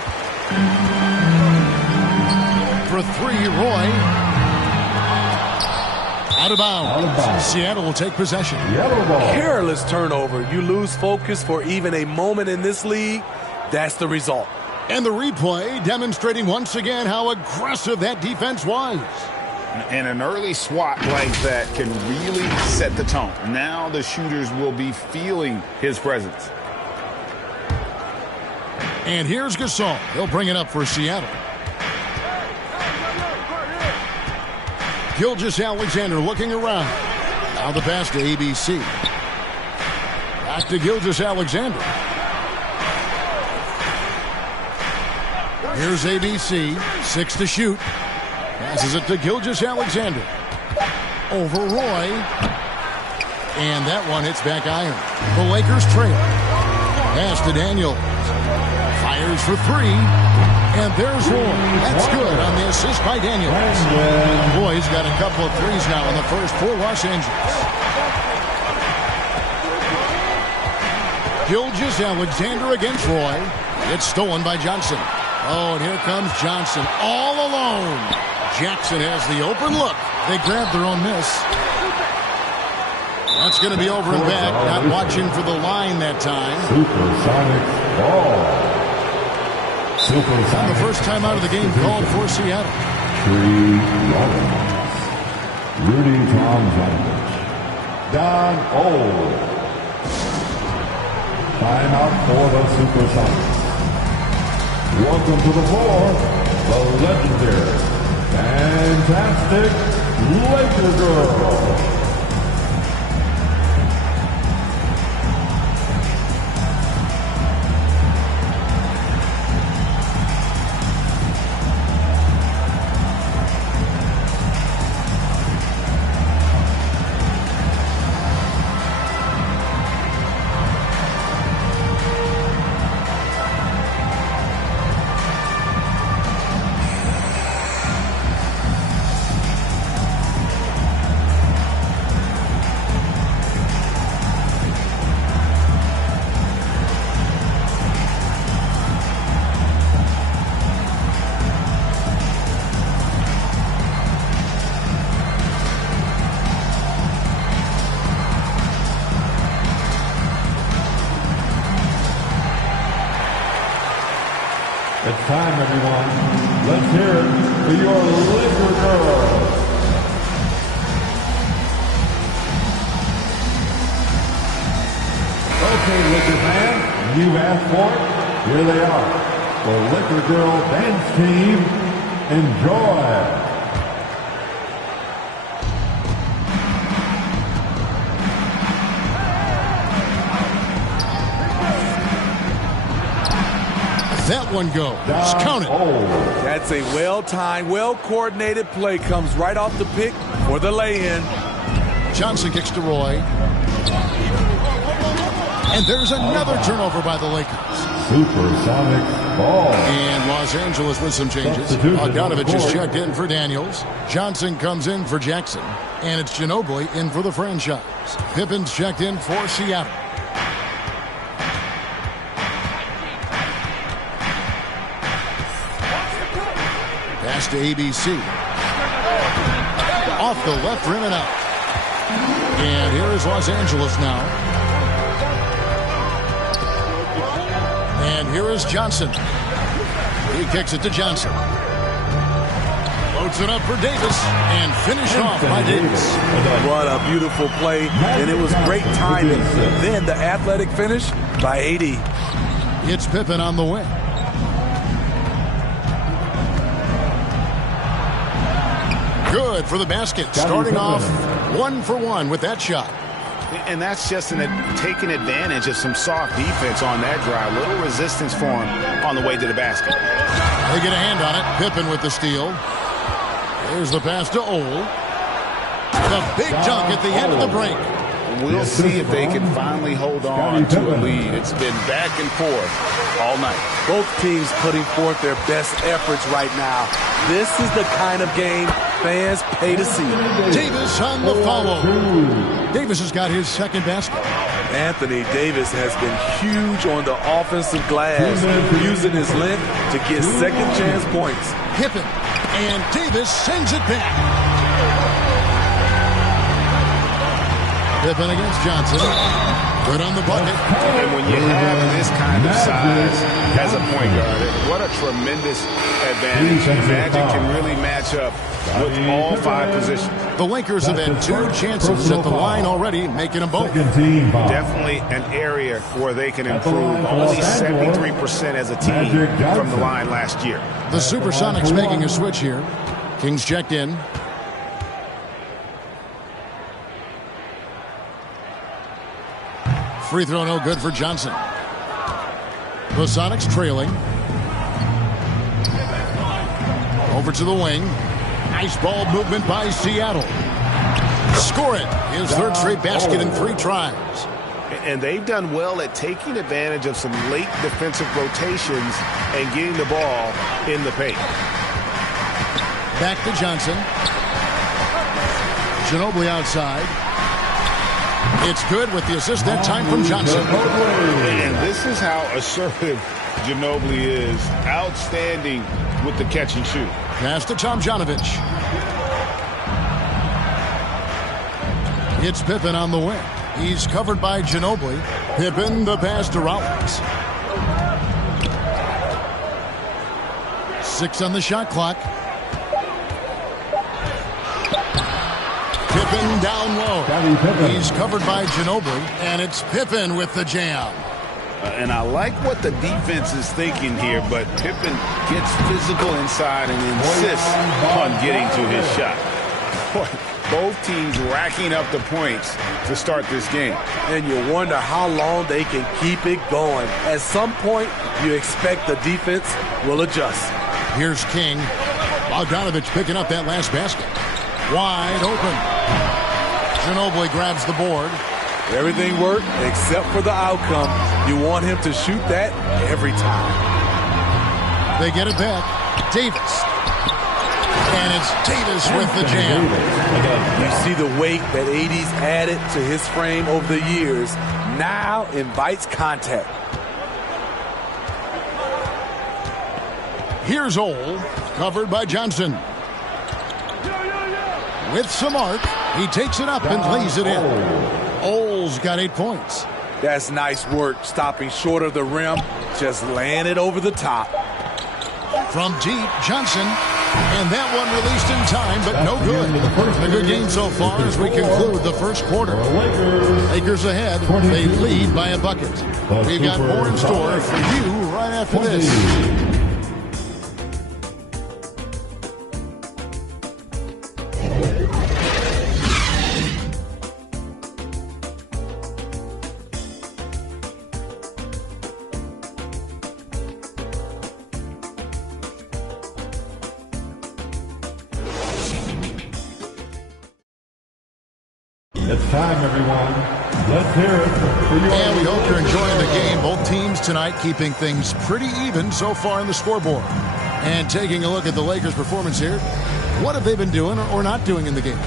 For 3, Roy. Out of bounds. Seattle will take possession. Careless turnover. You lose focus for even a moment in this league. That's the result. And the replay demonstrating once again how aggressive that defense was. And an early swat like that can really set the tone. Now the shooters will be feeling his presence. And here's Gasol. He'll bring it up for Seattle. Gilgeous-Alexander looking around. Now the pass to ABC. Back to Gilgeous-Alexander. Here's ABC. 6 to shoot. Passes it to Gilgeous-Alexander. Over Roy. And that one hits back iron. The Lakers trail. Pass to Daniels. Fires for 3. And there's Roy. That's good on the assist by Daniels. Roy's got a couple of threes now in the first for Los Angeles. Gilgeous-Alexander against Roy. It's stolen by Johnson. Oh, and here comes Johnson all alone. Jackson has the open look. They grab their own miss. That's going to be over and back. Not watching for the line that time. Supersonics ball. And the first time out of the game called for Seattle. Tree Rollins. Rudy Tomjanovich. Don Old. Timeout for the Supersonics. Welcome to the floor, the legendary, fantastic Laker Girl. It's time, everyone. Let's hear it for your Laker girls. Okay, Laker fans, you asked for it. Here they are. The Laker Girl Dance Team. Enjoy. That one goes. Count it. That's a well-timed, well-coordinated play. Comes right off the pick for the lay-in. Johnson kicks to Roy. And there's another turnover by the Lakers. Supersonic ball. And Los Angeles with some changes. Bogdanovich is checked in for Daniels. Johnson comes in for Jackson. And it's Ginobili in for the franchise. Pippen's checked in for Seattle. Pass to ABC. Off the left rim and out. And here is Los Angeles now. And here is Johnson. He kicks it to Johnson. Loads it up for Davis and finished off by Davis. What a beautiful play, and it was great timing. Then the athletic finish by AD. It's Pippen on the wing. Good for the basket. Starting off 1 for 1 with that shot. And that's just taking advantage of some soft defense on that drive. Little resistance for him on the way to the basket. They get a hand on it. Pippen with the steal. Here's the pass to Ole. The big dunk at the end of the break. We'll see if they can finally hold on to a lead. It's been back and forth all night. Both teams putting forth their best efforts right now. This is the kind of game fans pay to see. Davis on the follow. Davis has got his second basket. Anthony Davis has been huge on the offensive glass, using his length to get second chance points. Pippen, and Davis sends it back. Pippen against Johnson. Good on the bucket. And when you have this kind of size as a point guard, what a tremendous advantage. The Magic can really match up with all 5 positions. The Lakers have had 2 chances at the line already, making them both. Definitely an area where they can improve. Only 73% as a team from the line last year. The Supersonics making a switch here. Kings checked in. Free throw no good for Johnson. The Sonics trailing. Over to the wing. Nice ball movement by Seattle. Score it. His third straight basket in 3 tries. And they've done well at taking advantage of some late defensive rotations and getting the ball in the paint. Back to Johnson. Ginobili outside. It's good with the assist that time from Johnson. And this is how assertive Ginobili is. Outstanding with the catch and shoot. Pass to Tomjanovich. It's Pippen on the wing. He's covered by Ginobili. Pippen, the pass to Rollins. 6 on the shot clock. Pippen down low. He's covered by Ginobili, and it's Pippen with the jam. And I like what the defense is thinking here, but Pippen gets physical inside and insists on getting to his shot. Both teams racking up the points to start this game. And you wonder how long they can keep it going. At some point, you expect the defense will adjust. Here's King. Bogdanovich picking up that last basket. Wide open. Ginobili grabs the board. Everything worked except for the outcome. You want him to shoot that every time. They get it back. Davis. And it's Davis with the jam. You see the weight that AD's added to his frame over the years. Now invites contact. Here's Ole, covered by Johnson. With some arc, he takes it up and lays it in. Ole's got 8 points. That's nice work, stopping short of the rim, just laying it over the top. From deep, Johnson. And that one released in time, but no good. A good game so far as we conclude the first quarter. Lakers ahead. They lead by a bucket. We've got more in store for you right after this. It's time, everyone. Let's hear it for you. And we hope you're enjoying the game. Both teams tonight keeping things pretty even so far in the scoreboard. And taking a look at the Lakers' performance here, what have they been doing or not doing in the game?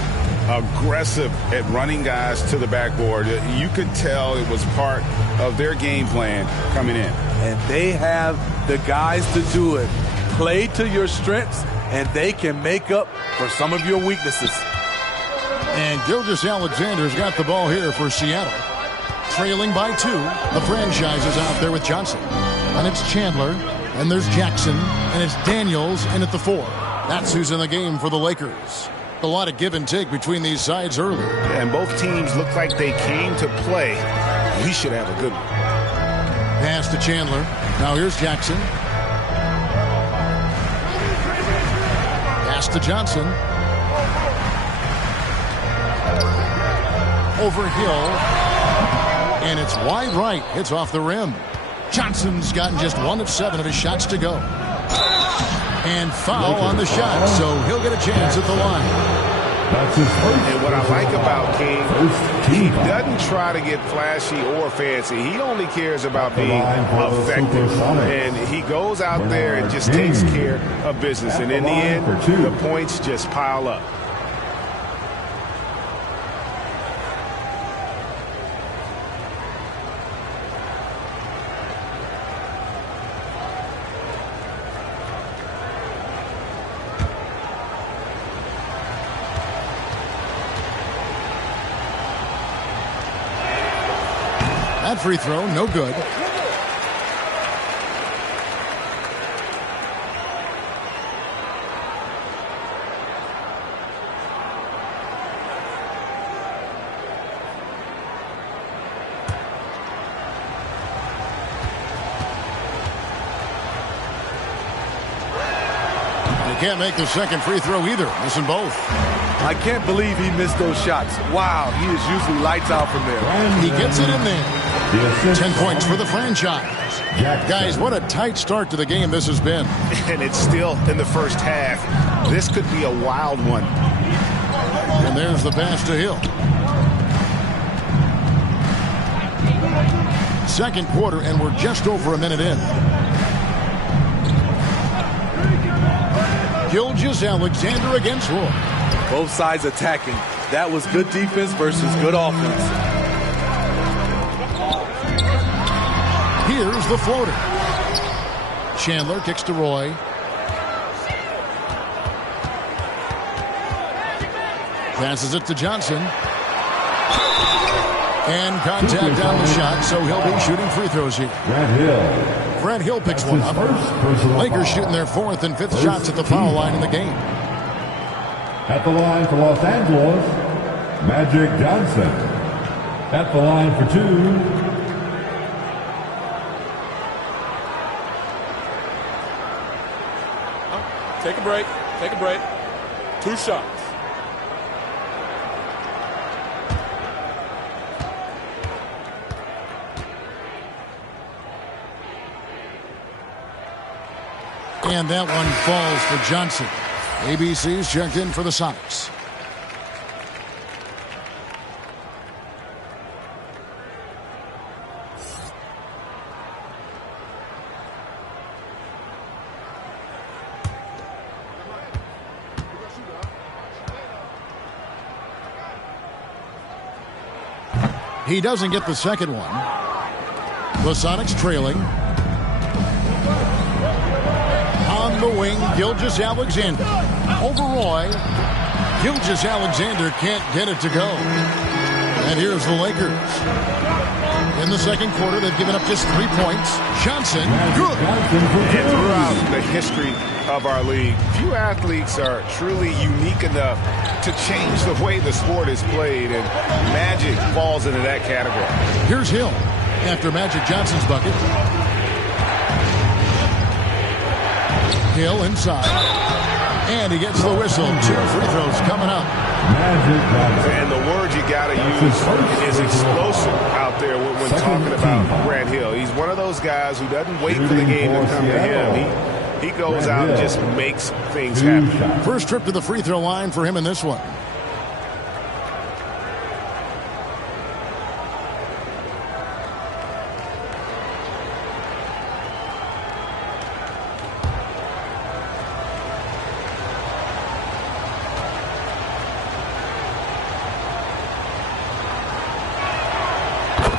Aggressive at running guys to the backboard. You could tell it was part of their game plan coming in. And they have the guys to do it. Play to your strengths, and they can make up for some of your weaknesses. And Gilgeous-Alexander's got the ball here for Seattle. Trailing by 2. The franchise is out there with Johnson. And it's Chandler. And there's Jackson. And it's Daniels in at the 4. That's who's in the game for the Lakers. A lot of give and take between these sides early. And both teams look like they came to play. We should have a good one. Pass to Chandler. Now here's Jackson. Pass to Johnson. Over Hill, and it's wide right. It's off the rim. Johnson's gotten just 1 of 7 of his shots to go. And foul on the shot, so he'll get a chance at the line. That's his first. And what I like about King, he doesn't try to get flashy or fancy. He only cares about being effective. And he goes out there and just takes care of business. And in the end, the points just pile up. That free throw, no good. Can't make the second free throw either. Missing both. I can't believe he missed those shots. Wow, he is usually lights out from there. He gets it in there. 10 points for the franchise. Guys, what a tight start to the game this has been. And it's still in the first half. This could be a wild one. And there's the pass to Hill. Second quarter, and we're just over a minute in. Gilgeous-Alexander against Roy. Both sides attacking. That was good defense versus good offense. Here's the floater. Chandler kicks to Roy. Passes it to Johnson. And contact on the shot, so he'll be shooting free throws here. Grant Hill picks one up. Lakers shooting their 4th and 5th shots at the foul line in the game. At the line for Los Angeles, Magic Johnson. At the line for 2. Take a break. Take a break. 2 shots. And that one falls for Johnson. ABC's checked in for the Sonics. He doesn't get the second one. The Sonics trailing. On the wing, Gilgeous-Alexander. Over Roy. Gilgeous-Alexander can't get it to go. And here's the Lakers. In the second quarter, they've given up just 3 points. Johnson, good. And throughout the history of our league, few athletes are truly unique enough to change the way the sport is played, and Magic falls into that category. Here's Hill after Magic Johnson's bucket. Hill inside. And he gets the whistle. 2 free throws coming up. And the word you got to use is explosive out there when talking about Grant Hill. He's one of those guys who doesn't wait for the game to come to him. He goes out and just makes things happen. First trip to the free throw line for him in this one.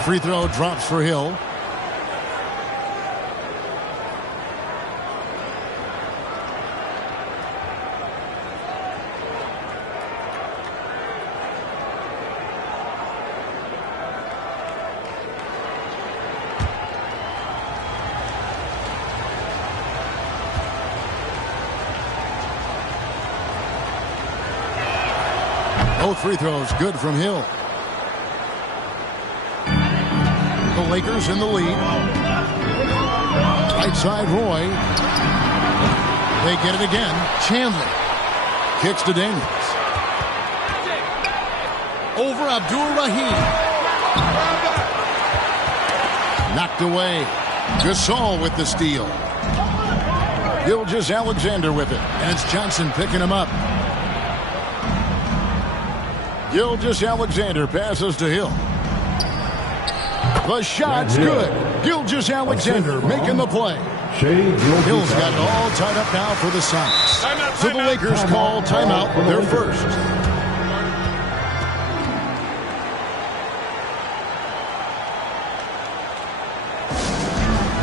Free throw drops for Hill. Both free throws good from Hill. The Lakers in the lead. Right side, Roy. They get it again. Chandler kicks to Daniels. Over Abdul-Rahim. Knocked away. Gasol with the steal. Gilgeous-Alexander with it. And it's Johnson picking him up. Gilgeous-Alexander passes to Hill. The shot's good. Gilgeous-Alexander making the play. Hill's got it all tied up now for the Sonics. So the Lakers call timeout, their first.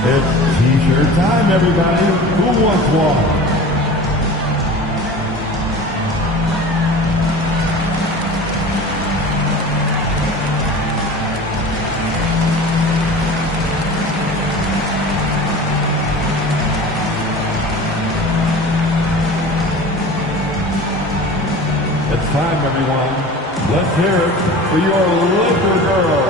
It's T-shirt time, everybody. Who wants one? Time, everyone. Let's hear it for your Laker girl.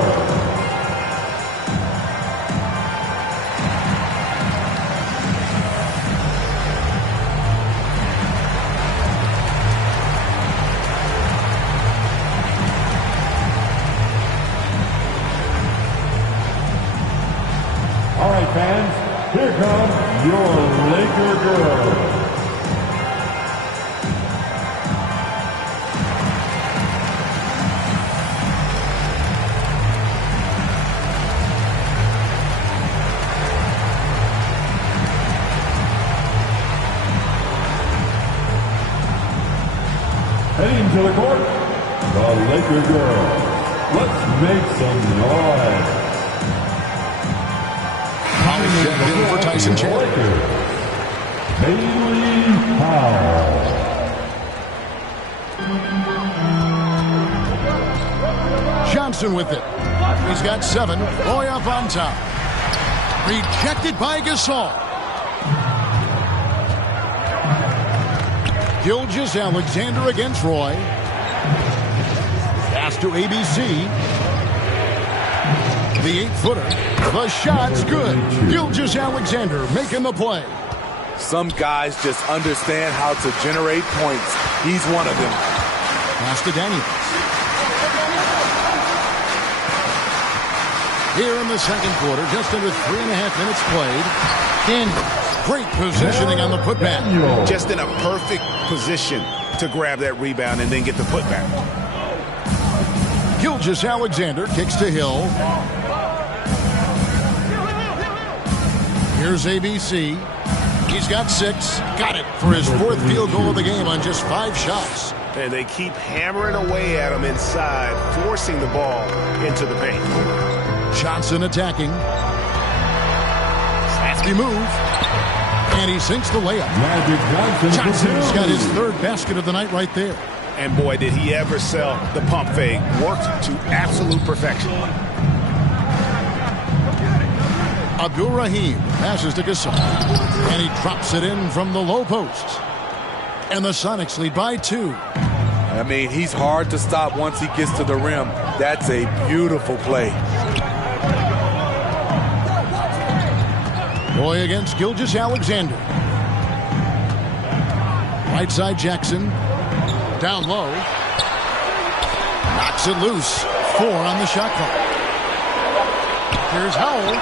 All right, fans, here comes your Laker girl. Heading to the court, the Laker girls. Let's make some noise. Check in for Tyson Chandler. Bailey Powell. Johnson with it. He's got 7. Roy up on top. Rejected by Gasol. Gilgeous-Alexander against Roy. Pass to ABC. The 8-footer. The shot's good. Gilgeous-Alexander making the play. Some guys just understand how to generate points. He's one of them. Pass to Daniels. Here in the second quarter, just under 3.5 minutes played. Daniels. Great positioning on the putback. Just in a perfect position to grab that rebound and then get the putback. Gilgeous-Alexander kicks to Hill. Here's ABC. He's got 6. Got it for his 4th field goal of the game on just 5 shots. And they keep hammering away at him inside, forcing the ball into the paint. Johnson attacking. Nasty move. And he sinks the layup. Johnson's got his 3rd basket of the night right there. And boy, did he ever sell the pump fake. Worked to absolute perfection. Abdul-Rahim passes to Gasol. And he drops it in from the low post. And the Sonics lead by 2. I mean, he's hard to stop once he gets to the rim. That's a beautiful play. Roy against Gilgeous-Alexander. Right side Jackson. Down low. Knocks it loose. 4 on the shot clock. Here's Howell.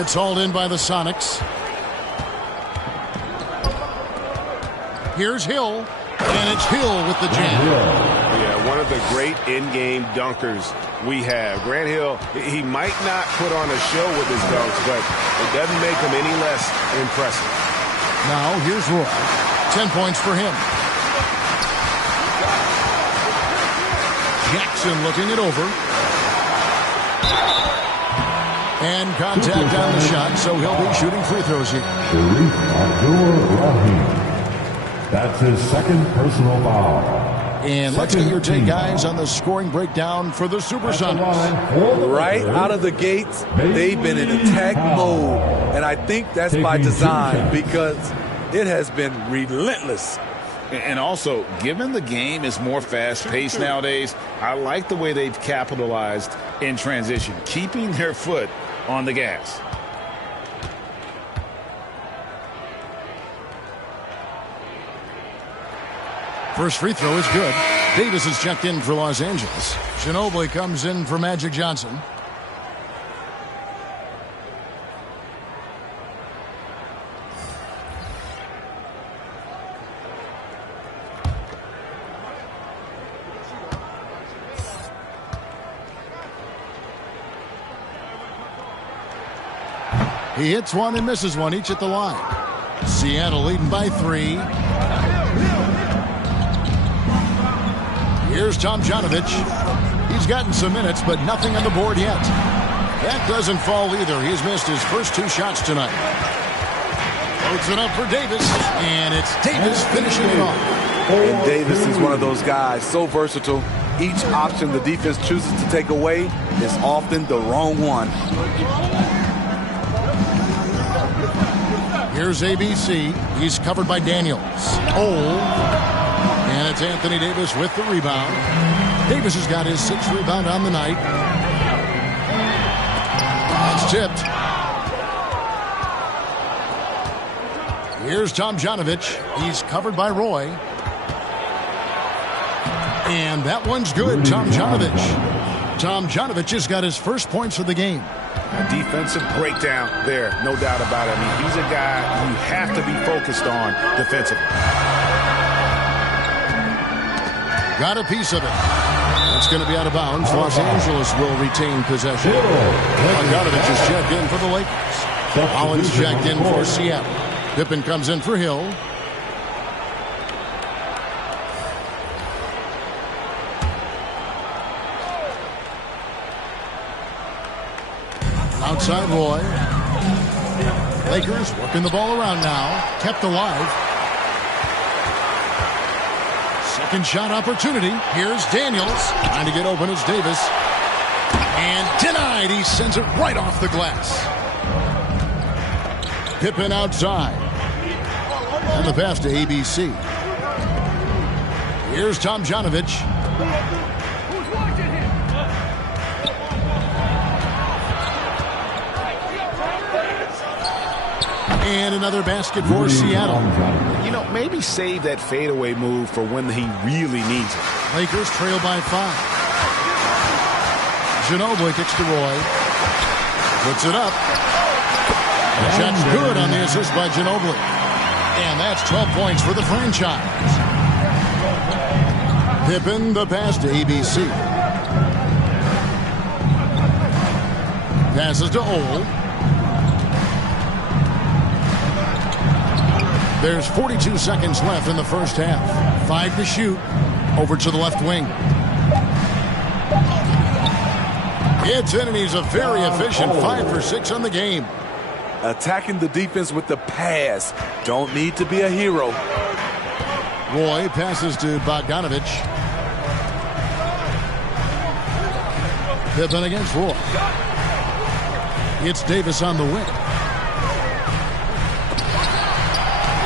It's hauled in by the Sonics. Here's Hill. And it's Hill with the jam. Yeah, one of the great in-game dunkers we have. Grant Hill, he might not put on a show with his dunks, but it doesn't make him any less impressive. Now, here's Roy. 10 points for him. Jackson looking it over. And contact on the shot, so he'll be shooting free throws here. Abdul-Rahim. That's his second personal foul. And let's get your take, guys, on the scoring breakdown for the Supersonics. Right out of the gates, they've been in attack mode. And I think that's by design because it has been relentless. And also, given the game is more fast-paced nowadays, I like the way they've capitalized in transition, keeping their foot on the gas. First free throw is good. Davis is checked in for Los Angeles. Ginobili comes in for Magic Johnson. He hits one and misses one, each at the line. Seattle leading by 3. Here's Tomjanovich. He's gotten some minutes, but nothing on the board yet. That doesn't fall either. He's missed his first 2 shots tonight. Puts it up for Davis, and it's Davis finishing it off. And Davis is one of those guys, so versatile. Each option the defense chooses to take away is often the wrong one. Here's ABC. He's covered by Daniels. And it's Anthony Davis with the rebound. Davis has got his 6th rebound on the night. It's tipped. Here's Tomjanovich. He's covered by Roy. And that one's good, Tomjanovich. Tomjanovich has got his first points of the game. A defensive breakdown there, no doubt about it. I mean, he's a guy you have to be focused on defensively. Got a piece of it. It's going to be out of bounds. Los Angeles will retain possession. Bogdanovich is checked in for the Lakers. Collins checked in for Seattle. Pippen comes in for Hill. Outside Roy. Lakers working the ball around now. Kept alive. Second shot opportunity. Here's Daniels. Trying to get open is Davis. And denied. He sends it right off the glass. Pippen outside. And the pass to ABC. Here's Tomjanovich. And another basket for Seattle. You know, maybe save that fadeaway move for when he really needs it. Lakers trail by 5. Ginobili kicks to Roy. Puts it up. The shot's good on the assist by Ginobili. And that's 12 points for the franchise. Pippen, the pass to ABC. Passes to Ole. There's 42 seconds left in the first half. 5 to shoot. Over to the left wing. It's in, and he's a very efficient 5 for 6 on the game. Attacking the defense with the pass. Don't need to be a hero. Roy passes to Bogdanovich. Pippen against Roy. It's Davis on the wing.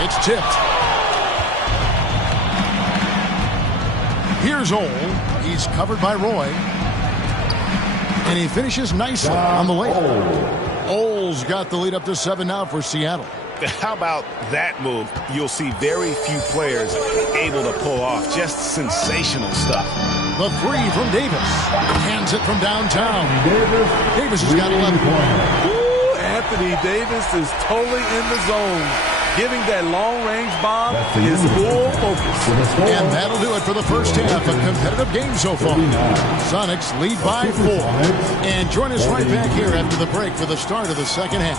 It's tipped. Here's Ole. He's covered by Roy. And he finishes nicely on the layup. Ole's got the lead up to 7 now for Seattle. How about that move? You'll see very few players able to pull off just sensational stuff. The three from Davis. Hands it from downtown. Davis has got 11. Ooh, Anthony Davis is totally in the zone. Giving that long-range bomb his full focus. And that'll do it for the first half. A competitive game so far. Sonics lead by 4. And join us right back here after the break for the start of the second half.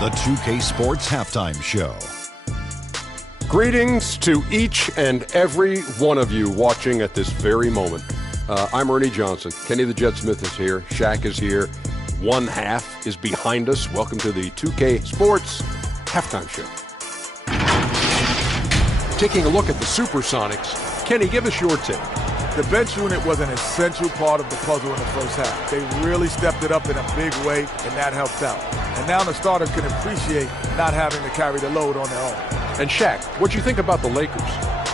The 2K Sports Halftime Show. Greetings to each and every one of you watching at this very moment. I'm Ernie Johnson. Kenny the Jet Smith is here. Shaq is here. One half is behind us. Welcome to the 2K Sports Halftime Show. Taking a look at the Supersonics. Kenny, give us your take. The bench unit was an essential part of the puzzle in the first half. They really stepped it up in a big way, and that helped out. And now the starters can appreciate not having to carry the load on their own. And Shaq, what do you think about the Lakers?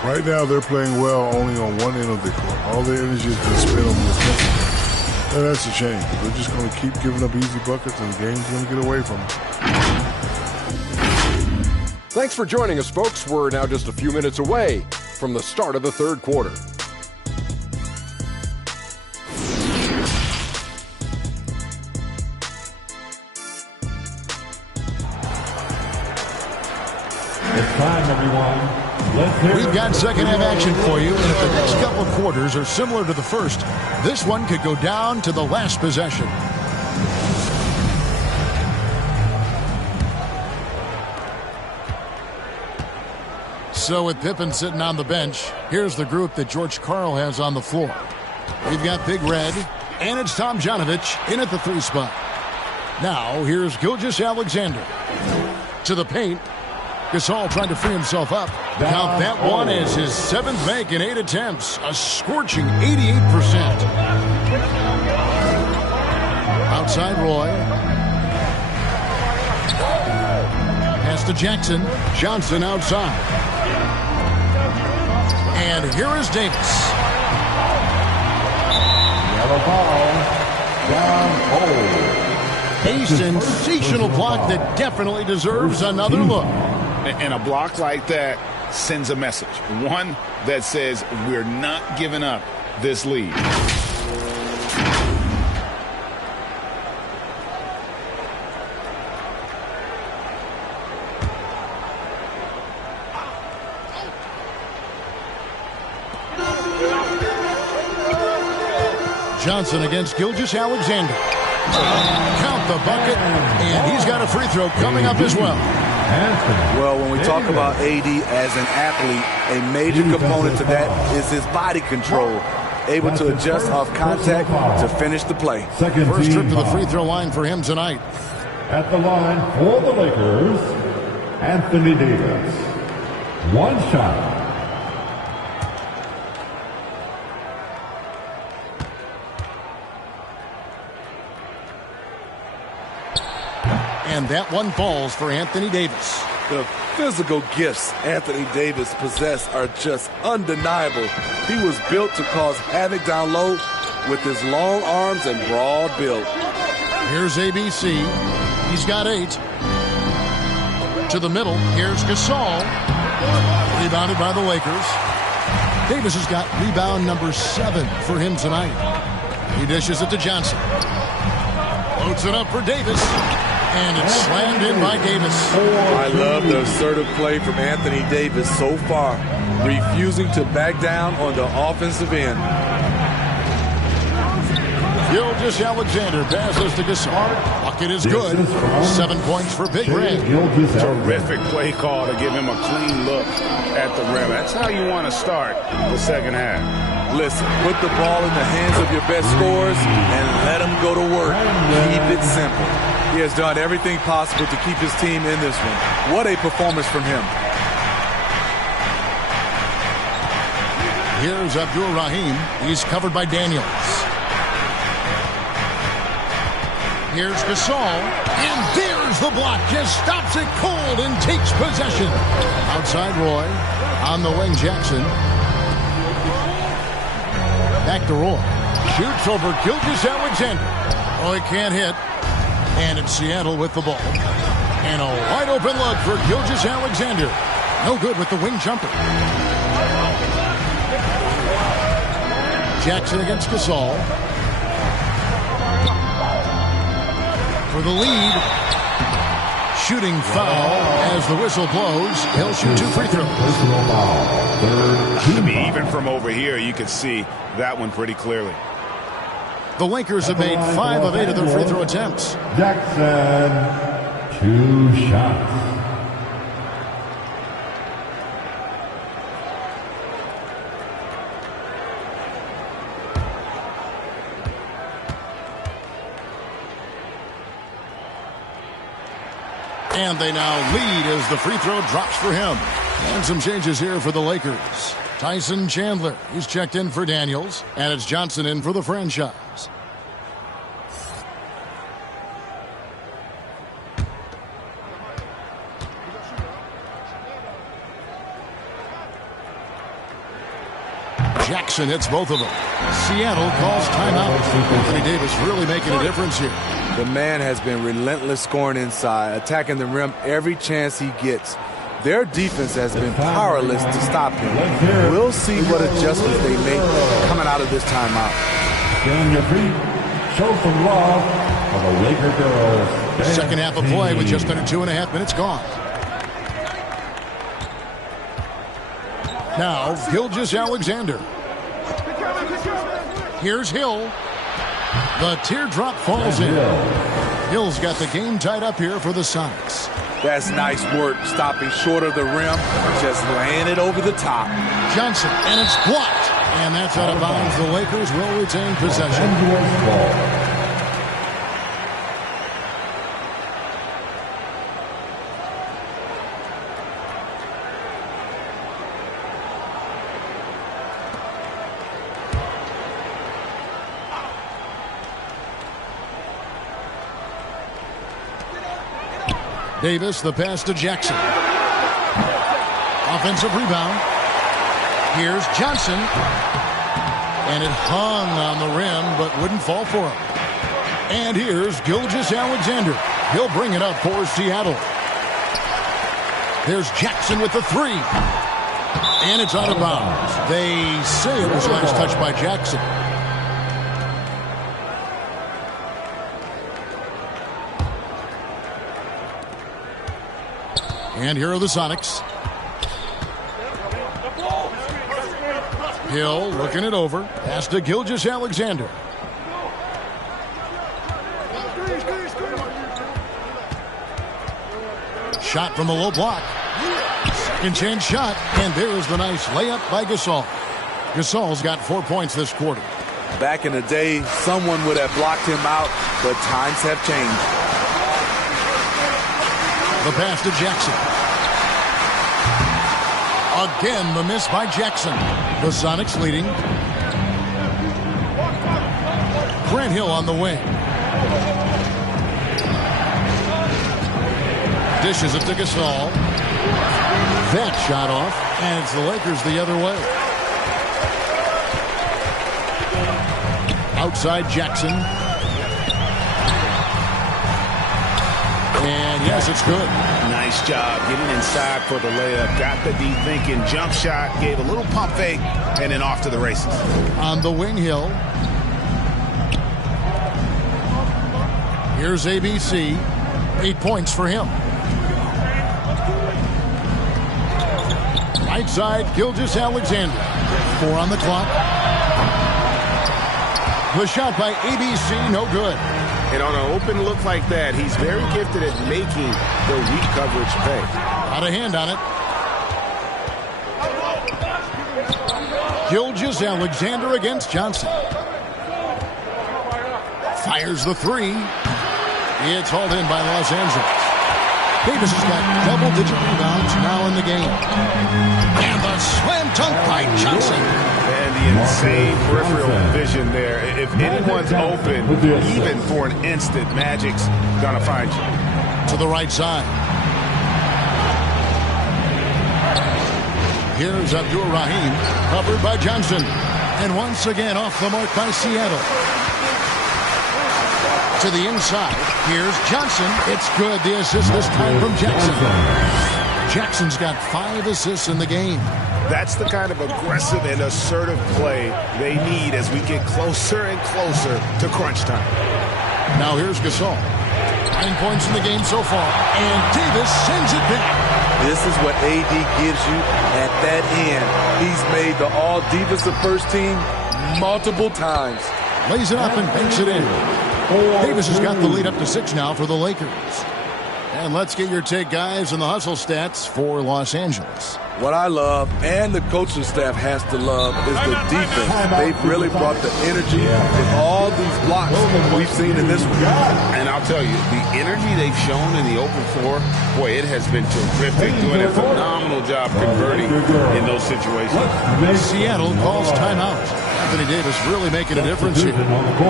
Right now, they're playing well only on one end of the court. All their energy has been spent on the offensive. And that's a shame. They're just going to keep giving up easy buckets, and the game's going to get away from them. Thanks for joining us, folks. We're now just a few minutes away from the start of the third quarter. It's time, everyone. We've got second half action for you, and if the next couple of quarters are similar to the first, this one could go down to the last possession. So with Pippen sitting on the bench, here's the group that George Karl has on the floor. We've got Big Red, and it's Tom Janovich in at the 3 spot. Now here's Gilgeous-Alexander to the paint. Gasol trying to free himself up. Now that one is his 7th make in 8 attempts. A scorching 88%. Outside Roy. Pass to Jackson. Johnson outside. And here is Davis. Yellow ball. Down A sensational block that definitely deserves another look. And a block like that sends a message. One that says we're not giving up this lead. Johnson against Gilgeous-Alexander. Count the bucket, and he's got a free throw coming up as well. Well, when we talk about AD as an athlete, a major component to that is his body control. Able to adjust off contact to finish the play. First trip to the free throw line for him tonight. At the line for the Lakers, Anthony Davis. One shot. And that one falls for Anthony Davis. The physical gifts Anthony Davis possesses are just undeniable. He was built to cause havoc down low with his long arms and broad build. Here's ABC. He's got 8. To the middle. Here's Gasol. Rebounded by the Lakers. Davis has got rebound number 7 for him tonight. He dishes it to Johnson. Loads it up for Davis. And it's slammed in by Davis. I love the assertive play from Anthony Davis so far, refusing to back down on the offensive end. Gilgeous-Alexander passes to Gasol. Bucket is good. 7 points for Big Red. Terrific play call to give him a clean look at the rim. That's how you want to start the second half. Listen, put the ball in the hands of your best scorers and let them go to work. Keep it simple. He has done everything possible to keep his team in this one. What a performance from him. Here's Abdul Rahim. He's covered by Daniels. Here's Gasol, and there's the block. Just stops it cold and takes possession. Outside Roy, on the wing Jackson. Back to Roy. Shoots over Gilgeous-Alexander. Roy can't hit. And it's Seattle with the ball. And a wide open look for Gilgeous-Alexander. No good with the wing jumper. Jackson against Gasol. For the lead. Shooting foul as the whistle blows. He'll shoot 2 free throws. I mean, even from over here, you could see that one pretty clearly. The Lakers have made 5 of 8 of their free throw attempts. Jackson, 2 shots. And they now lead as the free throw drops for him. And some changes here for the Lakers. Tyson Chandler, he's checked in for Daniels. And it's Johnson in for the franchise. Jackson hits both of them. Seattle calls timeout. Anthony Davis really making a difference here. The man has been relentless scoring inside, attacking the rim every chance he gets. Their defense has been powerless to stop him. We'll see what adjustments they make coming out of this timeout. Get on your feet. Show some love for the Laker girls. Second half of play with just under 2.5 minutes gone. Now, Gilgeous-Alexander. Here's Hill. The teardrop falls in. Hill's got the game tied up here for the Sonics. That's nice work, stopping short of the rim, just laying it over the top. Johnson, and it's blocked. And that's out of bounds. The Lakers will retain possession. Davis, the pass to Jackson. Offensive rebound. Here's Johnson. And it hung on the rim, but wouldn't fall for him. And here's Gilgeous-Alexander. He'll bring it up for Seattle. There's Jackson with the 3. And it's out of bounds. They say it was last touched by Jackson. And here are the Sonics. Hill looking it over. Pass to Gilgeous-Alexander. Shot from the low block. Second chance shot. And there's the nice layup by Gasol. Gasol's got 4 points this quarter. Back in the day, someone would have blocked him out, but times have changed. The pass to Jackson. Again, the miss by Jackson. The Sonics leading. Grant Hill on the wing. Dishes it to Gasol. That shot off, and it's the Lakers the other way. Outside Jackson. And yes, it's good. Nice job getting inside for the layup. Got the D thinking, jump shot, gave a little pump fake, and then off to the races. On the wing, Hill. Here's ABC. 8 points for him. Right side, Gilgeous-Alexander. 4 on the clock. The shot by ABC, no good. And on an open look like that, he's very gifted at making the weak coverage pay. Out of hand on it. Gilgeous-Alexander against Johnson. Fires the 3. It's hauled in by Los Angeles. Davis has got double-digit rebounds now in the game. And the slam dunk by Johnson. And the insane peripheral vision there. If anyone's open, even for an instant, Magic's gonna find you. To the right side. Here's Abdur-Rahim, covered by Johnson. And once again off the mark by Seattle. To the inside. Here's Johnson. It's good. The assist this time from Jackson. Jackson's got 5 assists in the game. That's the kind of aggressive and assertive play they need as we get closer and closer to crunch time. Now here's Gasol. 9 points in the game so far. And Davis sends it back. This is what AD gives you at that end. He's made the all-defensive first team multiple times. Lays it up and banks it in. Davis has got the lead up to 6 now for the Lakers. And let's get your take, guys, on the hustle stats for Los Angeles. What I love, and the coaching staff has to love, is the defense. They've really brought the energy with all these blocks we've seen in this one. And I'll tell you, the energy they've shown in the open floor, boy, it has been terrific, doing a phenomenal job converting in those situations. Seattle calls timeout. Anthony Davis really making a difference here.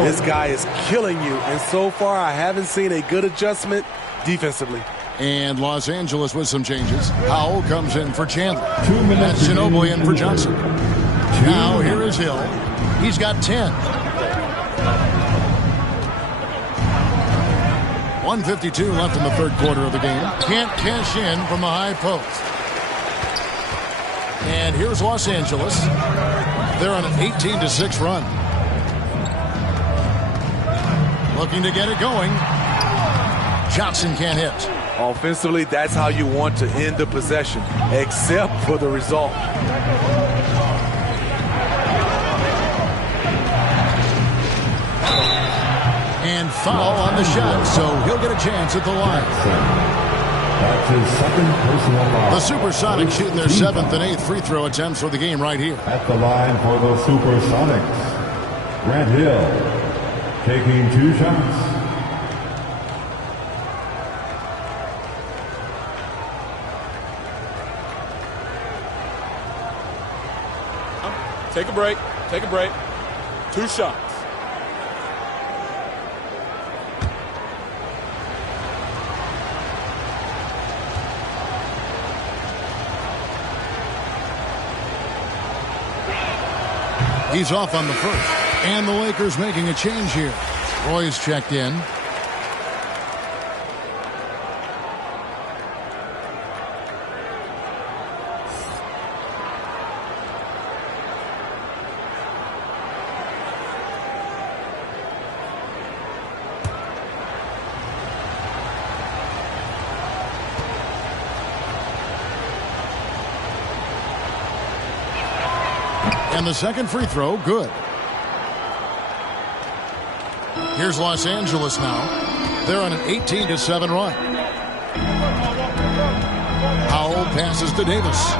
This guy is killing you, and so far I haven't seen a good adjustment defensively. And Los Angeles with some changes. Howell comes in for Chandler. That's Ginobili in for Johnson. Now here is Hill. He's got 10. 1:52 left in the third quarter of the game. Can't cash in from the high post. And here's Los Angeles. They're on an 18-6 run. Looking to get it going. Johnson can't hit. Offensively, that's how you want to end the possession, except for the result. And foul on the shot, so he'll get a chance at the line. That's his second personal foul. The Supersonics shooting their 7th and 8th free throw attempts for the game right here. At the line for the Supersonics, Grant Hill taking 2 shots. Take a break. Take a break. 2 shots. He's off on the first. And the Lakers making a change here. Roy's checked in. And the second free throw, good. Here's Los Angeles now. They're on an 18-7 run. Howell passes to Davis.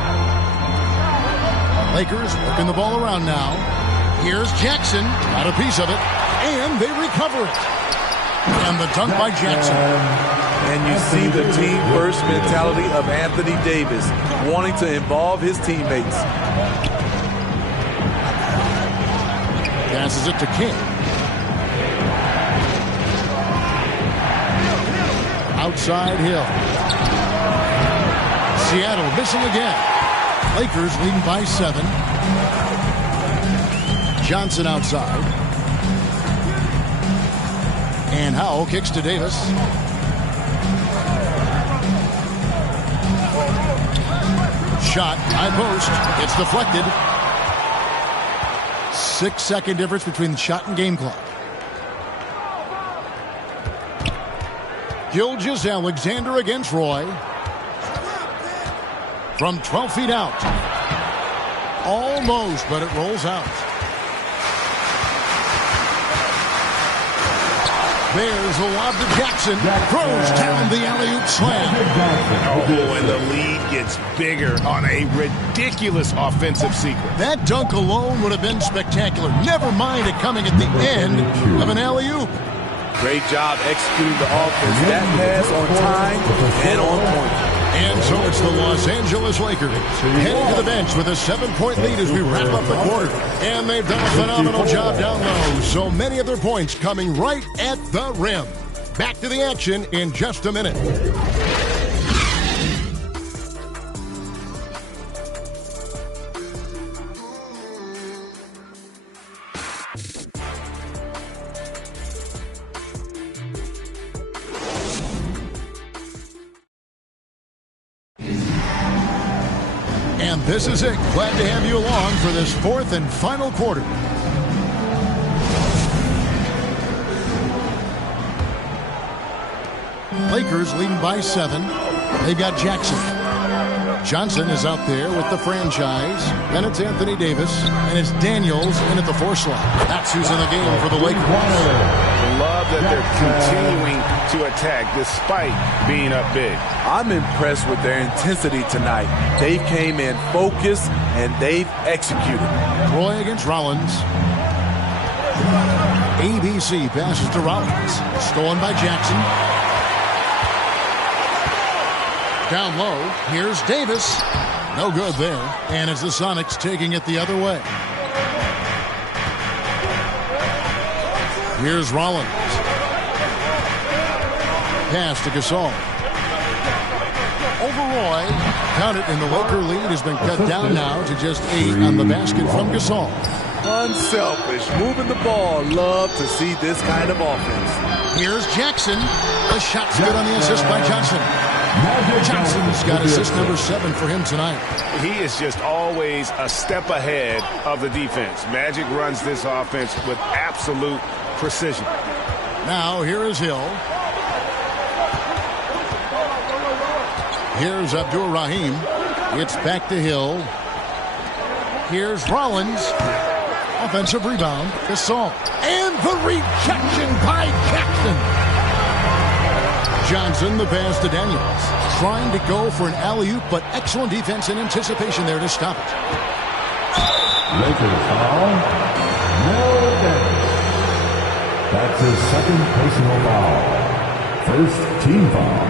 Lakers working the ball around now. Here's Jackson, got a piece of it, and they recover it. And the dunk by Jackson. And you see the team-first mentality of Anthony Davis, wanting to involve his teammates. Passes it to King. Outside Hill. Seattle missing again. Lakers leading by 7. Johnson outside. And Howell kicks to Davis. Shot, high post. It's deflected. 6-second difference between the shot and game clock. Gilgeous-Alexander against Roy. From 12 feet out. Almost, but it rolls out. There's the lob to Jackson. Throws down the alley-oop slam. Oh, and the lead gets bigger on a ridiculous offensive sequence. That dunk alone would have been spectacular. Never mind it coming at the end of an alley-oop. Great job executing the offense. That pass on time and on point. And so it's the Los Angeles Lakers heading to the bench with a 7-point lead as we wrap up the quarter. And they've done a phenomenal job down low. So many of their points coming right at the rim. Back to the action in just a minute. And this is it. Glad to have you along for this fourth and final quarter. Lakers leading by 7. They've got Jackson. Johnson is out there with the franchise. Then it's Anthony Davis. And it's Daniels in at the 4 slot. That's who's in the game for the Lakers. Love that they're continuing to attack despite being up big. I'm impressed with their intensity tonight. They came in focused and they've executed. Roy against Rollins. ABC passes to Rollins. Stolen by Jackson. Down low, here's Davis. No good there. And it's the Sonics taking it the other way. Here's Rollins. Pass to Gasol. Over Roy. Count it, and the Laker lead has been cut down now to just 8 on the basket from Gasol. Unselfish, moving the ball. Love to see this kind of offense. Here's Jackson. The shot's good on the assist by Johnson. Johnson's got assist number 7 for him tonight. He is just always a step ahead of the defense. Magic runs this offense with absolute precision. Now here is Hill. Here's Abdul Rahim. It's back to Hill. Here's Rollins. Offensive rebound. Gasol. And the rejection by Jackson. Johnson, the pass to Daniels. Trying to go for an alley-oop, but excellent defense and anticipation there to stop it. Lakers foul. No damage. That's his second personal foul. First team foul.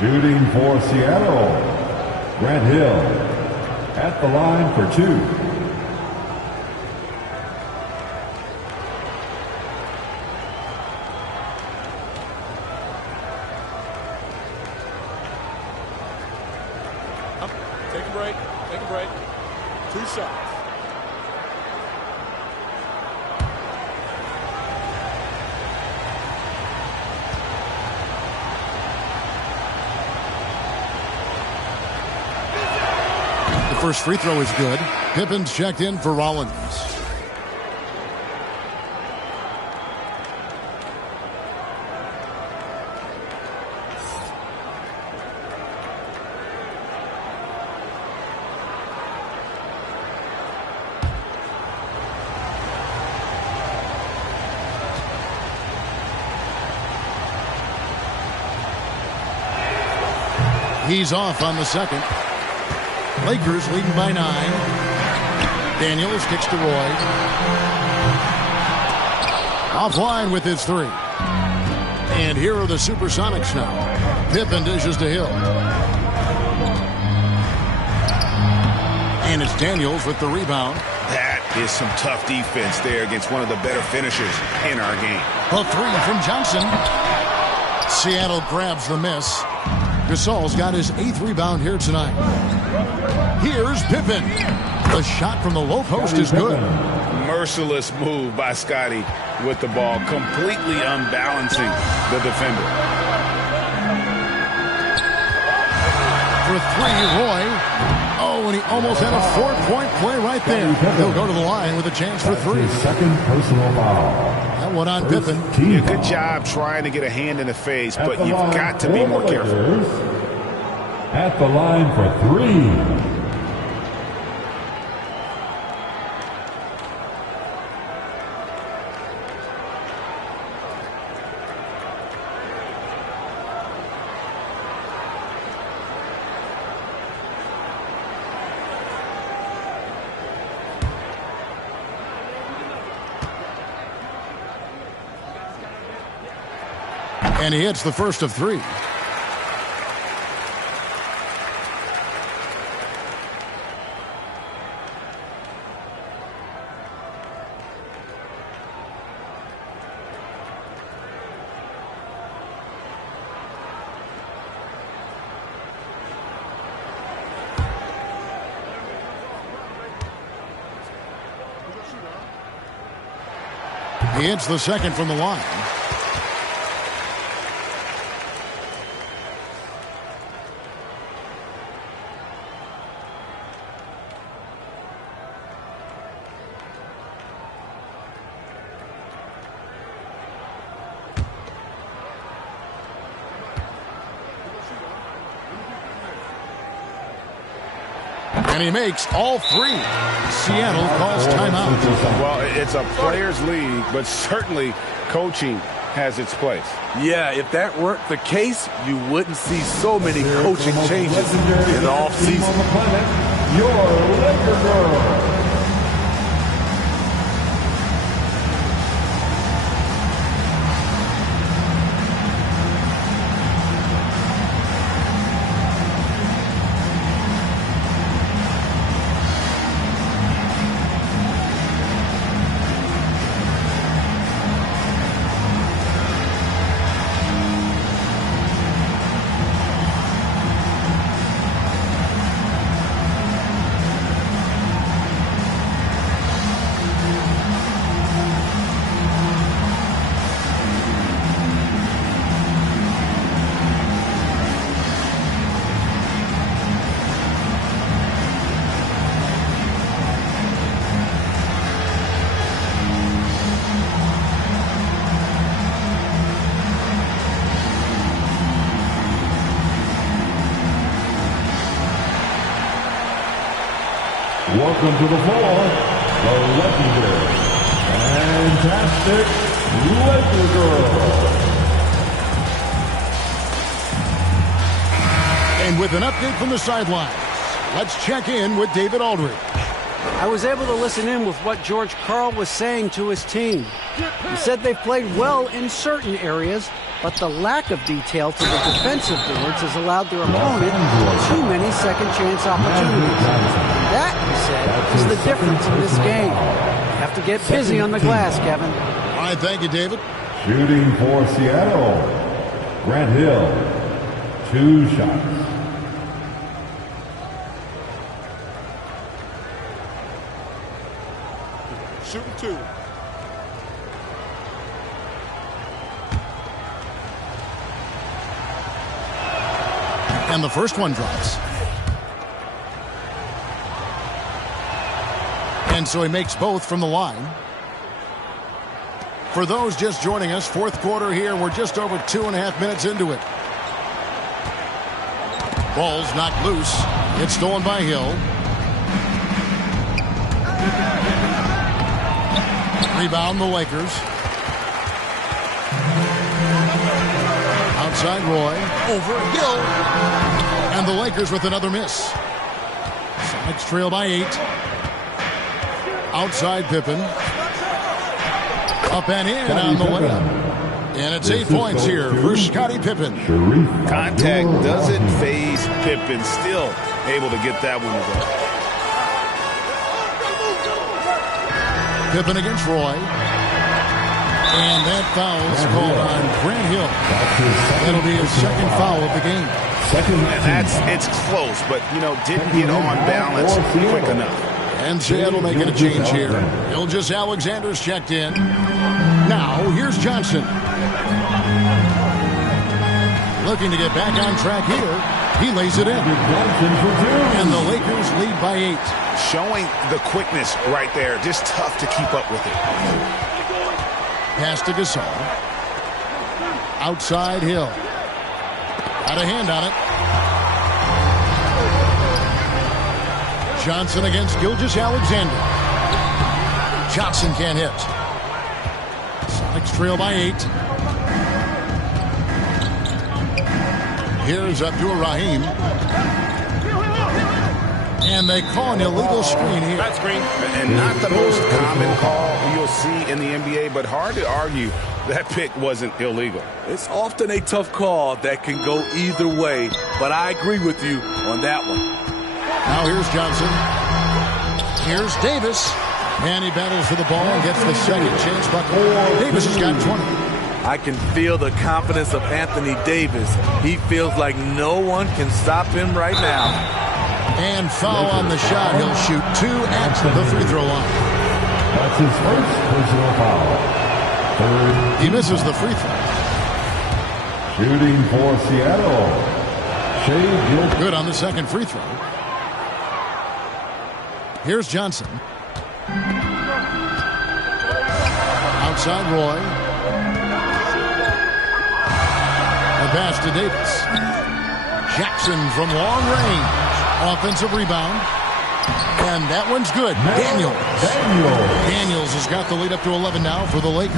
Shooting for Seattle, Grant Hill at the line for 2. Take a break. Take a break. 2 shots. The first free throw is good. Pippen's checked in for Rollins. He's off on the second. Lakers leading by 9. Daniels kicks to Roy. Offline with his 3. And here are the Supersonics now. Pippen dishes to Hill. And it's Daniels with the rebound. That is some tough defense there against one of the better finishers in our game. A 3 from Johnson. Seattle grabs the miss. Gasol's got his 8th rebound here tonight. Here's Pippen. The shot from the low post is good. Merciless move by Scotty with the ball, completely unbalancing the defender. For 3, Roy. Oh, and he almost had a 4-point play right there. He'll go to the line with a chance for 3. Second personal foul. That one on Pippen. Yeah, good job trying to get a hand in the face, but you've got to be more careful. At the line for 3. And he hits the first of 3. He hits the second from the line. And he makes all 3. Seattle calls timeout. Well, it's a players' league, but certainly coaching has its place. Yeah, if that weren't the case, you wouldn't see so many coaching changes in the offseason. Your Laker girl. Welcome to the floor, the legendary, fantastic Laker girl. And with an update from the sidelines, let's check in with David Aldridge. I was able to listen in with what George Karl was saying to his team. He said they played well in certain areas, but the lack of detail to the defensive boards has allowed their opponent too many second-chance opportunities. That, he said, is the difference in this game. You have to get busy on the glass, Kevin. All right, thank you, David. Shooting for Seattle, Grant Hill, 2 shots. Shooting 2. And the first one drops. And so he makes both from the line. For those just joining us, fourth quarter here. We're just over 2.5 minutes into it. Ball's knocked loose. It's stolen by Hill. Rebound the Lakers. Outside Roy. Over Hill. And the Lakers with another miss. Sonics trail by 8. Outside Pippen. Up and in on the layup. And it's 8 points here for Scottie Pippen. Contact doesn't phase Pippen. Still able to get that one to go. Pippen against Roy. And that foul is called on Grant Hill. That'll be his second foul of the game. And it's close, but, didn't get on balance quick enough. And Seattle making a change here. Gilgeous Alexander's checked in. Now, here's Johnson. Looking to get back on track here. He lays it in. And the Lakers lead by 8. Showing the quickness right there. Just tough to keep up with it. Pass to Gasol. Outside Hill. Got a hand on it. Johnson against Gilgeous Alexander. Johnson can't hit. Sonics trail by 8. Here's Abdur-Rahim. And they call an illegal screen here. That screen. And not the most common call you'll see in the NBA, but hard to argue that pick wasn't illegal. It's often a tough call that can go either way, but I agree with you on that one. Now here's Johnson. Here's Davis. And he battles for the ball and gets the second chance bucket. Davis has got 20. I can feel the confidence of Anthony Davis. He feels like no one can stop him right now. And foul on the shot. He'll shoot 2 at the free throw line. That's his first personal foul. He misses the free throw. Shooting for Seattle, Shea Gilgeous. Good on the second free throw. Here's Johnson. Outside Roy. A pass to Davis. Jackson from long range. Offensive rebound. And that one's good. Daniels has got the lead up to 11 now for the Lakers.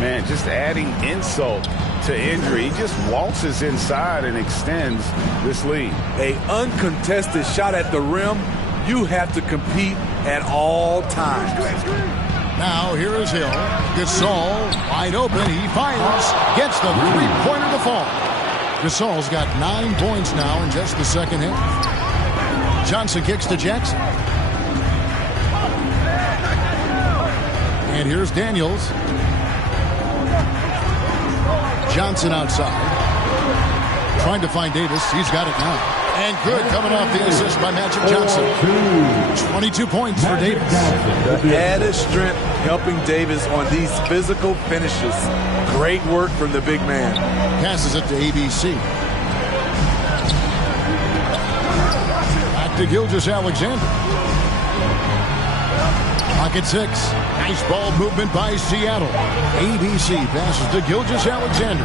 Man, just adding insult to injury. He just waltzes inside and extends this lead. An uncontested shot at the rim. You have to compete at all times. Now here is Hill. Gasol wide open. He fires. Gets the three-pointer to fall. Gasol's got 9 points now in just the second half. Johnson kicks to Jackson. And here's Daniels. Johnson outside. Trying to find Davis. He's got it now. And good coming off the assist by Magic Johnson. 22 points for Davis. The added strength helping Davis on these physical finishes. Great work from the big man. Passes it to ABC. Back to Gilgeous-Alexander. Pocket 6. Nice ball movement by Seattle. ABC passes to Gilgeous-Alexander.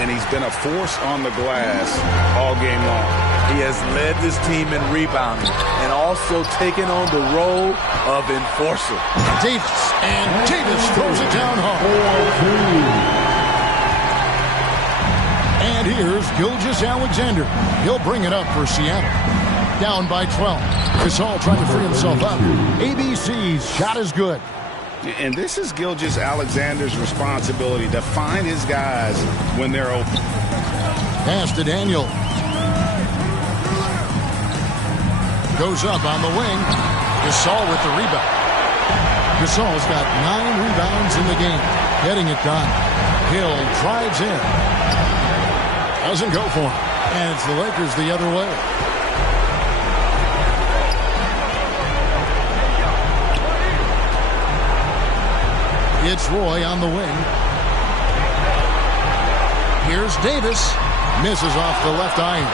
And he's been a force on the glass all game long. He has led this team in rebounding and also taken on the role of enforcer. Davis, and Davis throws it down hard. And here's Gilgeous-Alexander. He'll bring it up for Seattle. Down by 12. Gasol trying to free himself up. ABC's shot is good. And this is Gilgeous-Alexander's responsibility to find his guys when they're open. Pass to Daniel. Goes up on the wing. Gasol with the rebound. Gasol's got 9 rebounds in the game. Getting it done. Hill drives in. Doesn't go for him. And it's the Lakers the other way. It's Roy on the wing. Here's Davis. Misses off the left iron.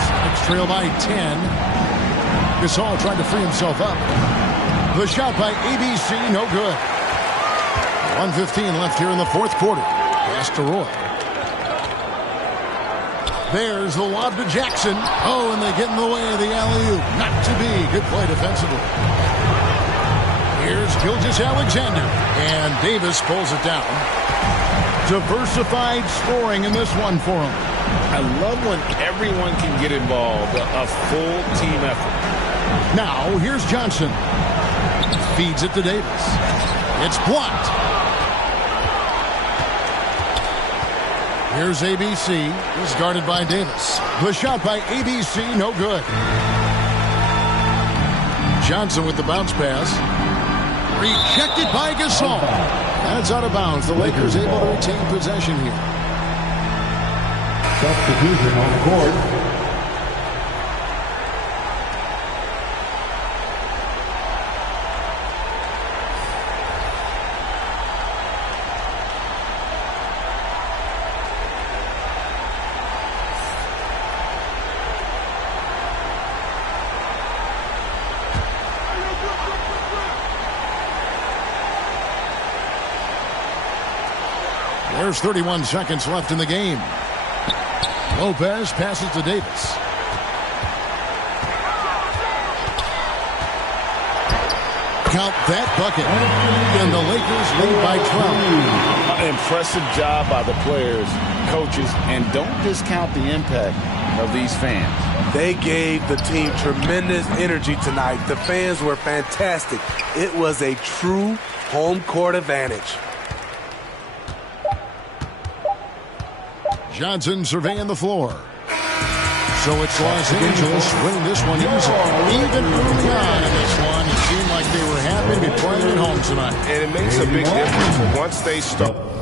Celtics trail by 10. Gasol trying to free himself up. The shot by ABC, no good. 1:15 left here in the fourth quarter. Pass to Roy. There's the lob to Jackson. Oh, and they get in the way of the alley-oop. Not to be. Good play defensively. Here's Gilgeous-Alexander. And Davis pulls it down. Diversified scoring in this one for him. I love when everyone can get involved. A full team effort. Now, here's Johnson. Feeds it to Davis. It's blocked. Here's ABC. He's guarded by Davis. The shot by ABC, no good. Johnson with the bounce pass. Rejected by Gasol. And it's out of bounds. The Lakers able to retain possession here. Substitution on the court. There's 31 seconds left in the game. Lopez passes to Davis. Count that bucket. And the Lakers lead by 12. Impressive job by the players, coaches, and don't discount the impact of these fans. They gave the team tremendous energy tonight. The fans were fantastic. It was a true home court advantage. Johnson surveying the floor. So it's Los Angeles winning this one easily. Even early on in this one, it seemed like they were happy to be playing at home tonight. And it makes a big difference once they start.